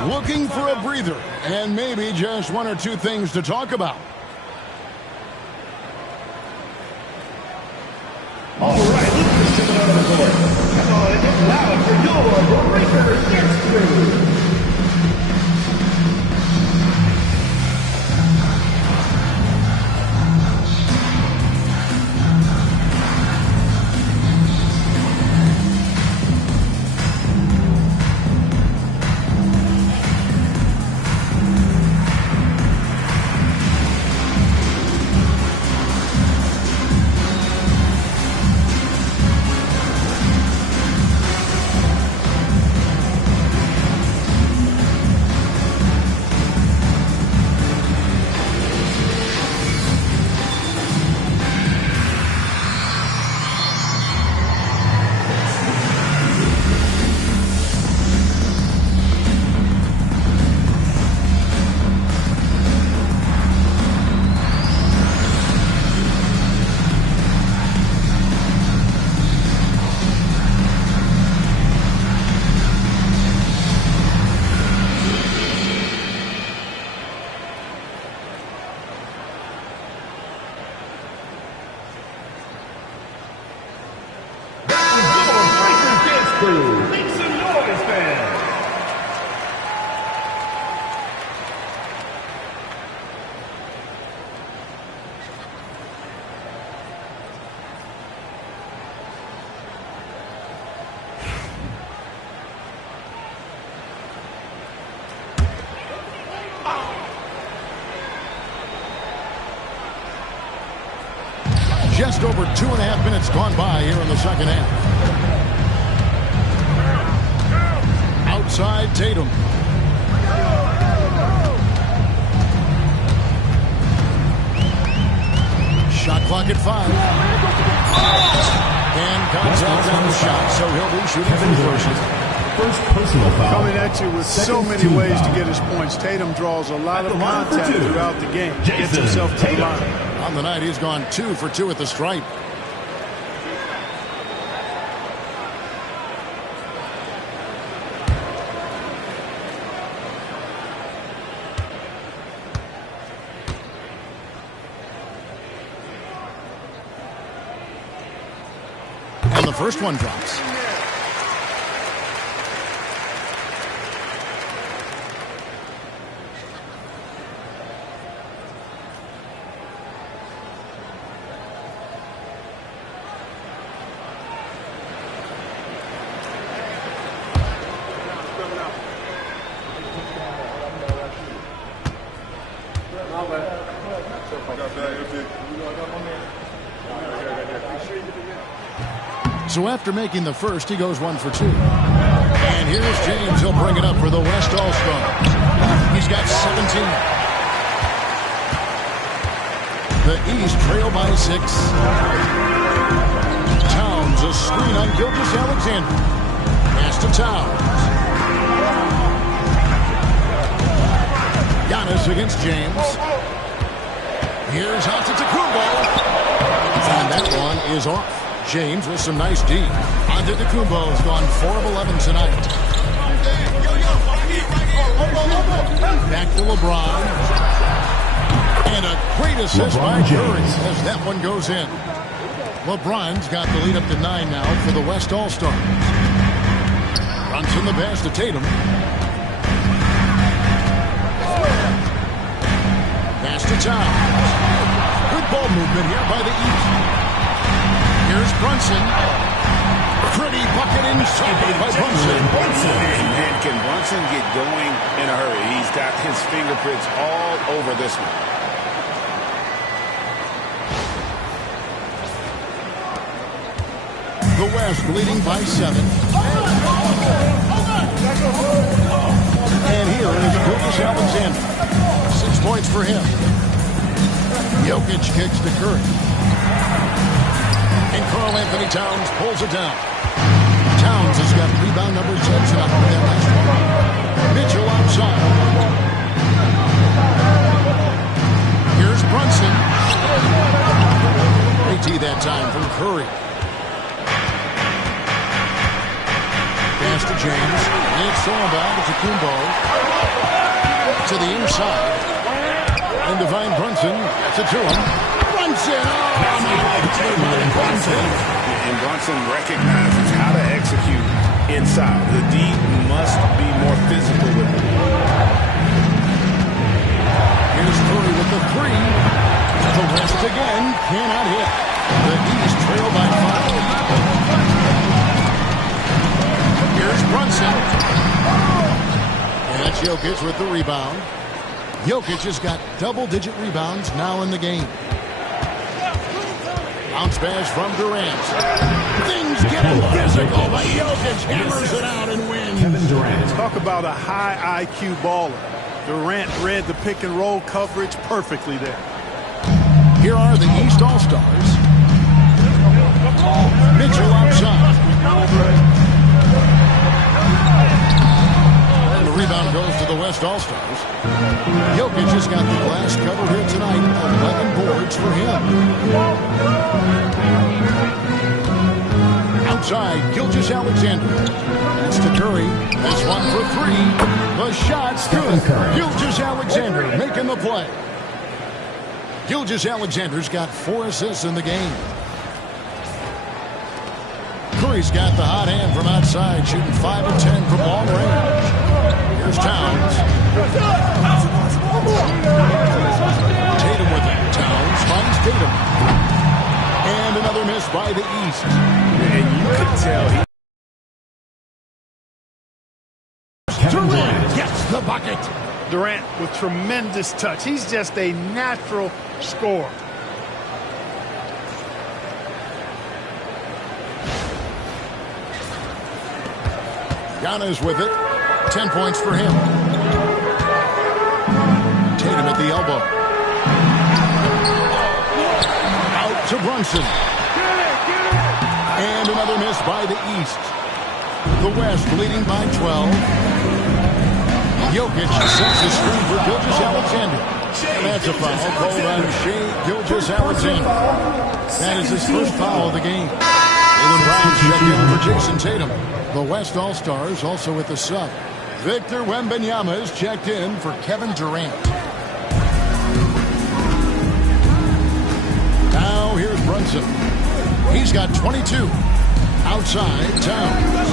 Looking for a breather and maybe just 1 or 2 things to talk about. All right, let's get out of the court. Come on and get loud for your Breakers Dance Crew. Just over 2.5 minutes gone by here in the second half. Outside Tatum. Shot clock at 5. And contact on the shot, so he'll be shooting free throws. First personal foul. Coming at you with so many ways to get his points. Tatum draws a lot of contact throughout the game. Gets himself to the line. On the night, he's gone 2 for 2 at the stripe. And the first one drops. So after making the first, he goes 1 for 2. And here's James. He'll bring it up for the West All-Stars. He's got 17. The East trail by 6. Towns, a screen on Gilgeous-Alexander. Pass to Towns. Giannis against James. Here's Antetokounmpo. And that one is off. James with some nice D. Antetokounmpo has gone 4 of 11 tonight. Back to LeBron. And a great assist by Curry as that one goes in. LeBron's got the lead up to 9 now for the West All-Stars. Brunson the pass to Tatum. Pass to Towns. Good ball movement here by the East. Here's Brunson. Pretty bucket inside by Brunson. Man, can Brunson get going in a hurry? He's got his fingerprints all over this one. The West leading by 7. And here is Gilgeous-Alexander. 6 points for him. Jokic kicks to Curry. And Karl-Anthony Towns pulls it down. Towns has got rebound number 10 tonight in that last one. Mitchell outside. Here's Brunson. AT that time from Curry. Pass to James. It's thrown back to Kumbo. To the inside. And Divine Brunson gets it to him. Brunson! Oh, my Brunson! And Brunson recognizes how to execute inside. The D must be more physical with it. Here's Curry with the 3. The West again cannot hit. The East trail by 5. Here's Brunson. And that's Jokic with the rebound. Jokic has got double-digit rebounds now in the game. Bounce pass from Durant. Things getting physical, but Jokic hammers it out and wins. Kevin Durant. Talk about a high IQ baller. Durant read the pick and roll coverage perfectly there. Here are the East All-Stars. Mitchell outside. And the rebound goes to the West All-Stars. Jokic has got the glass covered here tonight. 11 boards for him. Outside, Gilgeous-Alexander. That's to Curry. That's 1 for 3. The shot's good. Gilgeous-Alexander making the play. Gilgeous-Alexander's got 4 assists in the game. Curry's got the hot hand from outside, shooting 5 of 10 from long range. Here's Towns. Tatum with it. Towns finds Tatum. And another miss by the East. And you could tell he... Durant gets the bucket. Durant with tremendous touch. He's just a natural scorer. Giannis with it. 10 points for him. Tatum at the elbow. Out to Brunson. And another miss by the East. The West leading by 12. Jokic sets the screen for Gilgeous-Alexander. And that's a foul called on Shai Gilgeous-Alexander. That is his first foul of the game. Jaylen Brown checked in for Jason Tatum. The West All-Stars also with the sub. Victor Wembanyama is checked in for Kevin Durant. Now here's Brunson. He's got 22. Outside, Towns.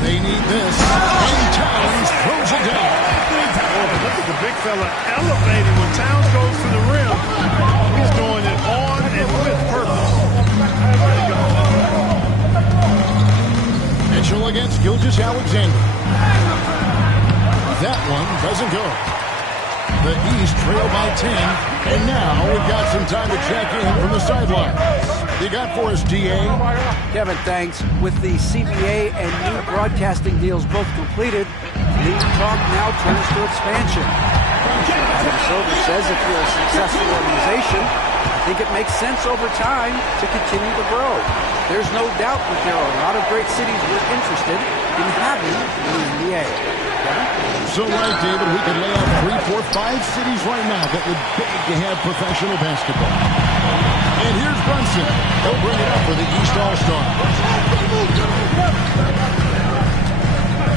They need this. And Towns throws it down. Look at the big fella elevating when Towns goes to the rim. He's doing it on and with purpose. There you go. Mitchell against Gilgeous-Alexander. That one doesn't go. The East trail by 10. And now we've got some time to check in from the sideline. You got for us, DA? Kevin, thanks. With the CBA and new broadcasting deals both completed, league talk now turns to expansion. Adam Silver says if you're a successful organization, I think it makes sense over time to continue to grow. There's no doubt that there are a lot of great cities we're interested in having in the NBA. So right, David, we could lay out 3, 4, 5 cities right now that would beg to have professional basketball. And here's Brunson. He'll bring it up for the East All-Stars.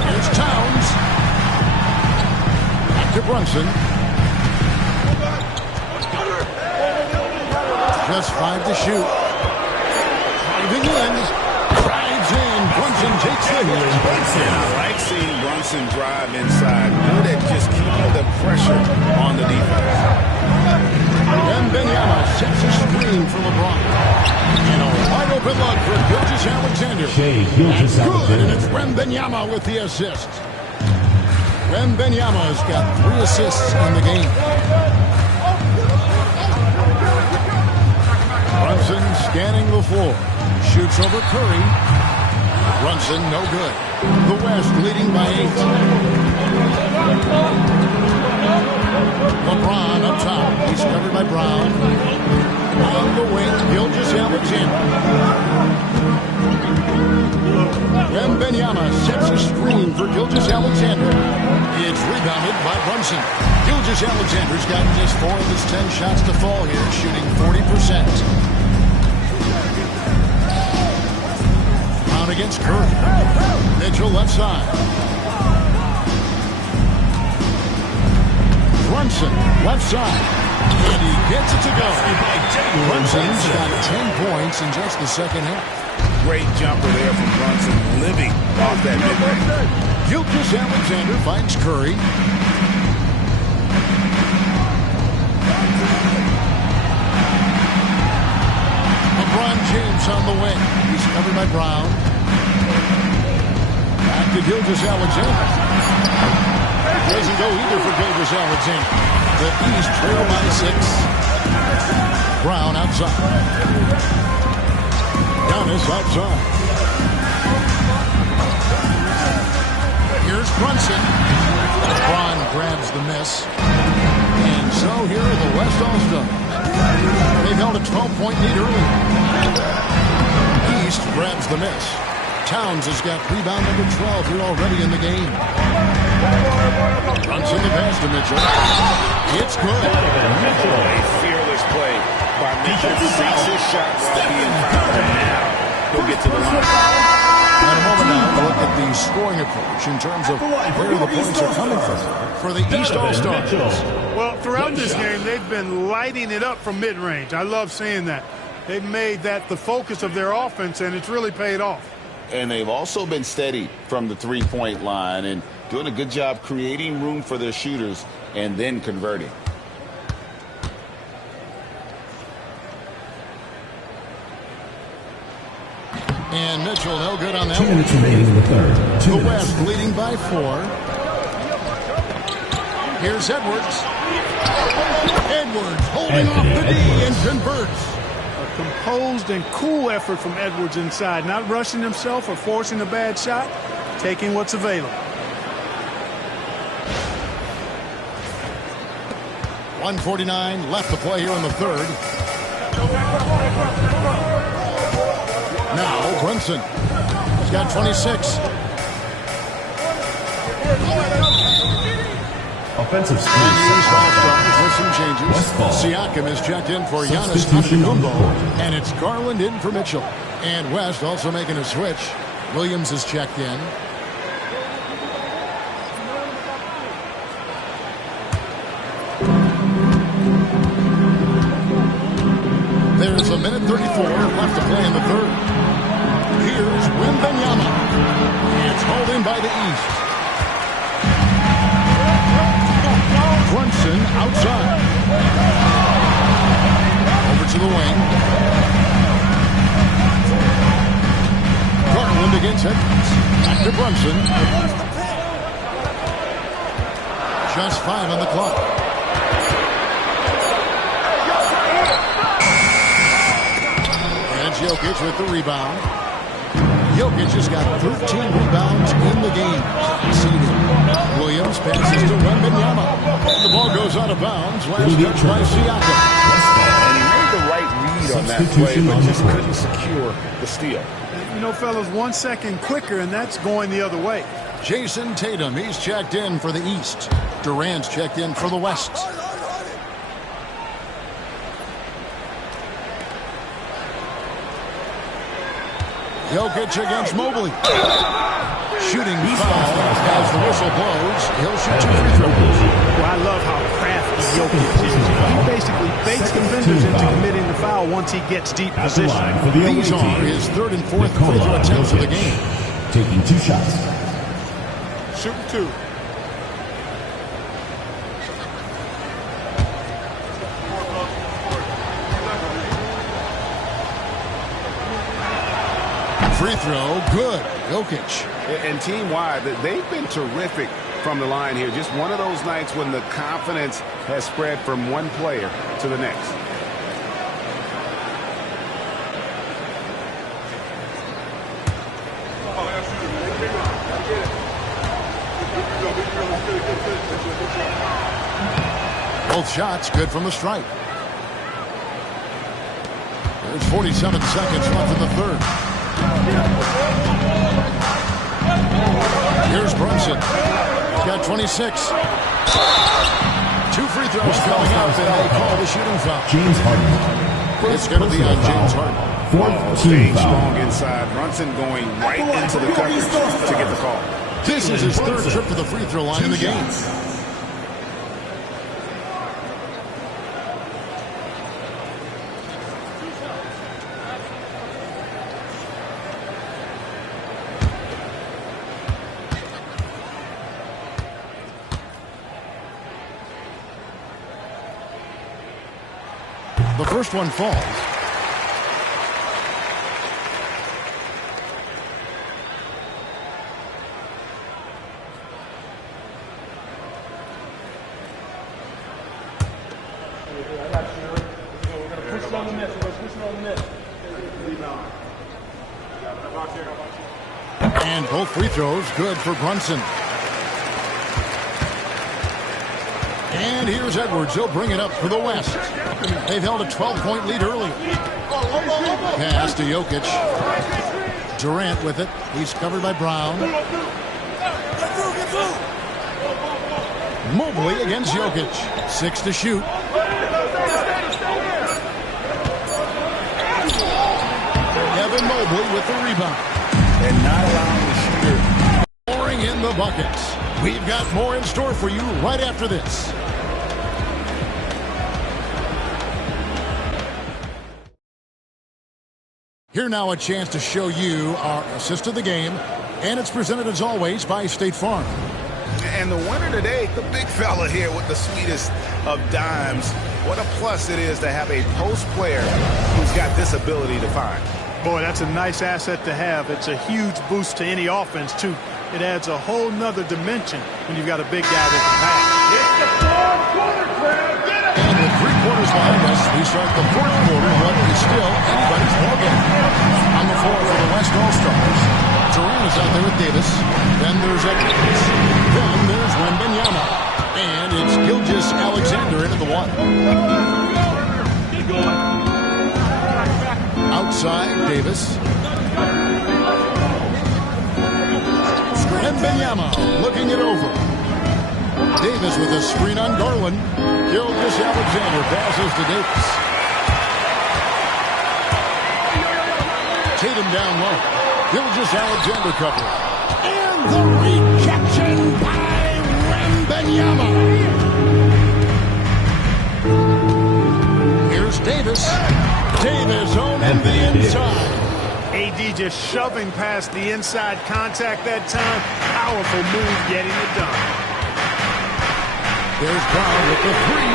Here's Towns. Back to Brunson. Just 5 to shoot. Driving in. Drives in. Brunson takes the hit. I like seeing Brunson drive inside. Good at just keeping the pressure on the defense. Wembanyama sets a screen for LeBron. And a wide open look for Gilgeous-Alexander. Good, and it's Wembanyama with the assist. Wembanyama's got 3 assists in the game. Brunson scanning the floor. Shoots over Curry. Brunson, no good. The West leading by 8. LeBron up top. He's covered by Brown. On the wing, Gilgeous-Alexander. Wembanyama sets a screen for Gilgeous-Alexander. It's rebounded by Brunson. Gilgeous-Alexander's got just 4 of his 10 shots to fall here, shooting 40%. Brown against Curry. Mitchell left side. Brunson, left side. And he gets it to go. Brunson's got 10 points in just the second half. Great jumper there from Brunson, living off that mid-range. Gilgeous-Alexander finds Curry. LeBron James on the wing. He's covered by Brown. Back to Gilgeous-Alexander. Doesn't go either for Gilgeous-Alexander. The East trail by 6. Brown outside. Giannis outside. Here's Brunson. LeBron grabs the miss. And so here are the West All-Stars. They've held a 12-point lead early. East grabs the miss. Towns has got rebound number 12 here already in the game. Brunson the pass to Mitchell. It's good. A fearless play by Mitchell. Sees his shot while being fouled, and now he'll get to the line. In a moment now, we'll look at the scoring approach in terms of where the points are coming from for the East All-Stars. Well, throughout this game, they've been lighting it up from mid-range. I love seeing that. They've made that the focus of their offense, and it's really paid off. And they've also been steady from the three-point line and doing a good job creating room for their shooters and then converting. And Mitchell, no good on that 2 minutes remaining in the third. The West leading by 4. Here's Edwards. Edwards holding off the D and converts. Composed and cool effort from Edwards inside. Not rushing himself or forcing a bad shot. Taking what's available. 1:49 left to play here in the third. Now Brunson. He's got 26. Offensive And speed. with some changes. Siakam is checked in for Giannis Antetokounmpo, and it's Garland in for Mitchell. And West also making a switch. Williams is checked in. There's a minute 34 left to play in the third. Here's Wembanyama. It's hauled in by the East. Brunson outside. Over to the wing. Garland against it. Back to Brunson. Just 5 on the clock. And Jokic with the rebound. Jokic has got 13 rebounds in the game. Williams passes to Wembanyama. The ball goes out of bounds. Last touch by Siakam. And he made the right read on that play, but just couldn't secure the steal. You know, fellas, 1 second quicker, and that's going the other way. Jason Tatum, he's checked in for the East. Durant's checked in for the West. Jokic against Mobley. Shooting foul as the whistle blows. He'll shoot 2 free throws. Well, I love how crafty Jokic is. He basically baits defenders into committing the foul once he gets deep position. These are his 3rd and 4th free throw attempts of the game. Taking 2 shots. Shooting 2. Free throw, good. Jokic. And team-wide, they've been terrific from the line here. Just one of those nights when the confidence has spread from one player to the next. Both shots good from the stripe. There's 47 seconds left in the third. Here's Brunson. He's got 26. 2 free throws coming up, and they call the shooting foul. James Harden. It's going to be on James Harden. Staying strong inside. Brunson going right into the coverage to get the call. This is his 3rd trip to the free throw line in the game. The first one falls. And both free throws good for Brunson. And here's Edwards. He'll bring it up for the West. They've held a 12-point lead earlier. Pass to Jokic. Durant with it. He's covered by Brown. Mobley against Jokic. 6 to shoot. Evan Mobley with the rebound. And not allowing the shooter. Pouring in the buckets. We've got more in store for you right after this. Here now a chance to show you our assist of the game, and it's presented as always by State Farm. And the winner today, the big fella here with the sweetest of dimes. What a plus it is to have a post player who's got this ability to find. Boy, that's a nice asset to have. It's a huge boost to any offense, too. It adds a whole nother dimension when you've got a big guy that can pass. And with 3 quarters behind us. We start the fourth quarter. What is still anybody's ballgame. On the floor for the West All-Stars. Durant is out there with Davis. Then there's Edwards. Then there's Wembanyama. And it's Gilgeous-Alexander into the one. Outside, Davis. Wembanyama looking it over. Davis with a screen on Garland. Gilgeous-Alexander passes to Davis. Tatum down low. Gilgeous-Alexander cover. And the rejection by Wembanyama. Here's Davis. Davis owning the inside. AD just shoving past the inside contact that time. Powerful move getting it done. There's Brown with the three.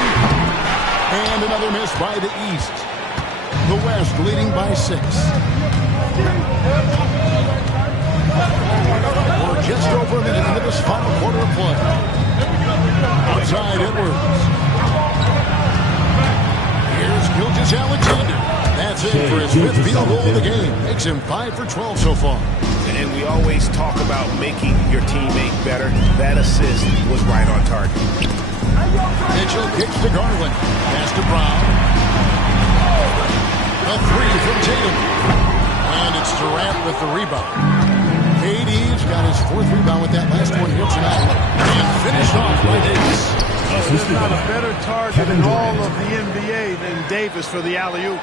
And another miss by the East. The West leading by 6. We're just over a minute into this final quarter of play. Outside Edwards. Here's Gilgeous-Alexander. That's it for his 5th field goal of the game. Makes him 5 for 12 so far. And we always talk about making your teammate better. That assist was right on target. Mitchell kicks to Garland. Pass to Brown. A three from Tatum. And it's Durant with the rebound. KD's got his 4th rebound with that last one here tonight. And finished off by Davis. There's not a better target in all of the NBA than Davis for the alley-oop.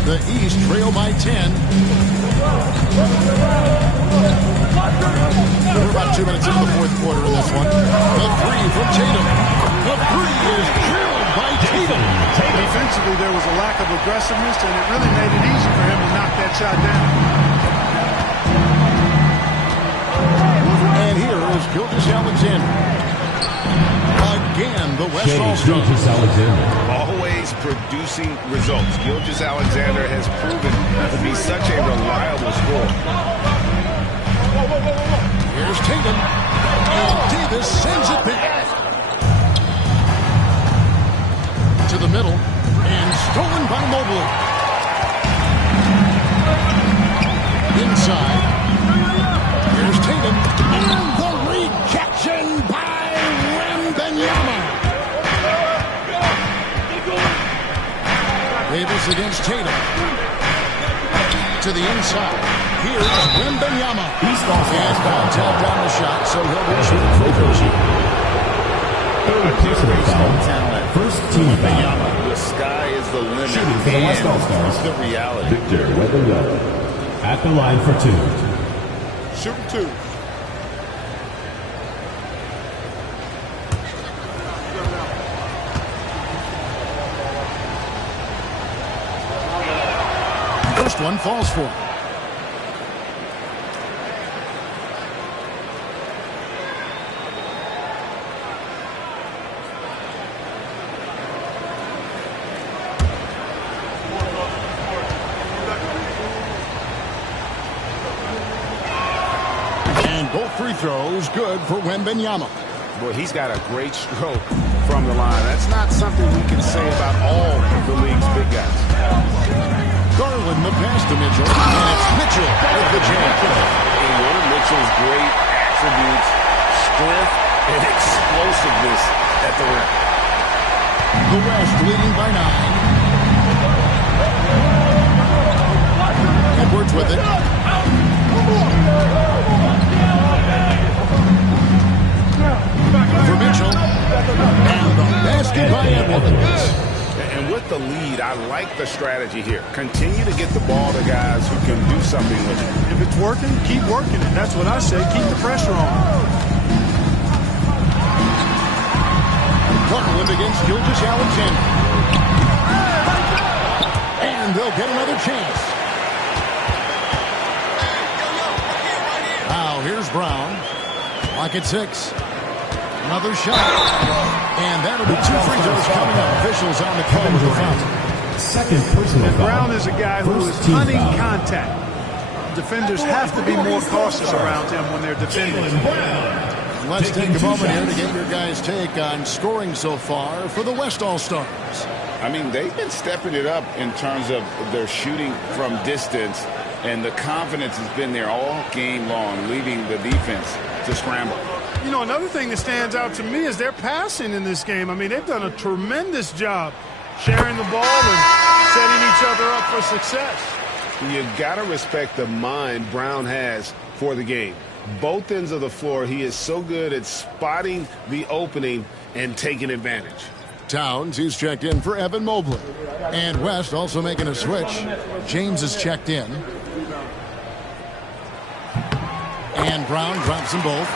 The East trail by 10. We're about 2 minutes into the 4th quarter in this one. The three from Tatum. The three is drilled by Tatum. Defensively, there was a lack of aggressiveness, and it really made it easy for him to knock that shot down. And here is Gilgeous-Alexander. Again, the West All-Stars. Always producing results. Gilgeous-Alexander has proven to be such a reliable scorer. Here's Tatum. And Davis sends it back. To the middle. And stolen by Mobley. Inside. Here's Tatum. And the rejection by Wembanyama. Davis against Tatum. To the inside. Here's Wembanyama. And foul tapped on the shot, so he'll be shooting free throws here. First team foul. The sky is the limit. Shooting for the West All-Stars. The reality. Victor Wembanyama at the line for 2. Shooting 2. First one falls for him. Both free throws good for Wembanyama. Boy, he's got a great stroke from the line. That's not something we can say about all of the league's big guys. Garland the pass to Mitchell. And it's Mitchell with the jam. And one of Mitchell's great attributes, strength and explosiveness at the rim. The West leading by 9. Edwards with it. For Mitchell. And the basket by Edwards. And with the lead, I like the strategy here. Continue to get the ball to guys who can do something with it. If it's working, keep working it. That's what I say. Keep the pressure on. Garland against Gilgeous-Alexander. And they'll get another chance. Now here's Brown. Clock at 6. Another shot. And that'll be 2 free throws coming up. Officials on the call with the foul. Second personal foul. Brown is a guy who is hunting contact. defenders have to be more cautious around him when they're defending. Let's take a moment here to get your guys' take on scoring so far for the West All-Stars. I mean, they've been stepping it up in terms of their shooting from distance, and the confidence has been there all game long, leading the defense to scramble. You know, another thing that stands out to me is their passing in this game. I mean, they've done a tremendous job sharing the ball and setting each other up for success. You got to respect the mind Brown has for the game. Both ends of the floor, he is so good at spotting the opening and taking advantage. Towns, he's checked in for Evan Mobley. And West also making a switch. James is checked in. And Brown drops them both.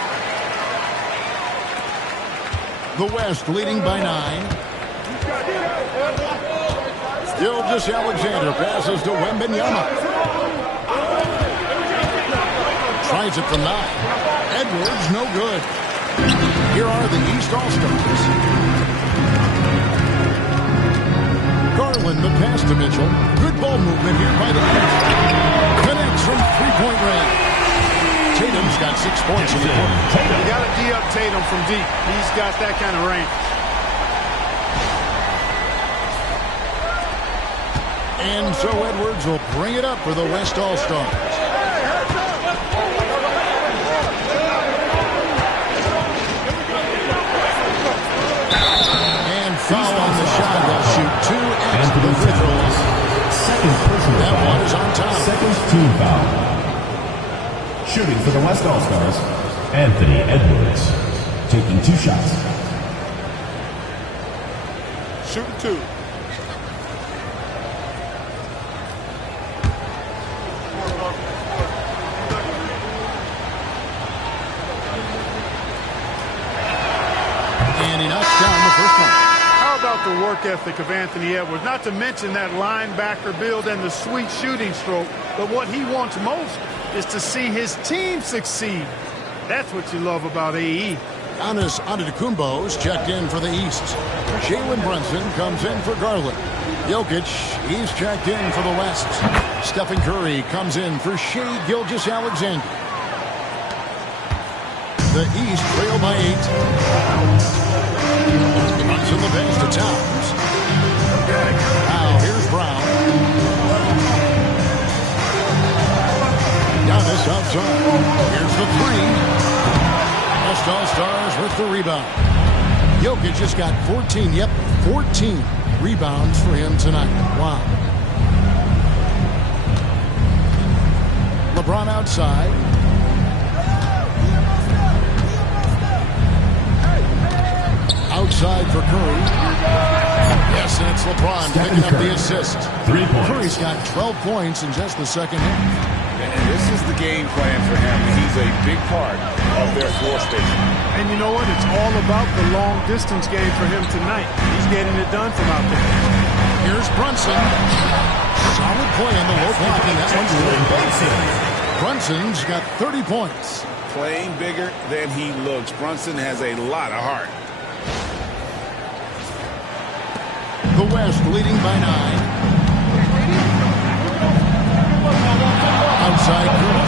The West leading by 9. Gilgeous-Alexander passes to Wembanyama. Tries it from 9. Edwards, no good. Here are the East All-Stars. Garland, the pass to Mitchell. Good ball movement here by the East. Connects from three-point range. Tatum's got 6 points in the quarter. You got to D-up Tatum from deep. He's got that kind of range. And so Edwards will bring it up for the West All-Stars. And foul on the shot. They'll shoot 2 at the free throw line. Second personal That foul. one is on top. Second team foul. Shooting for the West All-Stars, Anthony Edwards, taking 2 shots. Shooting 2. And he knocks down the first one. How about the work ethic of Anthony Edwards? Not to mention that linebacker build and the sweet shooting stroke. But what he wants most is to see his team succeed. That's what you love about AE. Giannis Antetokounmpo's checked in for the East. Jalen Brunson comes in for Garland. Jokic, he's checked in for the West. Stephen Curry comes in for Shai Gilgeous-Alexander. The East trail by 8. Brunson the pass to Towns. Now here's Brown. Giannis outside. Here's the 3. West All-Stars with the rebound. Jokic just got 14. Yep, 14 rebounds for him tonight. Wow. LeBron outside. Outside for Curry. Yes, and it's LeBron picking up the assist. 3 points. Curry's got 12 points in just the second half. And this is the game plan for him. He's a big part of their floor station. And you know what? It's all about the long-distance game for him tonight. He's getting it done from out there. Here's Brunson. Solid play in the low block, and that one's good. Brunson's got 30 points. Playing bigger than he looks. Brunson has a lot of heart. The West leading by 9. Outside Curry.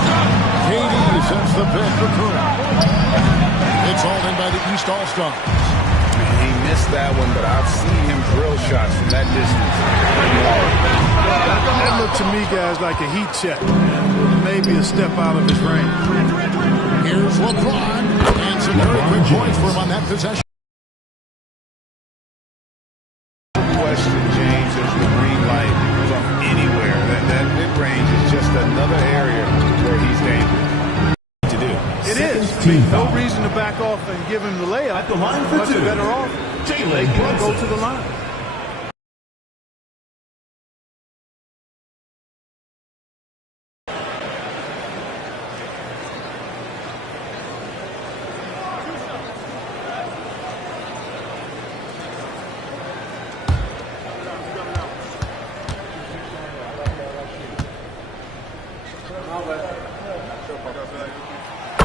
KD sets the pick for Curry. It's all in by the East All-Stars. He missed that one, but I've seen him drill shots from that distance. That looked to me, guys, like a heat check. Maybe a step out of his range. Here's LeBron. And some very quick points for him on that possession. Question, James, is the green light from anywhere. That mid-range is just another area where he's dangerous to do. It is. No reason to back off and give him the layup. At the line for Much 2. better off. Jalen Go Brunson. to the line.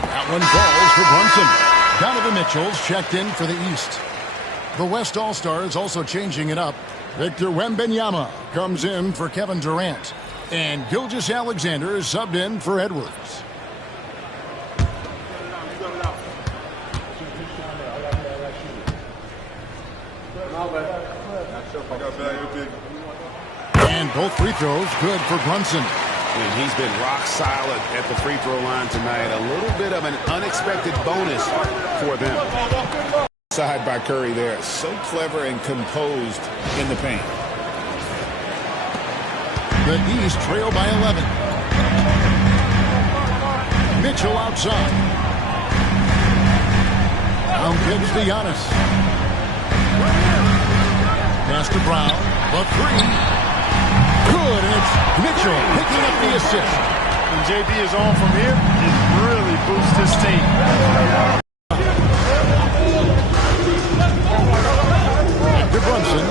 That one falls for Brunson. Donovan Mitchell's checked in for the East. The West All-Stars also changing it up. Victor Wembanyama comes in for Kevin Durant. And Gilgeous-Alexander is subbed in for Edwards. And both free throws good for Brunson. And he's been rock solid at the free throw line tonight. A little bit of an unexpected bonus for them. Side by Curry there. So clever and composed in the paint. The East trail by 11. Mitchell outside. Brown gives to Giannis. Pass to Brown. The three. Good, and it's Mitchell picking up the assist. When JB is on from here, it really boosts his team. Back to Brunson.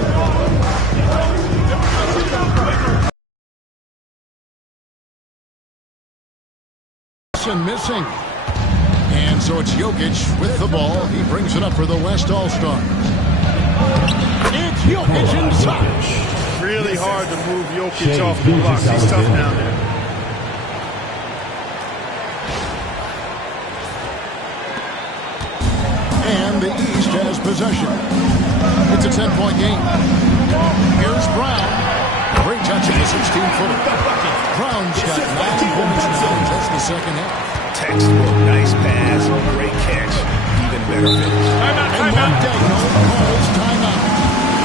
Missing. And so it's Jokic with the ball. He brings it up for the West All-Stars. It's Jokic inside. Really hard to move Jokic off the block. He's tough down there. And the East has possession. It's a 10-point game. Here's Brown. Great touch of the 16-footer. Brown's got 9 points now in just the second half. Textbook, nice pass, great catch, even better finish. And Montegno calls timeout.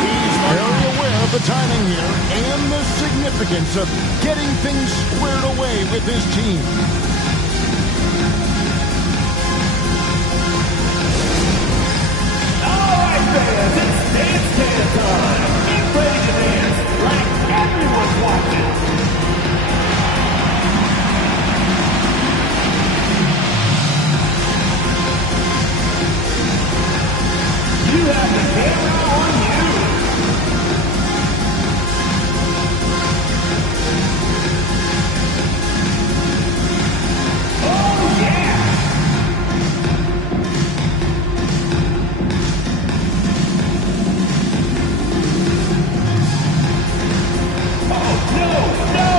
He's very aware of the timing here and the significance of getting things squared away with his team. All right, fans, it's dance time. Get ready to dance like everyone's watching. You have the camera on you. Oh, yeah. Oh, no, no.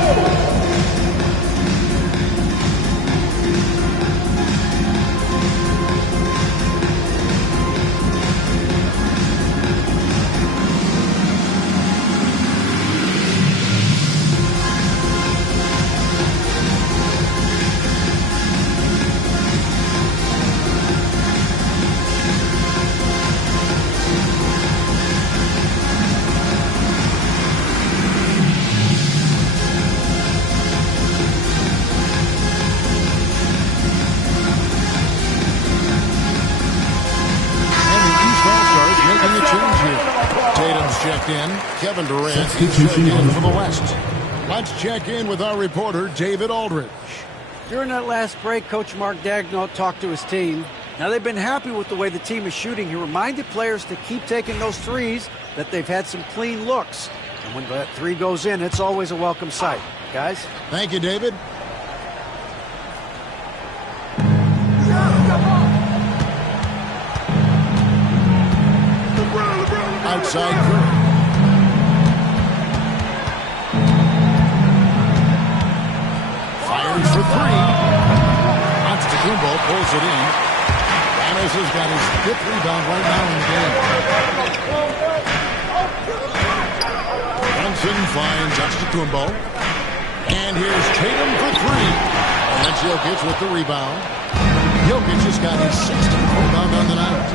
Checked in. Kevin Durant checked in for the West. Let's check in with our reporter, David Aldridge. During that last break, Coach Mark Daigneault talked to his team. Now, they've been happy with the way the team is shooting. He reminded players to keep taking those threes, that they've had some clean looks. And when that three goes in, it's always a welcome sight. Guys? Thank you, David. Outside Curry. Fires for three. Antetokounmpo pulls it in. Giannis has got his 5th rebound right now in the game. Brunson finds Antetokounmpo. And here's Tatum for three. And that's Jokic with the rebound. Jokic has got his 16th rebound on the night.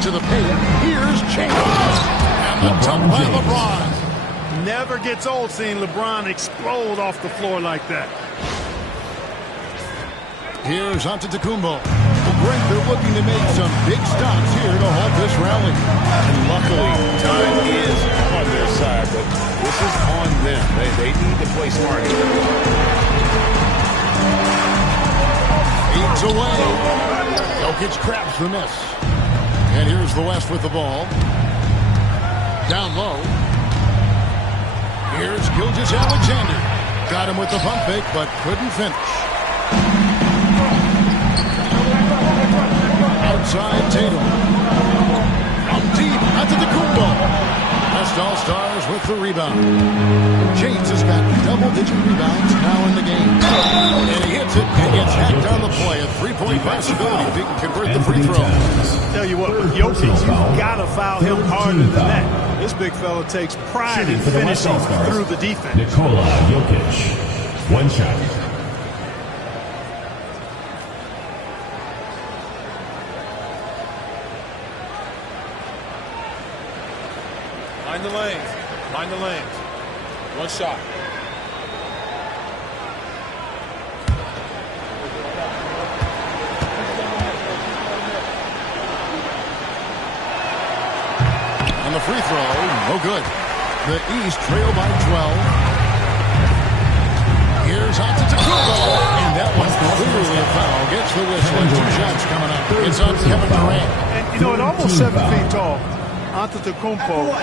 To the paint. Here's Chambers. And the dunk by LeBron. Never gets old seeing LeBron explode off the floor like that. Here's Antetokounmpo. The Great, they're looking to make some big stops here to halt this rally. And luckily, time is on their side, but this is on them. They need to play smart here. Feeds away. Jokic grabs the miss. And here's the West with the ball. Down low. Here's Gilgeous-Alexander. Got him with the pump fake, but couldn't finish. Outside Tatum. From deep, Antetokounmpo. West All-Stars Warriors with the rebound. James has got double-digit rebounds now in the game. And he hits it and gets hacked on the play. A three-point possibility if he can convert the free throws. Tell you what, with Jokic, you've got to foul him harder than that. This big fella takes pride in finishing through the defense. Nikola Jokic. One shot. Mind the lanes. Mind the lanes. One shot. And the free throw, no good. The East trail by 12. Here's Antetokounmpo, and that one's clearly a foul. Gets the whistle, and 2 shots coming up. It's on Kevin Durant. And, you know, at almost 7 feet tall, Antetokounmpo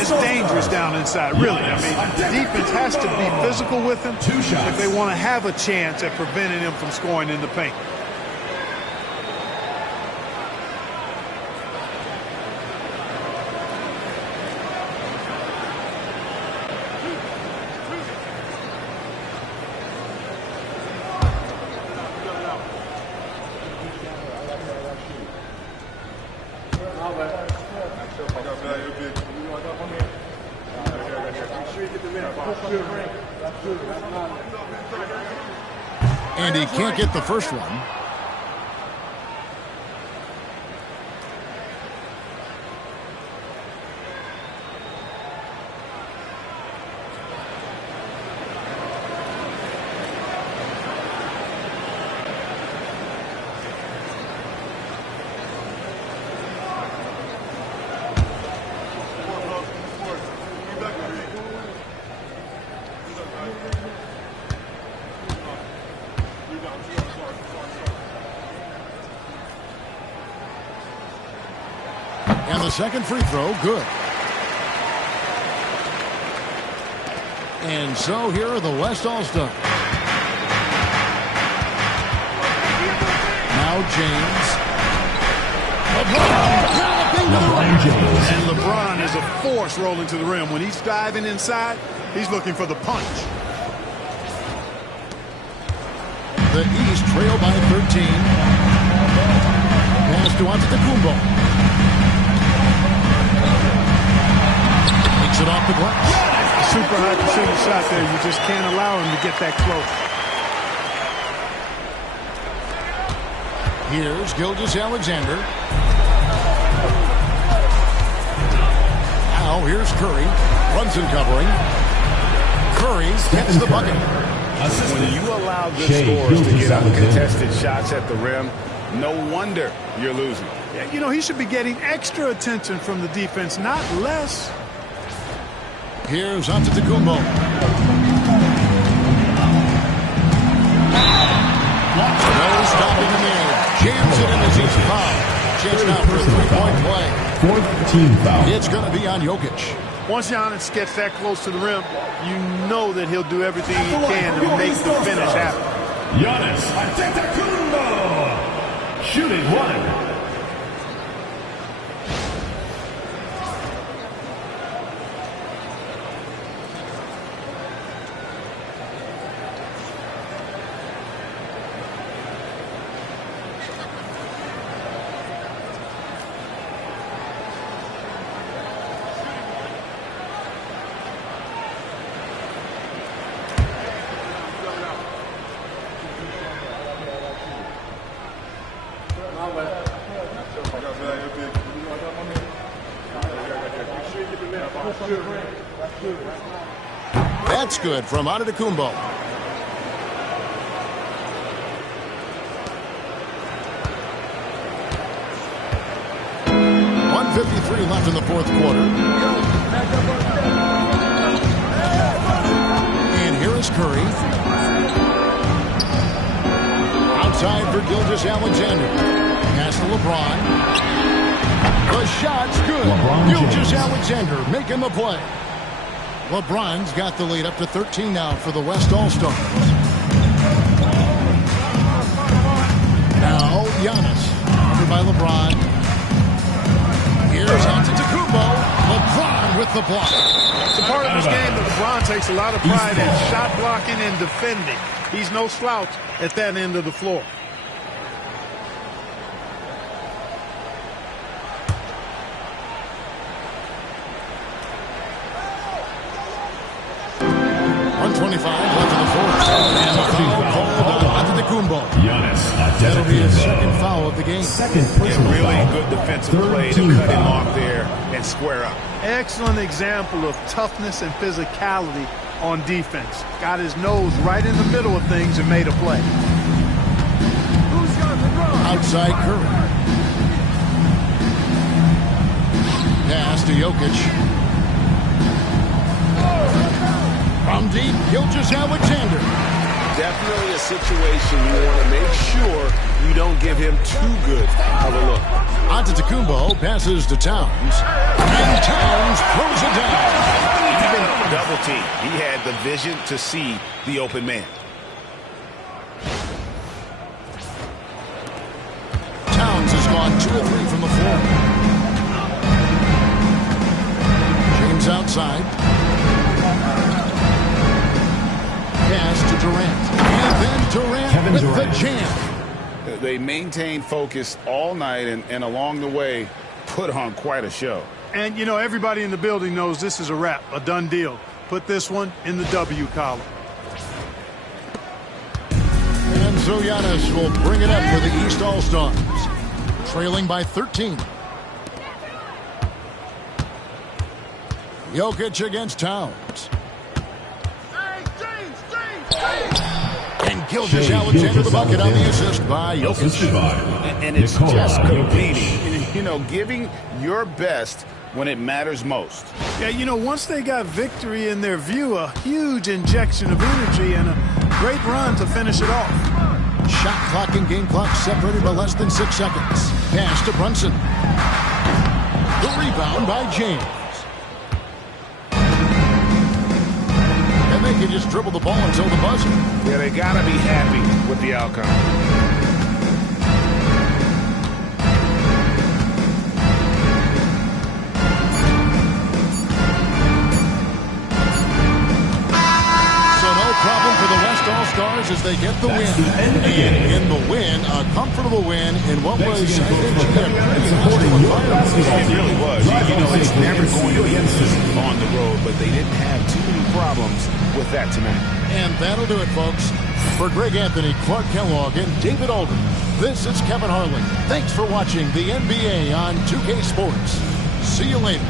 is dangerous down inside, really. I mean, the defense has to be physical with him if they want to have a chance at preventing him from scoring in the paint. And he can't get the first one. And the second free throw, good. And so here are the West All-Stars. Now James. LeBron James. And LeBron is a force rolling to the rim. When he's diving inside, he's looking for the punch. The East trail by 13. Pass to Antetokounmpo. It off the glass. Super high percentage shot there. You just can't allow him to get that close. Here's Gilgeous-Alexander. Now here's Curry. Runs and covering. Curry gets the bucket. When you allow good scores to get uncontested shots at the rim, no wonder you're losing. Yeah, you know, he should be getting extra attention from the defense, not less. Here's Antetokounmpo. No stopping him in. Jams it in as he's fouled. Chance now for a three-point play. Fourth team foul. It's going to be on Jokic. Once Giannis gets that close to the rim, you know that he'll do everything he can to make the finish happen. Giannis Antetokounmpo. Shooting one. That's good from Antetokounmpo. .153 left in the fourth quarter. And here is Curry. Outside for Gilgeous-Alexander. Pass to LeBron. The shot's good. Gilgeous-Alexander making the play. LeBron's got the lead up to 13 now for the West All-Stars. Now Giannis, covered by LeBron. Here's Antetokounmpo. LeBron with with the block. It's a part of his game that LeBron takes a lot of pride in, shot blocking and defending. He's no slouch at that end of the floor. .25 left in the fourth. And the foul called on Antetokounmpo. Giannis That'll be his Antetokounmpo. second foul of the game. Second personal Really foul. good defensive play to Third cut him foul. off there and square up. Excellent example of toughness and physicality on defense. Got his nose right in the middle of things and made a play. Outside Curry. Pass to Jokic. From deep, Gilgeous-Alexander. Definitely a situation you want to make sure you don't give him too good of a look. Antetokounmpo passes to Towns. And Towns throws it down. Even double team, he had the vision to see the open man. Towns has gone 2 of 3 from the floor. James outside. Pass to Durant. And then Durant Kevin with Durant. the jam. They maintained focus all night and along the way put on quite a show. And, you know, everybody in the building knows this is a wrap, a done deal. Put this one in the W column. And so Giannis will bring it up for the East All-Stars. Trailing by 13. Jokic against Towns. And Gilgeous-Alexander the bucket on the assist by Assisted Jokic. by And it's Nikola just Jokic. competing. You know, giving your best when it matters most. Yeah, you know, once they got victory in their view, a huge injection of energy and a great run to finish it off. Shot clock and game clock separated by less than 6 seconds. Pass to Brunson. The rebound by James. And they can just dribble the ball until the buzzer. Yeah, they got to be happy with the outcome. Problem for the West All-Stars as they get the win. And in the win, a comfortable win in what was, I think, a pretty hostile environment. It really was. You know, it's never going to be easy on the road, but they didn't have too many problems with that tonight. And that'll do it, folks. For Greg Anthony, Clark Kellogg, and David Aldridge, this is Kevin Harlan. Thanks for watching the NBA on 2K Sports. See you later.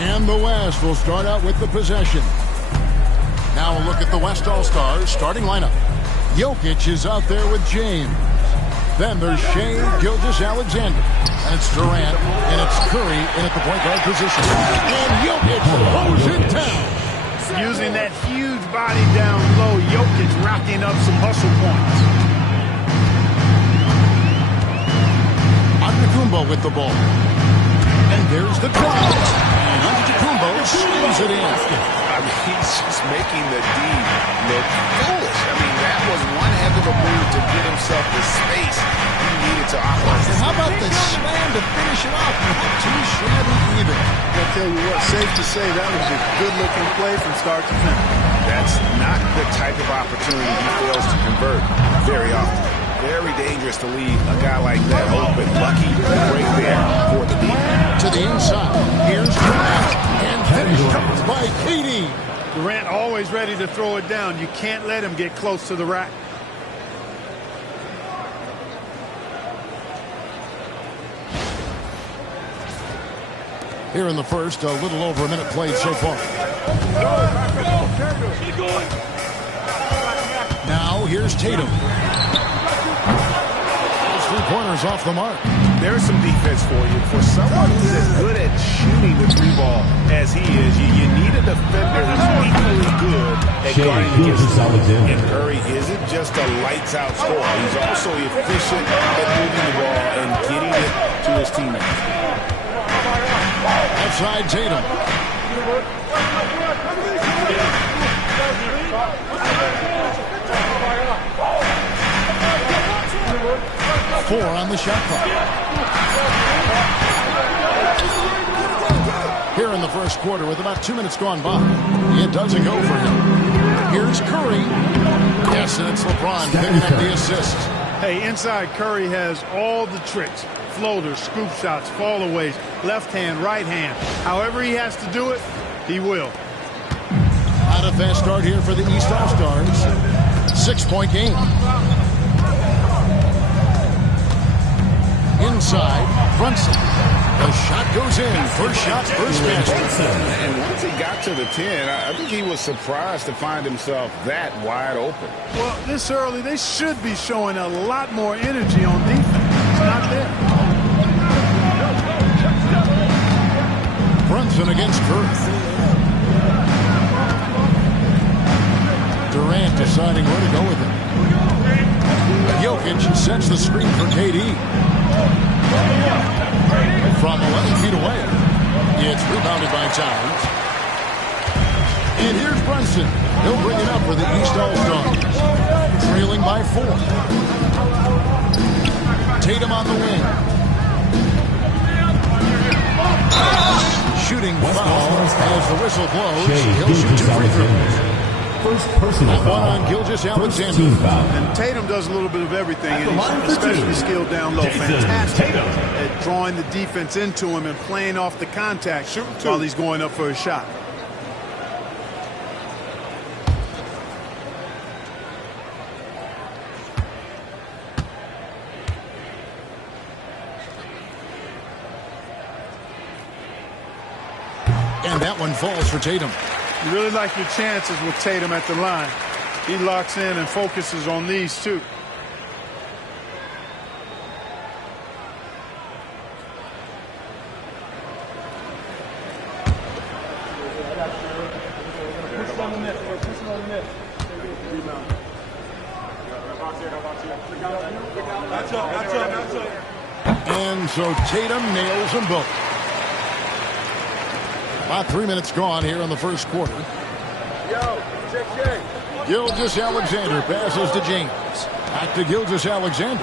And the West will start out with the possession. Now a look at the West All-Stars starting lineup. Jokic is out there with James. Then there's Shai Gilgeous-Alexander. And it's Durant. And it's Curry in at the point guard position. And Jokic throws it down. Using that huge body down low, Jokic racking up some hustle points. Antetokounmpo with the ball. And there's the drive. And Antetokounmpo slams it in. I mean, he's just making the D look foolish. I mean, that was one heck of a move to get himself the space he needed to operate. And how about the slam to finish it off? Not too shabby either. I'll tell you what, safe to say that was a good-looking play from start to finish. That's not the type of opportunity he fails to convert very often. Very dangerous to leave a guy like that open. Lucky right there for the defense. To the inside. Here's Durant. And finished up by KD. Durant always ready to throw it down. You can't let him get close to the rack. Here in the first, a little over a minute played so far. Now here's Tatum. Three-pointers off the mark. There's some defense for you. For someone who's as good at shooting the three ball as he is, you need a defender who's equally good at guarding against him. And Curry isn't just a lights-out scorer. He's also efficient at moving the ball and getting it to his teammates. Outside Tatum. Four on the shot clock. Here in the first quarter with about 2 minutes gone by. It doesn't go for him. Here's Curry. Yes, and it's LeBron picking up the assist. Hey, inside Curry has all the tricks. Floaters, scoop shots, fallaways, left hand, right hand. However he has to do it, he will. Not a fast start here for the East All-Stars. 6-point game. Inside, Brunson. The shot goes in. First shot, first basket. And once he got to the 10, I think he was surprised to find himself that wide open. Well, this early, they should be showing a lot more energy on defense. It's not there. Brunson against Curry. Durant deciding where to go with it. Jokic sets the screen for KD. From 11 feet away. It's rebounded by Towns. And here's Brunson. He'll bring it up for the East All-Stars. Trailing by 4. Tatum on the wing. Shooting foul as the whistle blows. He'll shoot 2 free throws. First personal One foul. on Gilgeous-Alexander. Team foul. And Tatum does a little bit of everything, and he's especially skilled down low. Fantastic at drawing the defense into him and playing off the contact while he's going up for a shot. And that one falls for Tatum. You really like your chances with Tatum at the line. He locks in and focuses on these two. And so Tatum nails them both. About 3 minutes gone here in the first quarter. Gilgeous-Alexander passes to James. Back to Gilgeous-Alexander.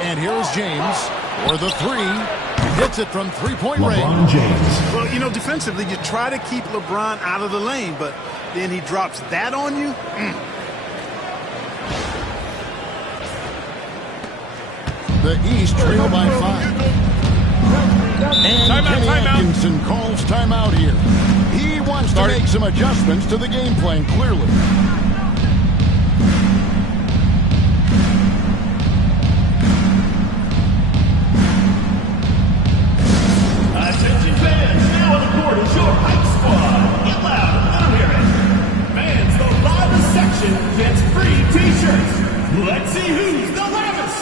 And here's James for the 3. Hits it from three-point range. LeBron James. Well, you know, defensively, you try to keep LeBron out of the lane, but then he drops that on you. The East trail by 5. And Kenny Atkinson calls timeout here. He wants to make some adjustments to the game plan, clearly. Attention fans, now on the court is your hype squad. Get loud, let 'em hear it. Fans, the loudest section gets free t-shirts. Let's see who's the loudest.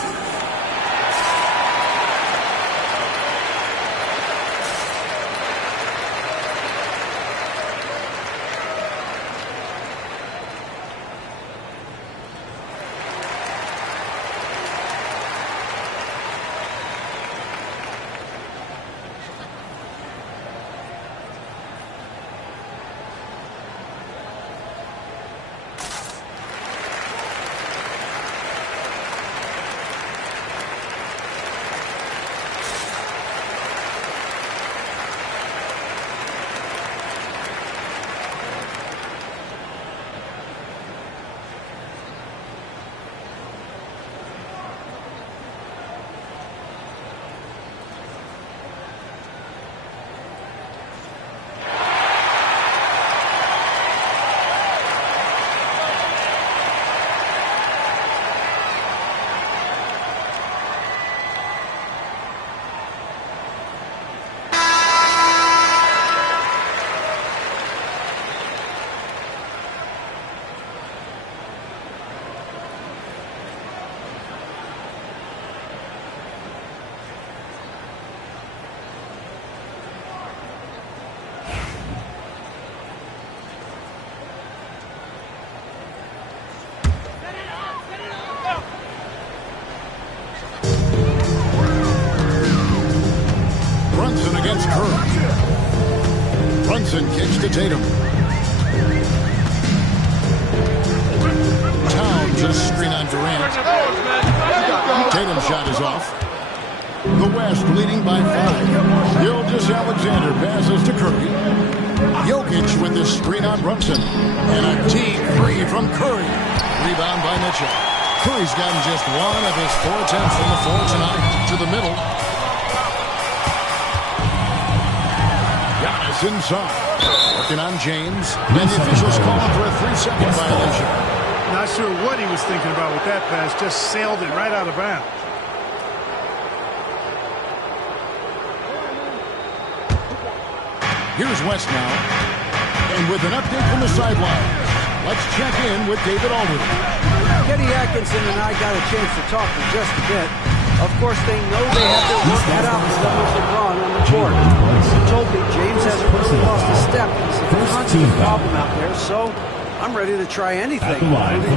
Brunson kicks to Tatum. Towns a screen on Durant. Tatum's shot is off. The West leading by 5. Gilgeous-Alexander passes to Curry. Jokic with the screen on Brunson. And a deep three from Curry. Rebound by Mitchell. Curry's gotten just 1 of his 4 attempts from the floor tonight. To the middle. Giannis inside. Working on James. And the officials call him for a 3-second violation. Not sure what he was thinking about with that pass. Just sailed it right out of bounds. Here's West now. And with an update from the sideline, let's check in with David Aldridge. Kenny Atkinson and I got a chance to talk for just a bit. Of course, they know they have their work cut out with LeBron on the court. He told me James hasn't really lost a step. He's a constant problem out there, so I'm ready to try anything.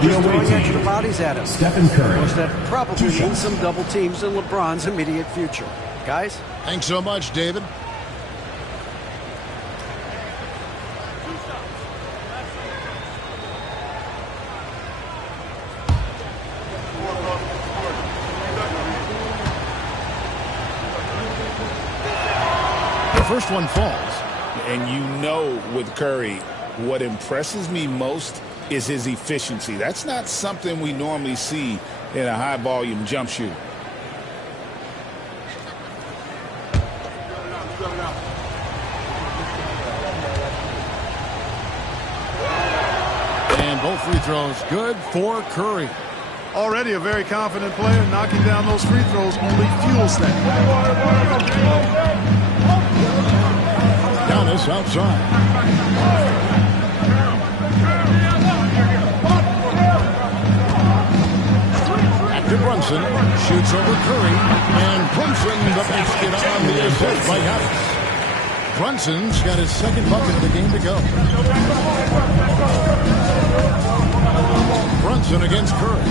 Just throwing extra bodies at him. Stephen Curry. Of course, that probably means some double teams in LeBron's immediate future. Guys? Thanks so much, David. First one falls. And you know with Curry, what impresses me most is his efficiency. That's not something we normally see in a high-volume jump shooter. And both free throws good for Curry. Already a very confident player. Knocking down those free throws only fuels that. Giannis outside. Back to Brunson. Shoots over Curry. And Brunson, the basket on the assist by Giannis. Brunson's got his second bucket of the game to go. Brunson against Curry.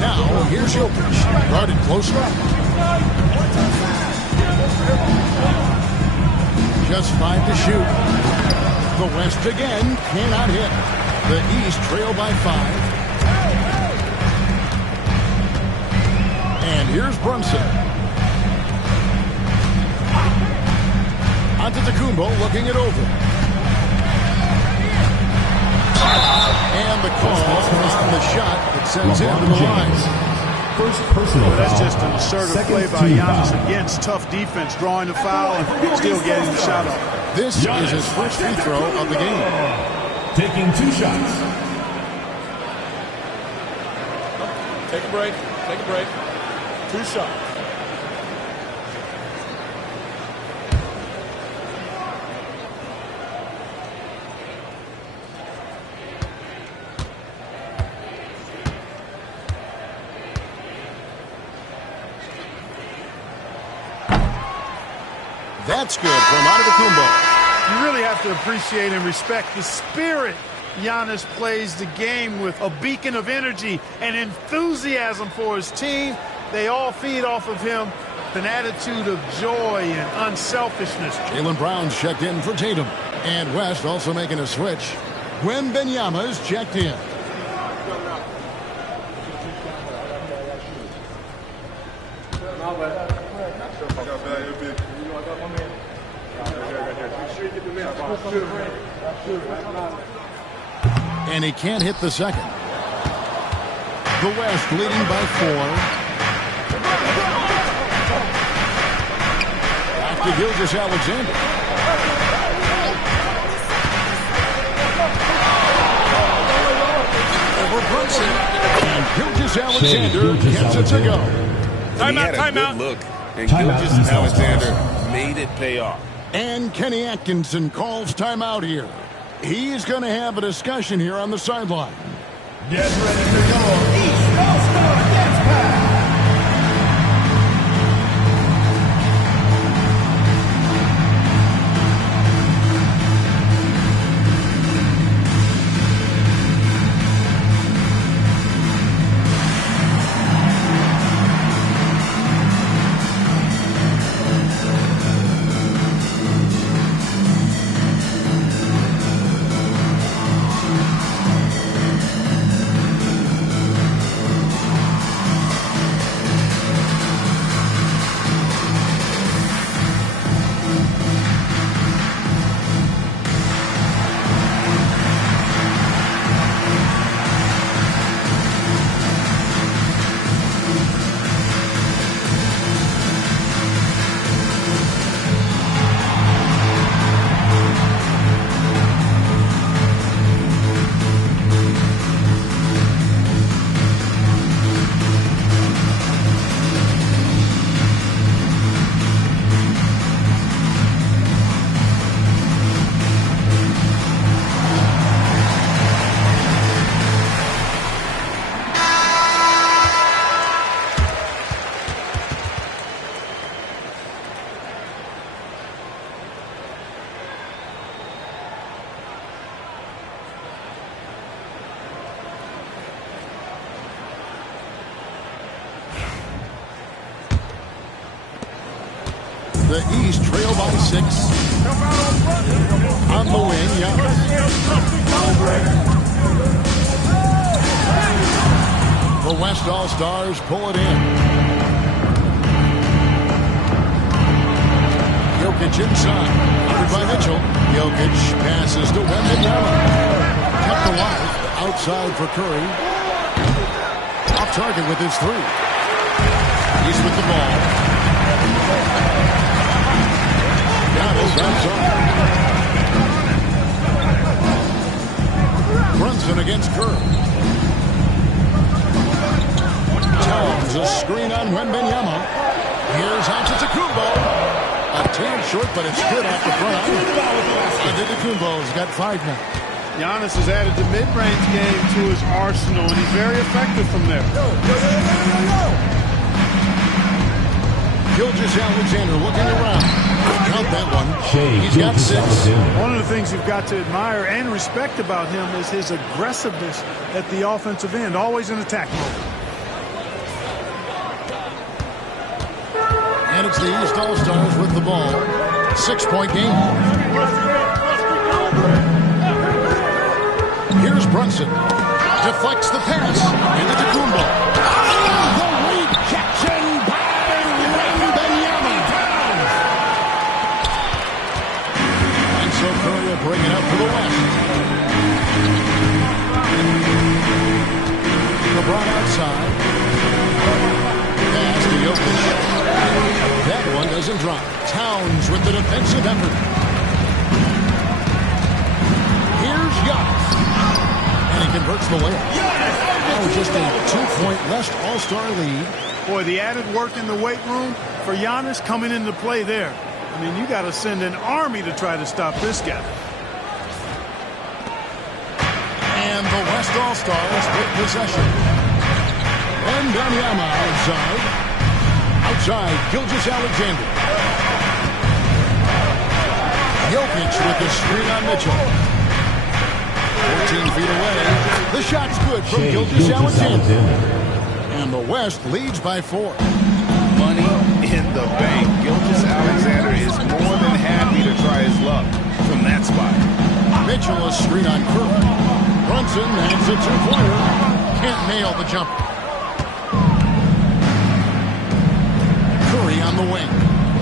Now, here's Jokic. Guarded closer up. Just 5 to shoot. The West again cannot hit. The East trail by 5. And here's Brunson. Antetokounmpo looking it over. And the call on the shot that sends him to the line. First personal foul. That's just an assertive play by Giannis against tough defense, drawing the foul and still getting the shot off. This is his first free throw of the game. Taking 2 shots. Take a break. Take a break. 2 shots. That's good from Antetokounmpo. You really have to appreciate and respect the spirit Giannis plays the game with. A beacon of energy and enthusiasm for his team. They all feed off of him. An attitude of joy and unselfishness. Jaylen Brown's checked in for Tatum. And West also making a switch. Wembanyama's checked in. And he can't hit the second. The West leading by 4. Back to Gilgeous-Alexander. Over Brunson. And Gilgeous-Alexander gets it to go. He had a good look, and Gilgeous-Alexander made it pay off. And Kenny Atkinson calls timeout here. He's going to have a discussion here on the sideline. Get ready to go. East All-Star Dance Pack. the East trail by 6. On the wing, Giannis. The West All-Stars pull it in. Jokic inside. Covered by Mitchell. Jokic passes to Wembanyama. Kept alive. Outside for Curry. Off target with his 3. He's with the ball. Giannis drives on. Brunson against Curry. Towns a screen on Wembanyama. Here's Antetokounmpo. A tad short, but it's good off the front. Antetokounmpo's got 5 now. Giannis has added the mid-range game to his arsenal, and he's very effective from there. Gilgeous-Alexander looking around. Count that one. He's got 6. One of the things you've got to admire and respect about him is his aggressiveness at the offensive end, always in attack mode. And it's the East All-Stars with the ball. 6-point game. Here's Brunson. Deflects the pass. Antetokounmpo. The rejection by Wembanyama. And so Curry will bring it up for the West. LeBron outside. Pass to Jokic. That one doesn't drop. Towns with the defensive effort. Here's Giannis. And he converts the layup. Oh, just a 2-point West All-Star lead. Boy, the added work in the weight room for Giannis coming into play there. I mean, you got to send an army to try to stop this guy. And the West All-Stars with possession. Wembanyama outside. Outside, Gilgeous-Alexander. Jokic with the screen on Mitchell. 14 feet away. The shot's good from Gilgeous-Alexander. And the West leads by 4. Money in the bank. Gilgeous-Alexander is more than happy to try his luck from that spot. Mitchell a screen on Curry. Brunson lands a 2-pointer. Can't nail the jumper. Curry on the wing.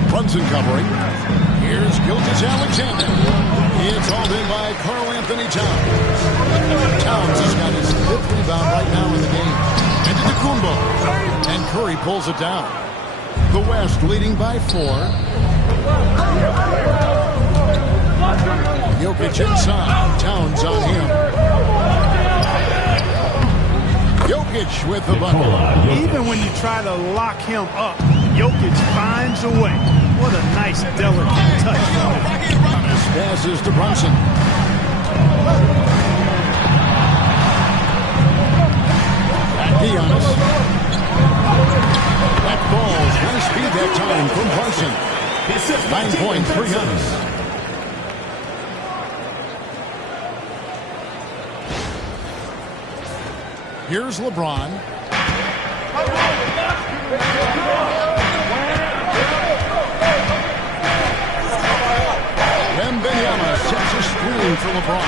Brunson covering. Here's Gilgeous-Alexander. It's hauled in by Karl-Anthony Towns. Towns has got his 5th rebound right now in the game. Antetokounmpo. And Curry pulls it down. The West leading by 4. Jokic inside. Towns on him. Jokic with the bucket. Even when you try to lock him up, Jokic finds a way. What a nice, delicate touch. Passes to Brunson. Giannis. That ball's high speed that time from Brunson. 9 points for Giannis. Here's LeBron. Wembanyama sets a screen for LeBron.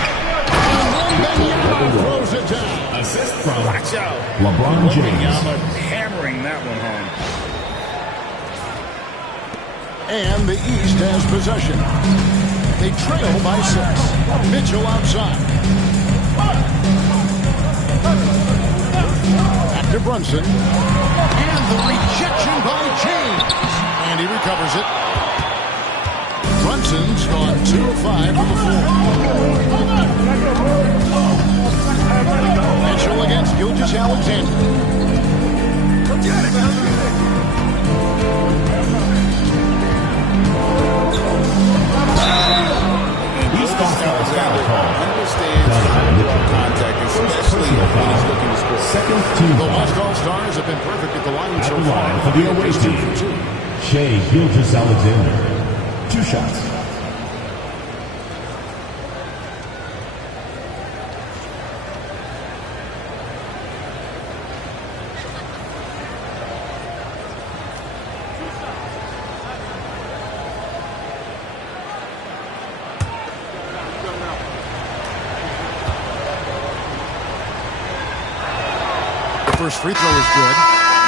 Wembanyama throws it down. Assist from Watch out. LeBron James. Wembanyama hammering that one home. And the East has possession. They trail by 6. Mitchell outside. Back to Brunson. And the rejection by James. And he recovers it. Brunson's gone 2 of 5 from the floor. Mitchell against Gilgeous-Alexander. Understands how to draw contact, especially when he's looking to score. Second team. The West All-Stars have been perfect at the line so far. For the away team, Shai Gilgeous-Alexander. 2 shots. first free throw is good.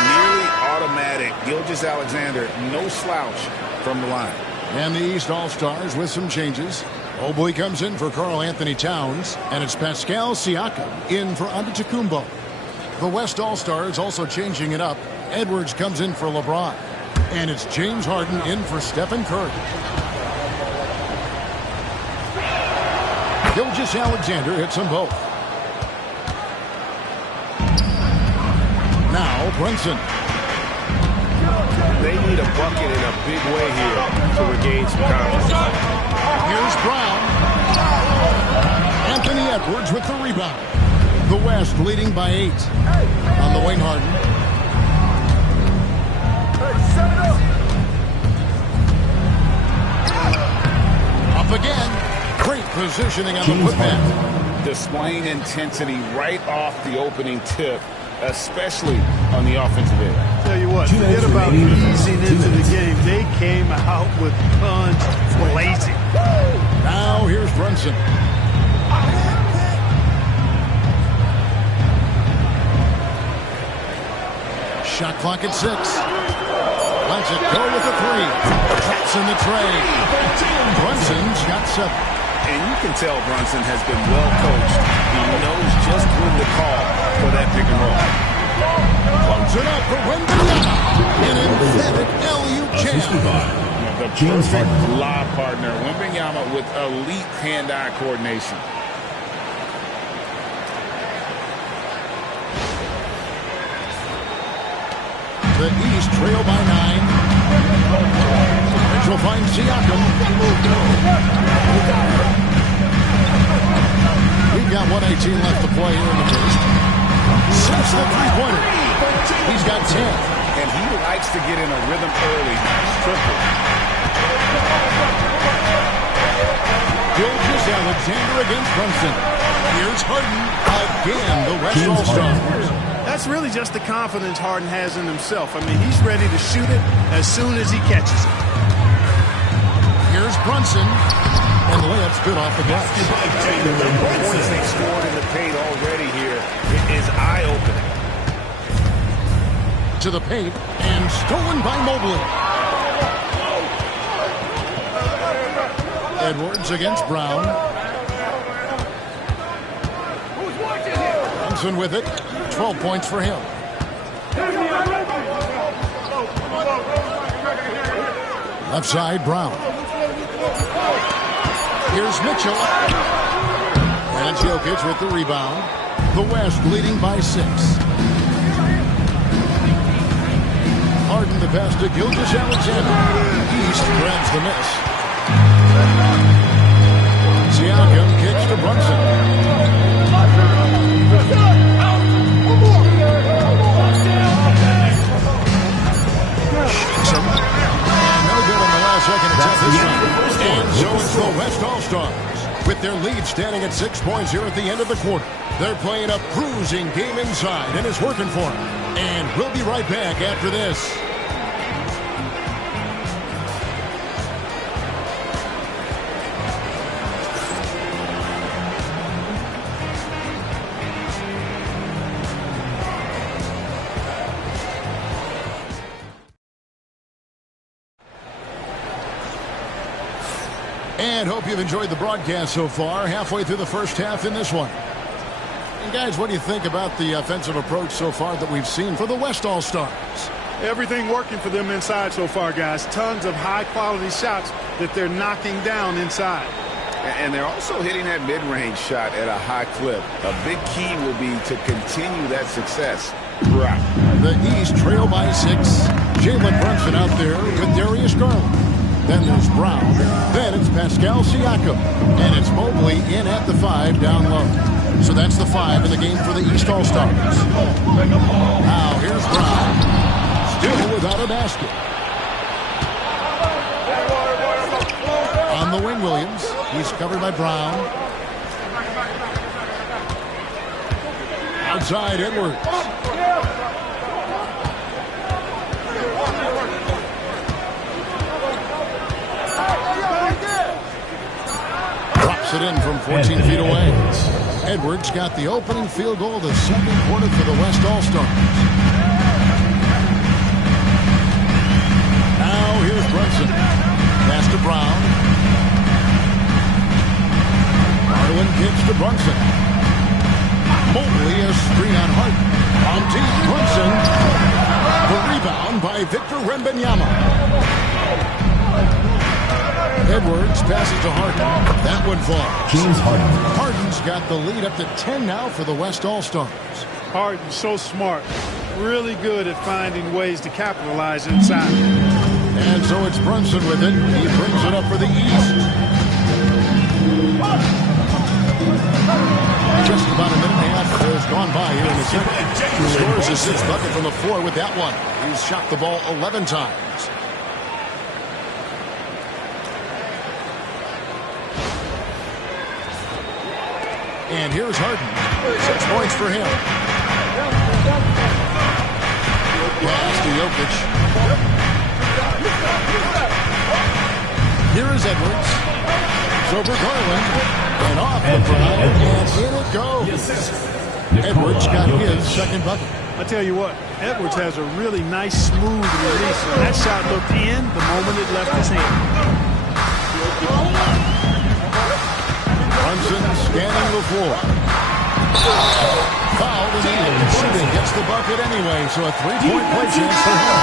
Nearly automatic. Gilgeous-Alexander, no slouch from the line. And the East All-Stars with some changes. Mobley comes in for Karl Anthony Towns, and it's Pascal Siakam in for Antetokounmpo. The West All-Stars also changing it up. Edwards comes in for LeBron, and it's James Harden in for Stephen Curry. Gilgeous-Alexander hits them both. Now Brunson. They need a bucket in a big way here to regain some confidence. Here's Brown. Anthony Edwards with the rebound. The West leading by 8. On the wing, Harden. Up again. Great positioning on the putback. Displaying intensity right off the opening tip, especially on the offensive end. Tell you what, forget about easing into the game. They came out with guns blazing. Now here's Brunson. Shot clock at 6. Lets it go with the 3. Traps in the tray. Brunson's got 7. And you can tell Brunson has been well coached. He knows just when to call for that pick and roll. Close it up for Wembanyama. An emphatic LU jam. The perfect lob partner. Wembanyama with elite hand-eye coordination. The East trail by 9. Mitchell finds Siakam. We've got 1:18 left to play here in the first. Since the three-pointer. He's got 10. And he likes to get in a rhythm early. Triple. Gilgeous-Alexander against Brunson. Here's Harden again, the West All-Stars. That's really just the confidence Harden has in himself. I mean, he's ready to shoot it as soon as he catches it. Here's Brunson. And the layup's good off the glass. The points they scored in the paint already here is eye-opening. To the paint and stolen by Mobley. Edwards against Brown. Brunson with it. 12 points for him. Left side, Brown. Here's Mitchell. And it's Jokic with the rebound. The West leading by 6. Harden the pass to Gilgeous-Alexander. East grabs the miss. Siakam kicks to Brunson. Shakes him. And no good on the last second attempt this time. And so it's the West All-Stars. With their lead standing at 6 points here at the end of the quarter. They're playing a cruising game inside, and it's working for them. And we'll be right back after this. And hope you've enjoyed the broadcast so far. Halfway through the first half in this one. And guys, what do you think about the offensive approach so far that we've seen for the West All-Stars? Everything working for them inside so far, guys. Tons of high-quality shots that they're knocking down inside. And they're also hitting that mid-range shot at a high clip. A big key will be to continue that success throughout. The East trail by 6. Jalen Brunson out there with Darius Garland. Then there's Brown. Then it's Pascal Siakam. And it's Mobley in at the 5 down low. So that's the 5 in the game for the East All-Stars. Now here's Brown. Still without a basket. On the wing, Williams. He's covered by Brown. Outside, Edwards. Drops it in from 14 feet away. Edwards got the opening field goal of the second quarter for the West All-Stars. Now here's Brunson. Pass to Brown. Garland gives to Brunson. Mobley a screen on Hart. On deep, Brunson. The rebound by Victor Wembanyama. Edwards passes to Harden. That one falls. James Harden. Harden's got the lead up to 10 now for the West All-Stars. Harden, so smart. Really good at finding ways to capitalize inside. And so it's Brunson with it. He brings it up for the East. Just about a minute and a half has gone by here in the second. He scores his sixth bucket from the floor with that one. He's shot the ball 11 times. And here's Harden. 6 points for him. Pass to Jokic. Here is Edwards. It's over Garland. And off the drive. And in it goes. Edwards got his second bucket. I tell you what, Edwards has a really nice, smooth release. And that shot looked in the moment it left his hand. Brunson scanning the floor. Fouled and he gets the bucket anyway, so a 3-point play chance for him.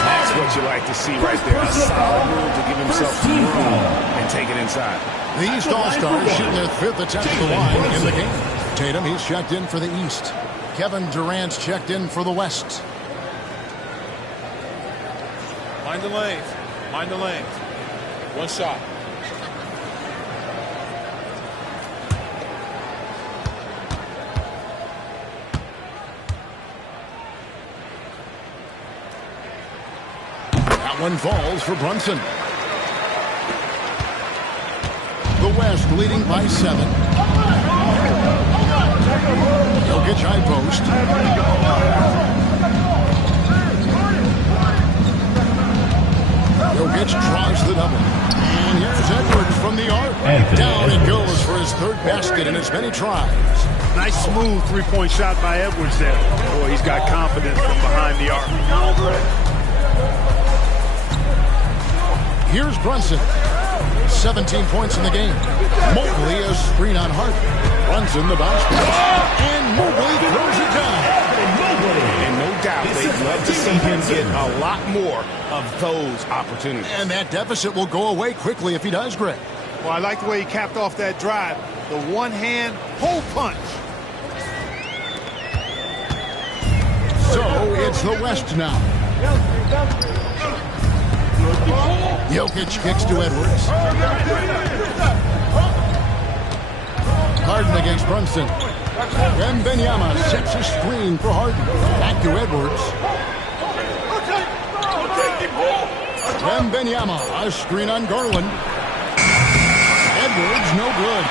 That's what you like to see right there. A solid move to give himself some room and take it inside. The East All-Stars shooting their 5th attempt at the line in the game. Tatum, he's checked in for the East. Kevin Durant's checked in for the West. Mind the lanes. Mind the lanes. One shot. One falls for Brunson. The West leading by 7. Jokic high post. Jokic draws the double. And here's Edwards from the arc. Down it goes for his 3rd basket in as many tries. Nice smooth 3-point shot by Edwards there. Boy, he's got confidence from behind the arc. Here's Brunson. 17 points in the game. Mobley a screen on Hart. Brunson the bounce pass. And Mobley throws it down. And no doubt they'd love to see him get a lot more of those opportunities. And that deficit will go away quickly if he does, Greg. Well, I like the way he capped off that drive. The one-hand hole punch. So it's the West now. Jokic kicks to Edwards. Harden against Brunson. Wembanyama sets a screen for Harden. Back to Edwards. Wembanyama, a screen on Garland. Edwards, no good.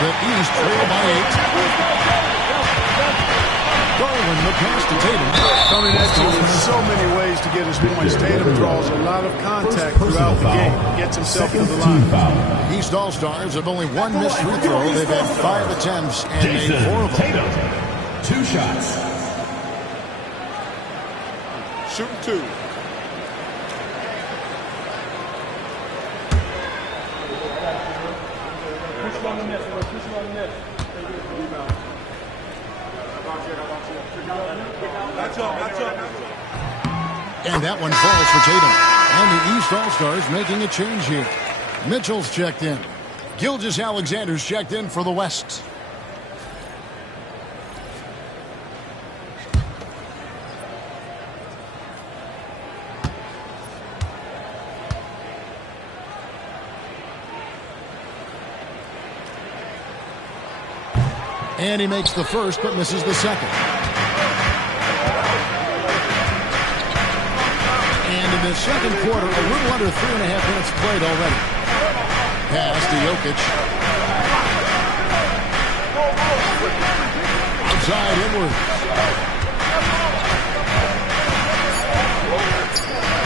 The East trail by 8. Garland, the pass to Tatum. Coming at you in so many ways to get his points. Tatum draws a lot of contact throughout the game. Gets himself to the line. East All-Stars have only 1 missed free throw. They've had 5 attempts and made 4 of them. Tatum. 2 shots. Shooting 2. And that one falls for Tatum. And the East All-Stars making a change here. Mitchell's checked in. Gilgeous-Alexander's checked in for the West. And he makes the first but misses the second. And in the second quarter, a little under 3.5 minutes played already. Pass to Jokic. Outside Edwards.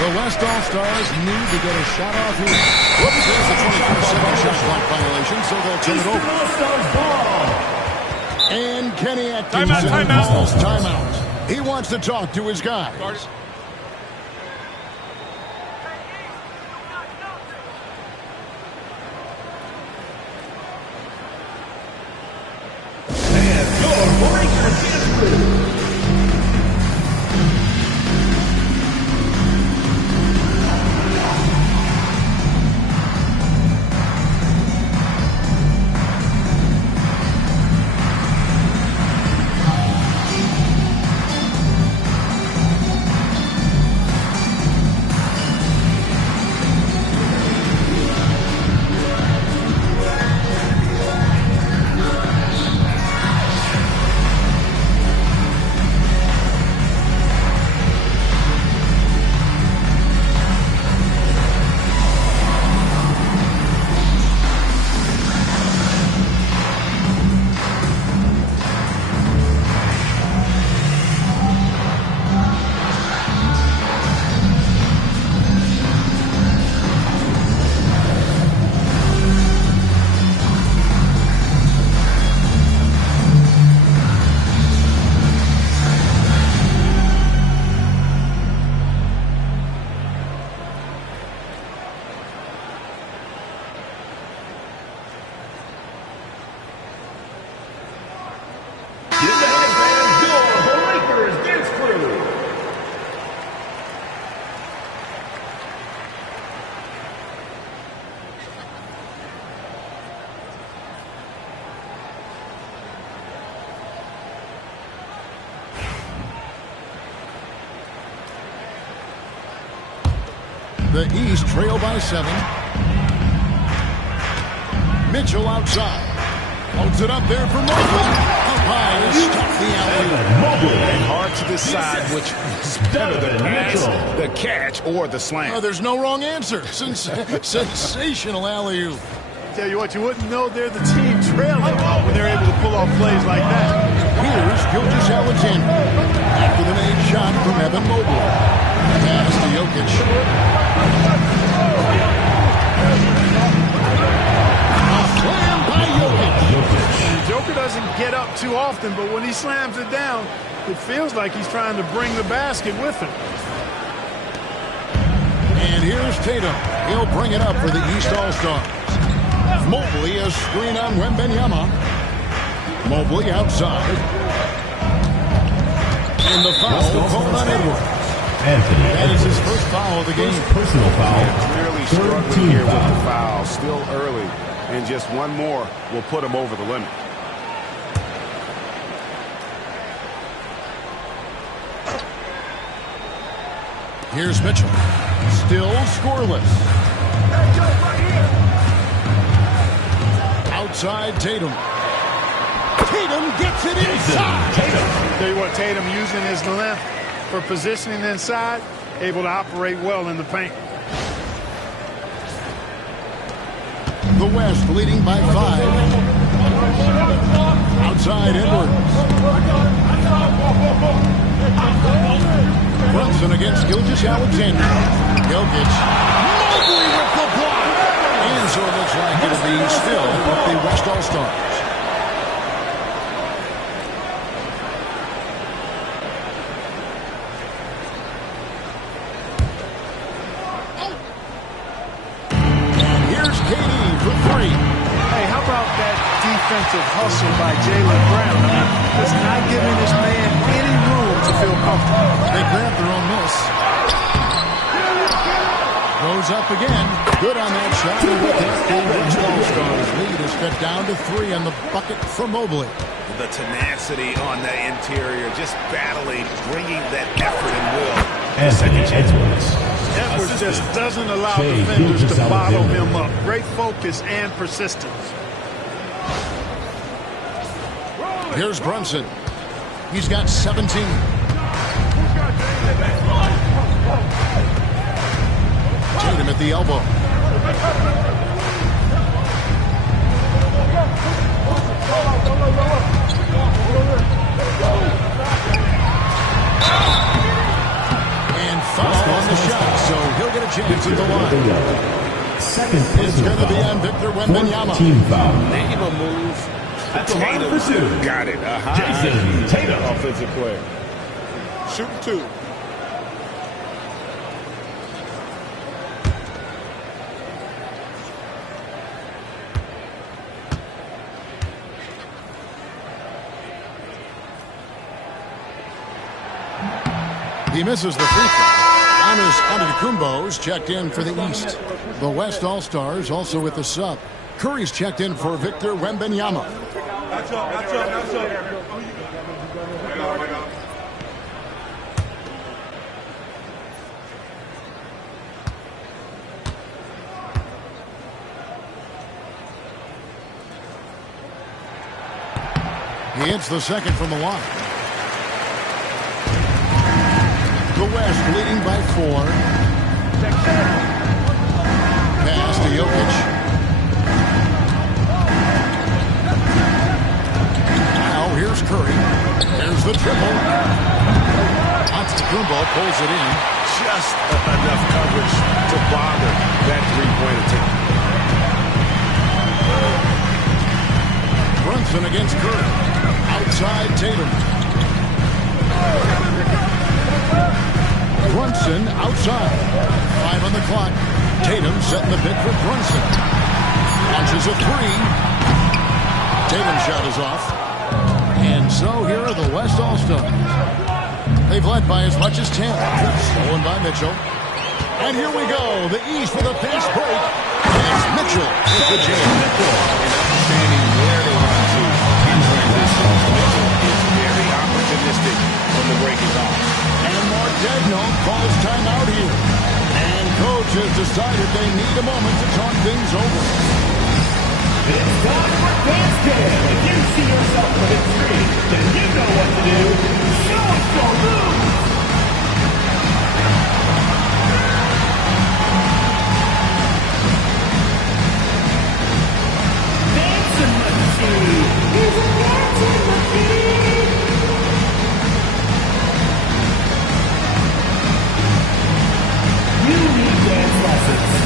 The West All-Stars need to get a shot off here. Whoops, there's a 24-second shot clock violation, so they'll turn it over. And Kenny Atkinson calls timeout. He wants to talk to his guys. The East trail by 7. Mitchell outside. Holds it up there for Mobley. Up high to stop the alley. And hard to decide which is better, the pass, the catch, or the slam. Oh, there's no wrong answer. Sensational alley-oop. Tell you what, you wouldn't know they're the team trailing when they're able to pull off plays like that. Here's Gilgeous-Alexander. After the made shot from Evan Mobley. Pass to Jokic. A slam by Jokic. Joker doesn't get up too often, but when he slams it down, it feels like he's trying to bring the basket with him. And here's Tatum. He'll bring it up for the East All-Stars. Mobley, a screen on Wembanyama. Mobley outside. And the foul called on Edwards. Anthony That is his first foul of the game. Personal foul. Clearly struggling here with the foul. Still early. And just one more will put him over the limit. Here's Mitchell. Still scoreless. Outside Tatum. Tatum gets it inside. Tell you what, Tatum using his length for positioning inside, able to operate well in the paint. The West leading by 5. Outside Edwards. Brunson against Gilgeous-Alexander. Jokic. Mobley with the block. And so it looks like it'll be still with the West All-Stars. Defensive hustle by Jaylen Brown. Just not giving this man any room to feel comfortable. They grab their own miss. Goes up again. Good on that shot. And with it, the West All-Stars lead is cut down to 3 on the bucket for Mobley. The tenacity on the interior, just battling, bringing that effort and will. Anthony Edwards. Edwards just doesn't allow defenders to bottle him up. Great focus and persistence. Here's Brunson. He's got 17. Tatum at the elbow. And foul on the shot, so second It's going to be on Victor Wembanyama. Team foul. Name a move. At the line for two. Got it. A high Jason Tatum. offensive player. Shooting 2. He misses the free throw. Giannis Antetokounmpo's checked in for the East. The West All-Stars also with the sub. Curry's checked in for Victor Wembanyama. That's up. He hits the second from the line. The West leading by 4. Pass to Jokic. Now here's Curry. There's the triple. Antetokounmpo pulls it in. Just enough coverage to bother that three-point attempt. Brunson against Curry. Outside Tatum. Brunson outside. 5 on the clock. Tatum setting the pick for Brunson. Launches a 3. Tatum's shot is off. And so here are the West All-Stars. They've led by as much as 10. Stolen by Mitchell. And here we go. The East with a pace break. And it's Mitchell with the jam. Understanding where to run to in transition. Mitchell is very opportunistic when the break is on. And Martegno calls timeout here. And coach has decided they need a moment to talk things over. It's time for dance jam. If you see yourself within 3, then you know what to do. Show us your moves. Dancing machine. He's a dancing machine. You need dance lessons.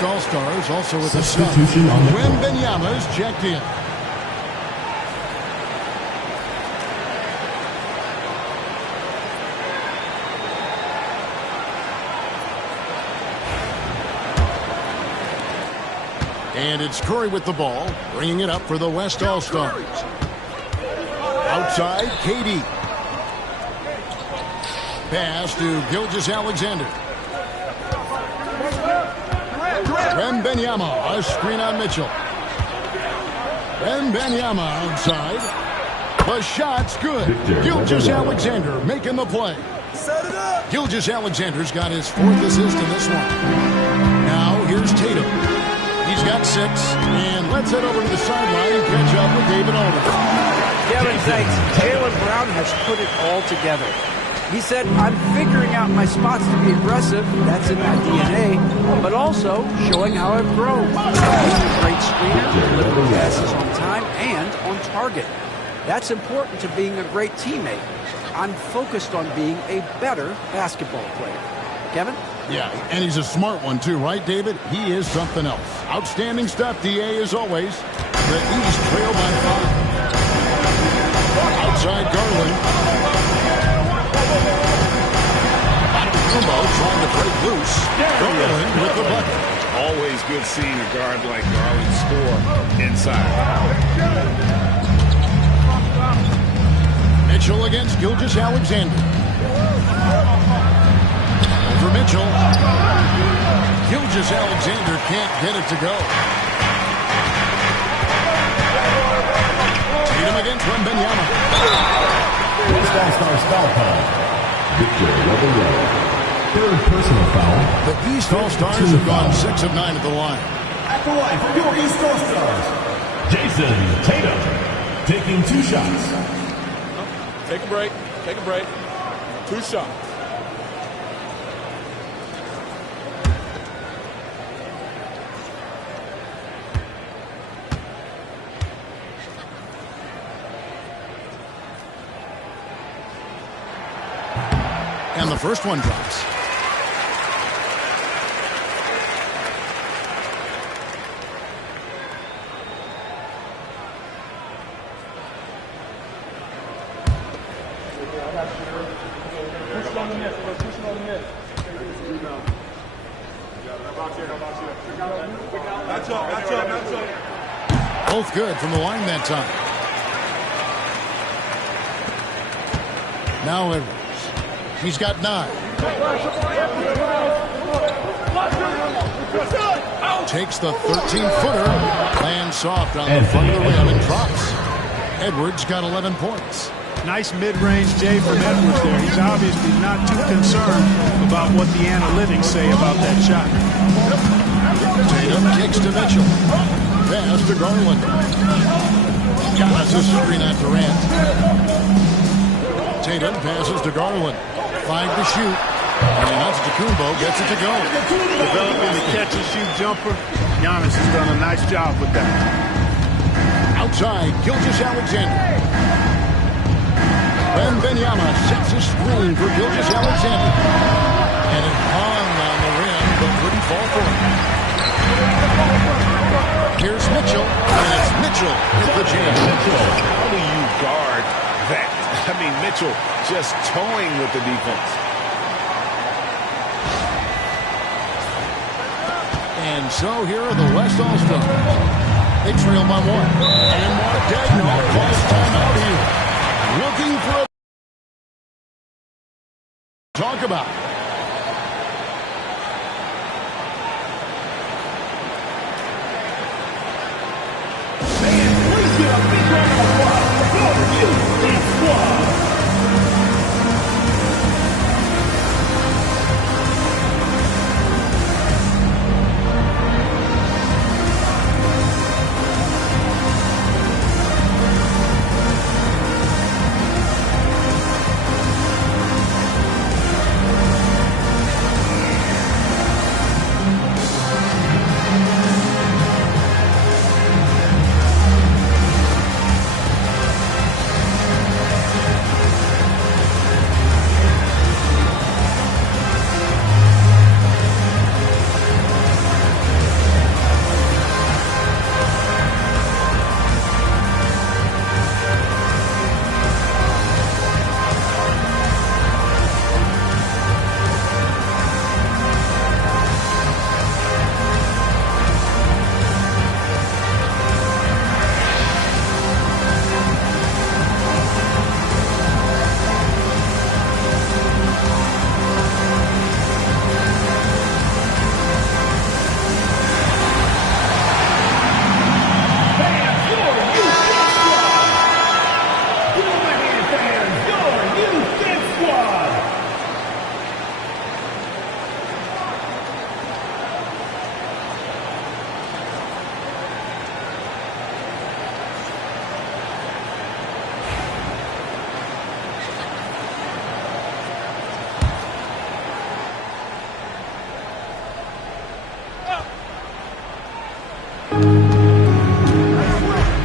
All-Stars also with the sub. Substitution on the court. Wembanyama's checked in. And it's Curry with the ball, bringing it up for the West All-Stars. Outside, KD. Pass to Gilgeous-Alexander. Wembanyama, a screen on Mitchell. Wembanyama outside. The shot's good. Gilgeous-Alexander making the play. Gilgeous-Alexander's got his 4th assist in this one. Now here's Tatum. He's got 6. And let's head over to the sideline and catch up with David Aldridge. Kevin, thanks. Jaylen Brown has put it all together. He said, I'm figuring out my spots to be aggressive. That's in my DNA. But also showing how I've grown. Being a great screener, delivering passes on time and on target. That's important to being a great teammate. I'm focused on being a better basketball player. Kevin? Yeah, and he's a smart one too, right, David? He is something else. Outstanding stuff, DA, as always. The East trail by 5. Outside Garland. Antetokounmpo trying to break loose. Garland with the bucket. Always good seeing a guard like Garland score inside. Mitchell against Gilgeous-Alexander. for Mitchell. Gilgeous-Alexander can't get it to go. Tatum against Wembanyama. West All-Stars foul call. Victor Wembanyama. Third personal foul. The East All-Stars have gone 6 of 9 at the line. At the line for your East All-Stars, Jason Tatum, taking 2 shots. Take a break. Take a break. 2 shots. And the first one drops. Both good from the line that time. Now Edwards. He's got 9. Takes the 13-footer. Lands soft on the front of the rim and drops. Edwards got 11 points. Nice mid-range J from Edwards there. He's obviously not too concerned about what the analytics say about that shot. Tatum kicks to Mitchell. Pass to Garland. Got a screen on Durant. Tatum passes to Garland. 5 to shoot. And Antetokounmpo gets it to go. Developing the catch-and-shoot jumper. Giannis has done a nice job with that. Outside, Gilgeous-Alexander. Wembanyama sets a screen for Gilgeous-Alexander. And it hung on the rim, but wouldn't fall for him. Here's Mitchell, and it's Mitchell with the jam. How do you guard that? I mean, Mitchell just toying with the defense. And so here are the West All-Stars. They trail by 1. And Mark Daigneault calls timeout here. Looking for a talk about. Please get a big round of applause for you, this squad.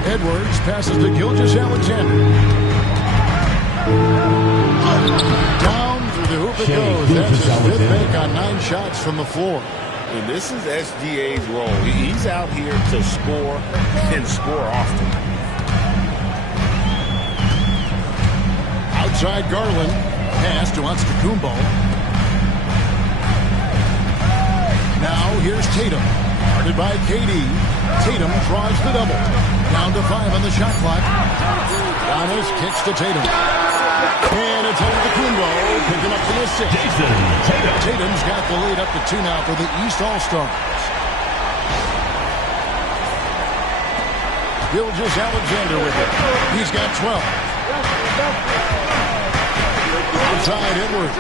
Edwards passes to Gilgeous-Alexander. Down through the hoop it goes. That's his 5th make on 9 shots from the floor. And this is SGA's role. He's out here to score and score often. Outside Garland. Pass to Antetokounmpo. Now here's Tatum. Guarded by KD. Tatum draws the double. Down to 5 on the shot clock. Giannis kicks to Tatum. And it's Antetokounmpo picking up the assist. Jason Tatum. Tatum's got the lead up to 2 now for the East All-Stars. Gilgeous-Alexander with it. He's got 12. Outside Edwards.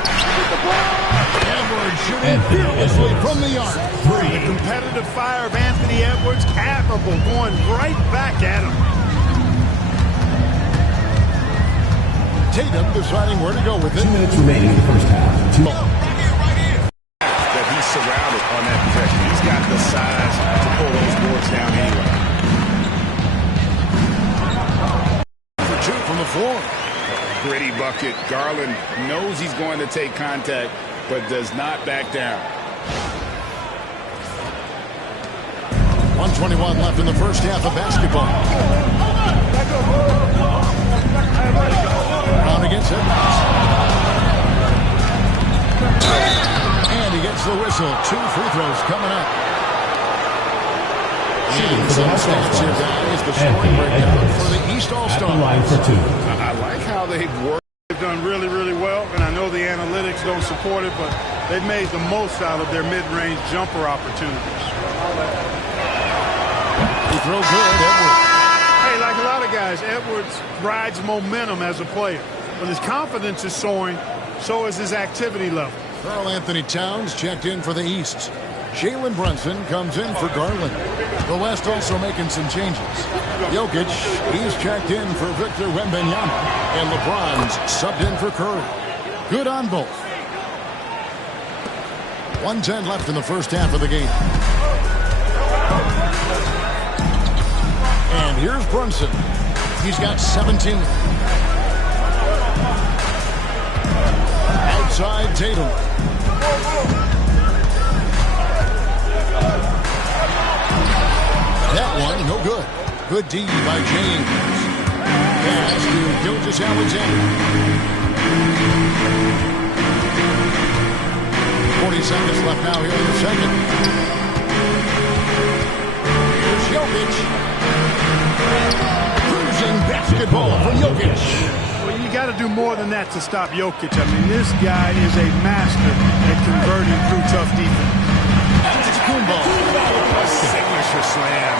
Edwards shooting fearlessly from the arc. The competitive fire of Anthony Edwards, admirable, going right back at him. Tatum deciding where to go with it. 2 minutes remaining in the first half. That he's surrounded on that possession. He's got the size to pull those boards down anyway. For 2 from the floor. Gritty bucket. Garland knows he's going to take contact, but does not back down. 1:21 left in the first half of basketball. Brown against Edwards. And he gets the whistle. 2 free throws coming up. And some stats here, guys. The scoring breakdown for the East All-Stars. Line for 2. I like how they've worked. They've done really, really well, and I know the analytics don't support it, but they've made the most out of their mid-range jumper opportunities. He throws good, Edwards. Hey, like a lot of guys, Edwards rides momentum as a player. When his confidence is soaring, so is his activity level. Karl Anthony Towns checked in for the East. Jalen Brunson comes in for Garland. The West also making some changes. Jokic, he's checked in for Victor Wembanyama. And LeBron's subbed in for Curry. Good on both. 1:10 left in the first half of the game. And here's Brunson. He's got 17. Outside Tatum. That one, no good. Good D by James. Pass to Gilgeous-Alexander. 40 seconds left now here in the second. Here's Jokic. Cruising basketball from Jokic. Well, you got to do more than that to stop Jokic. I mean, this guy is a master at converting through tough defense. Antetokounmpo. A signature slam.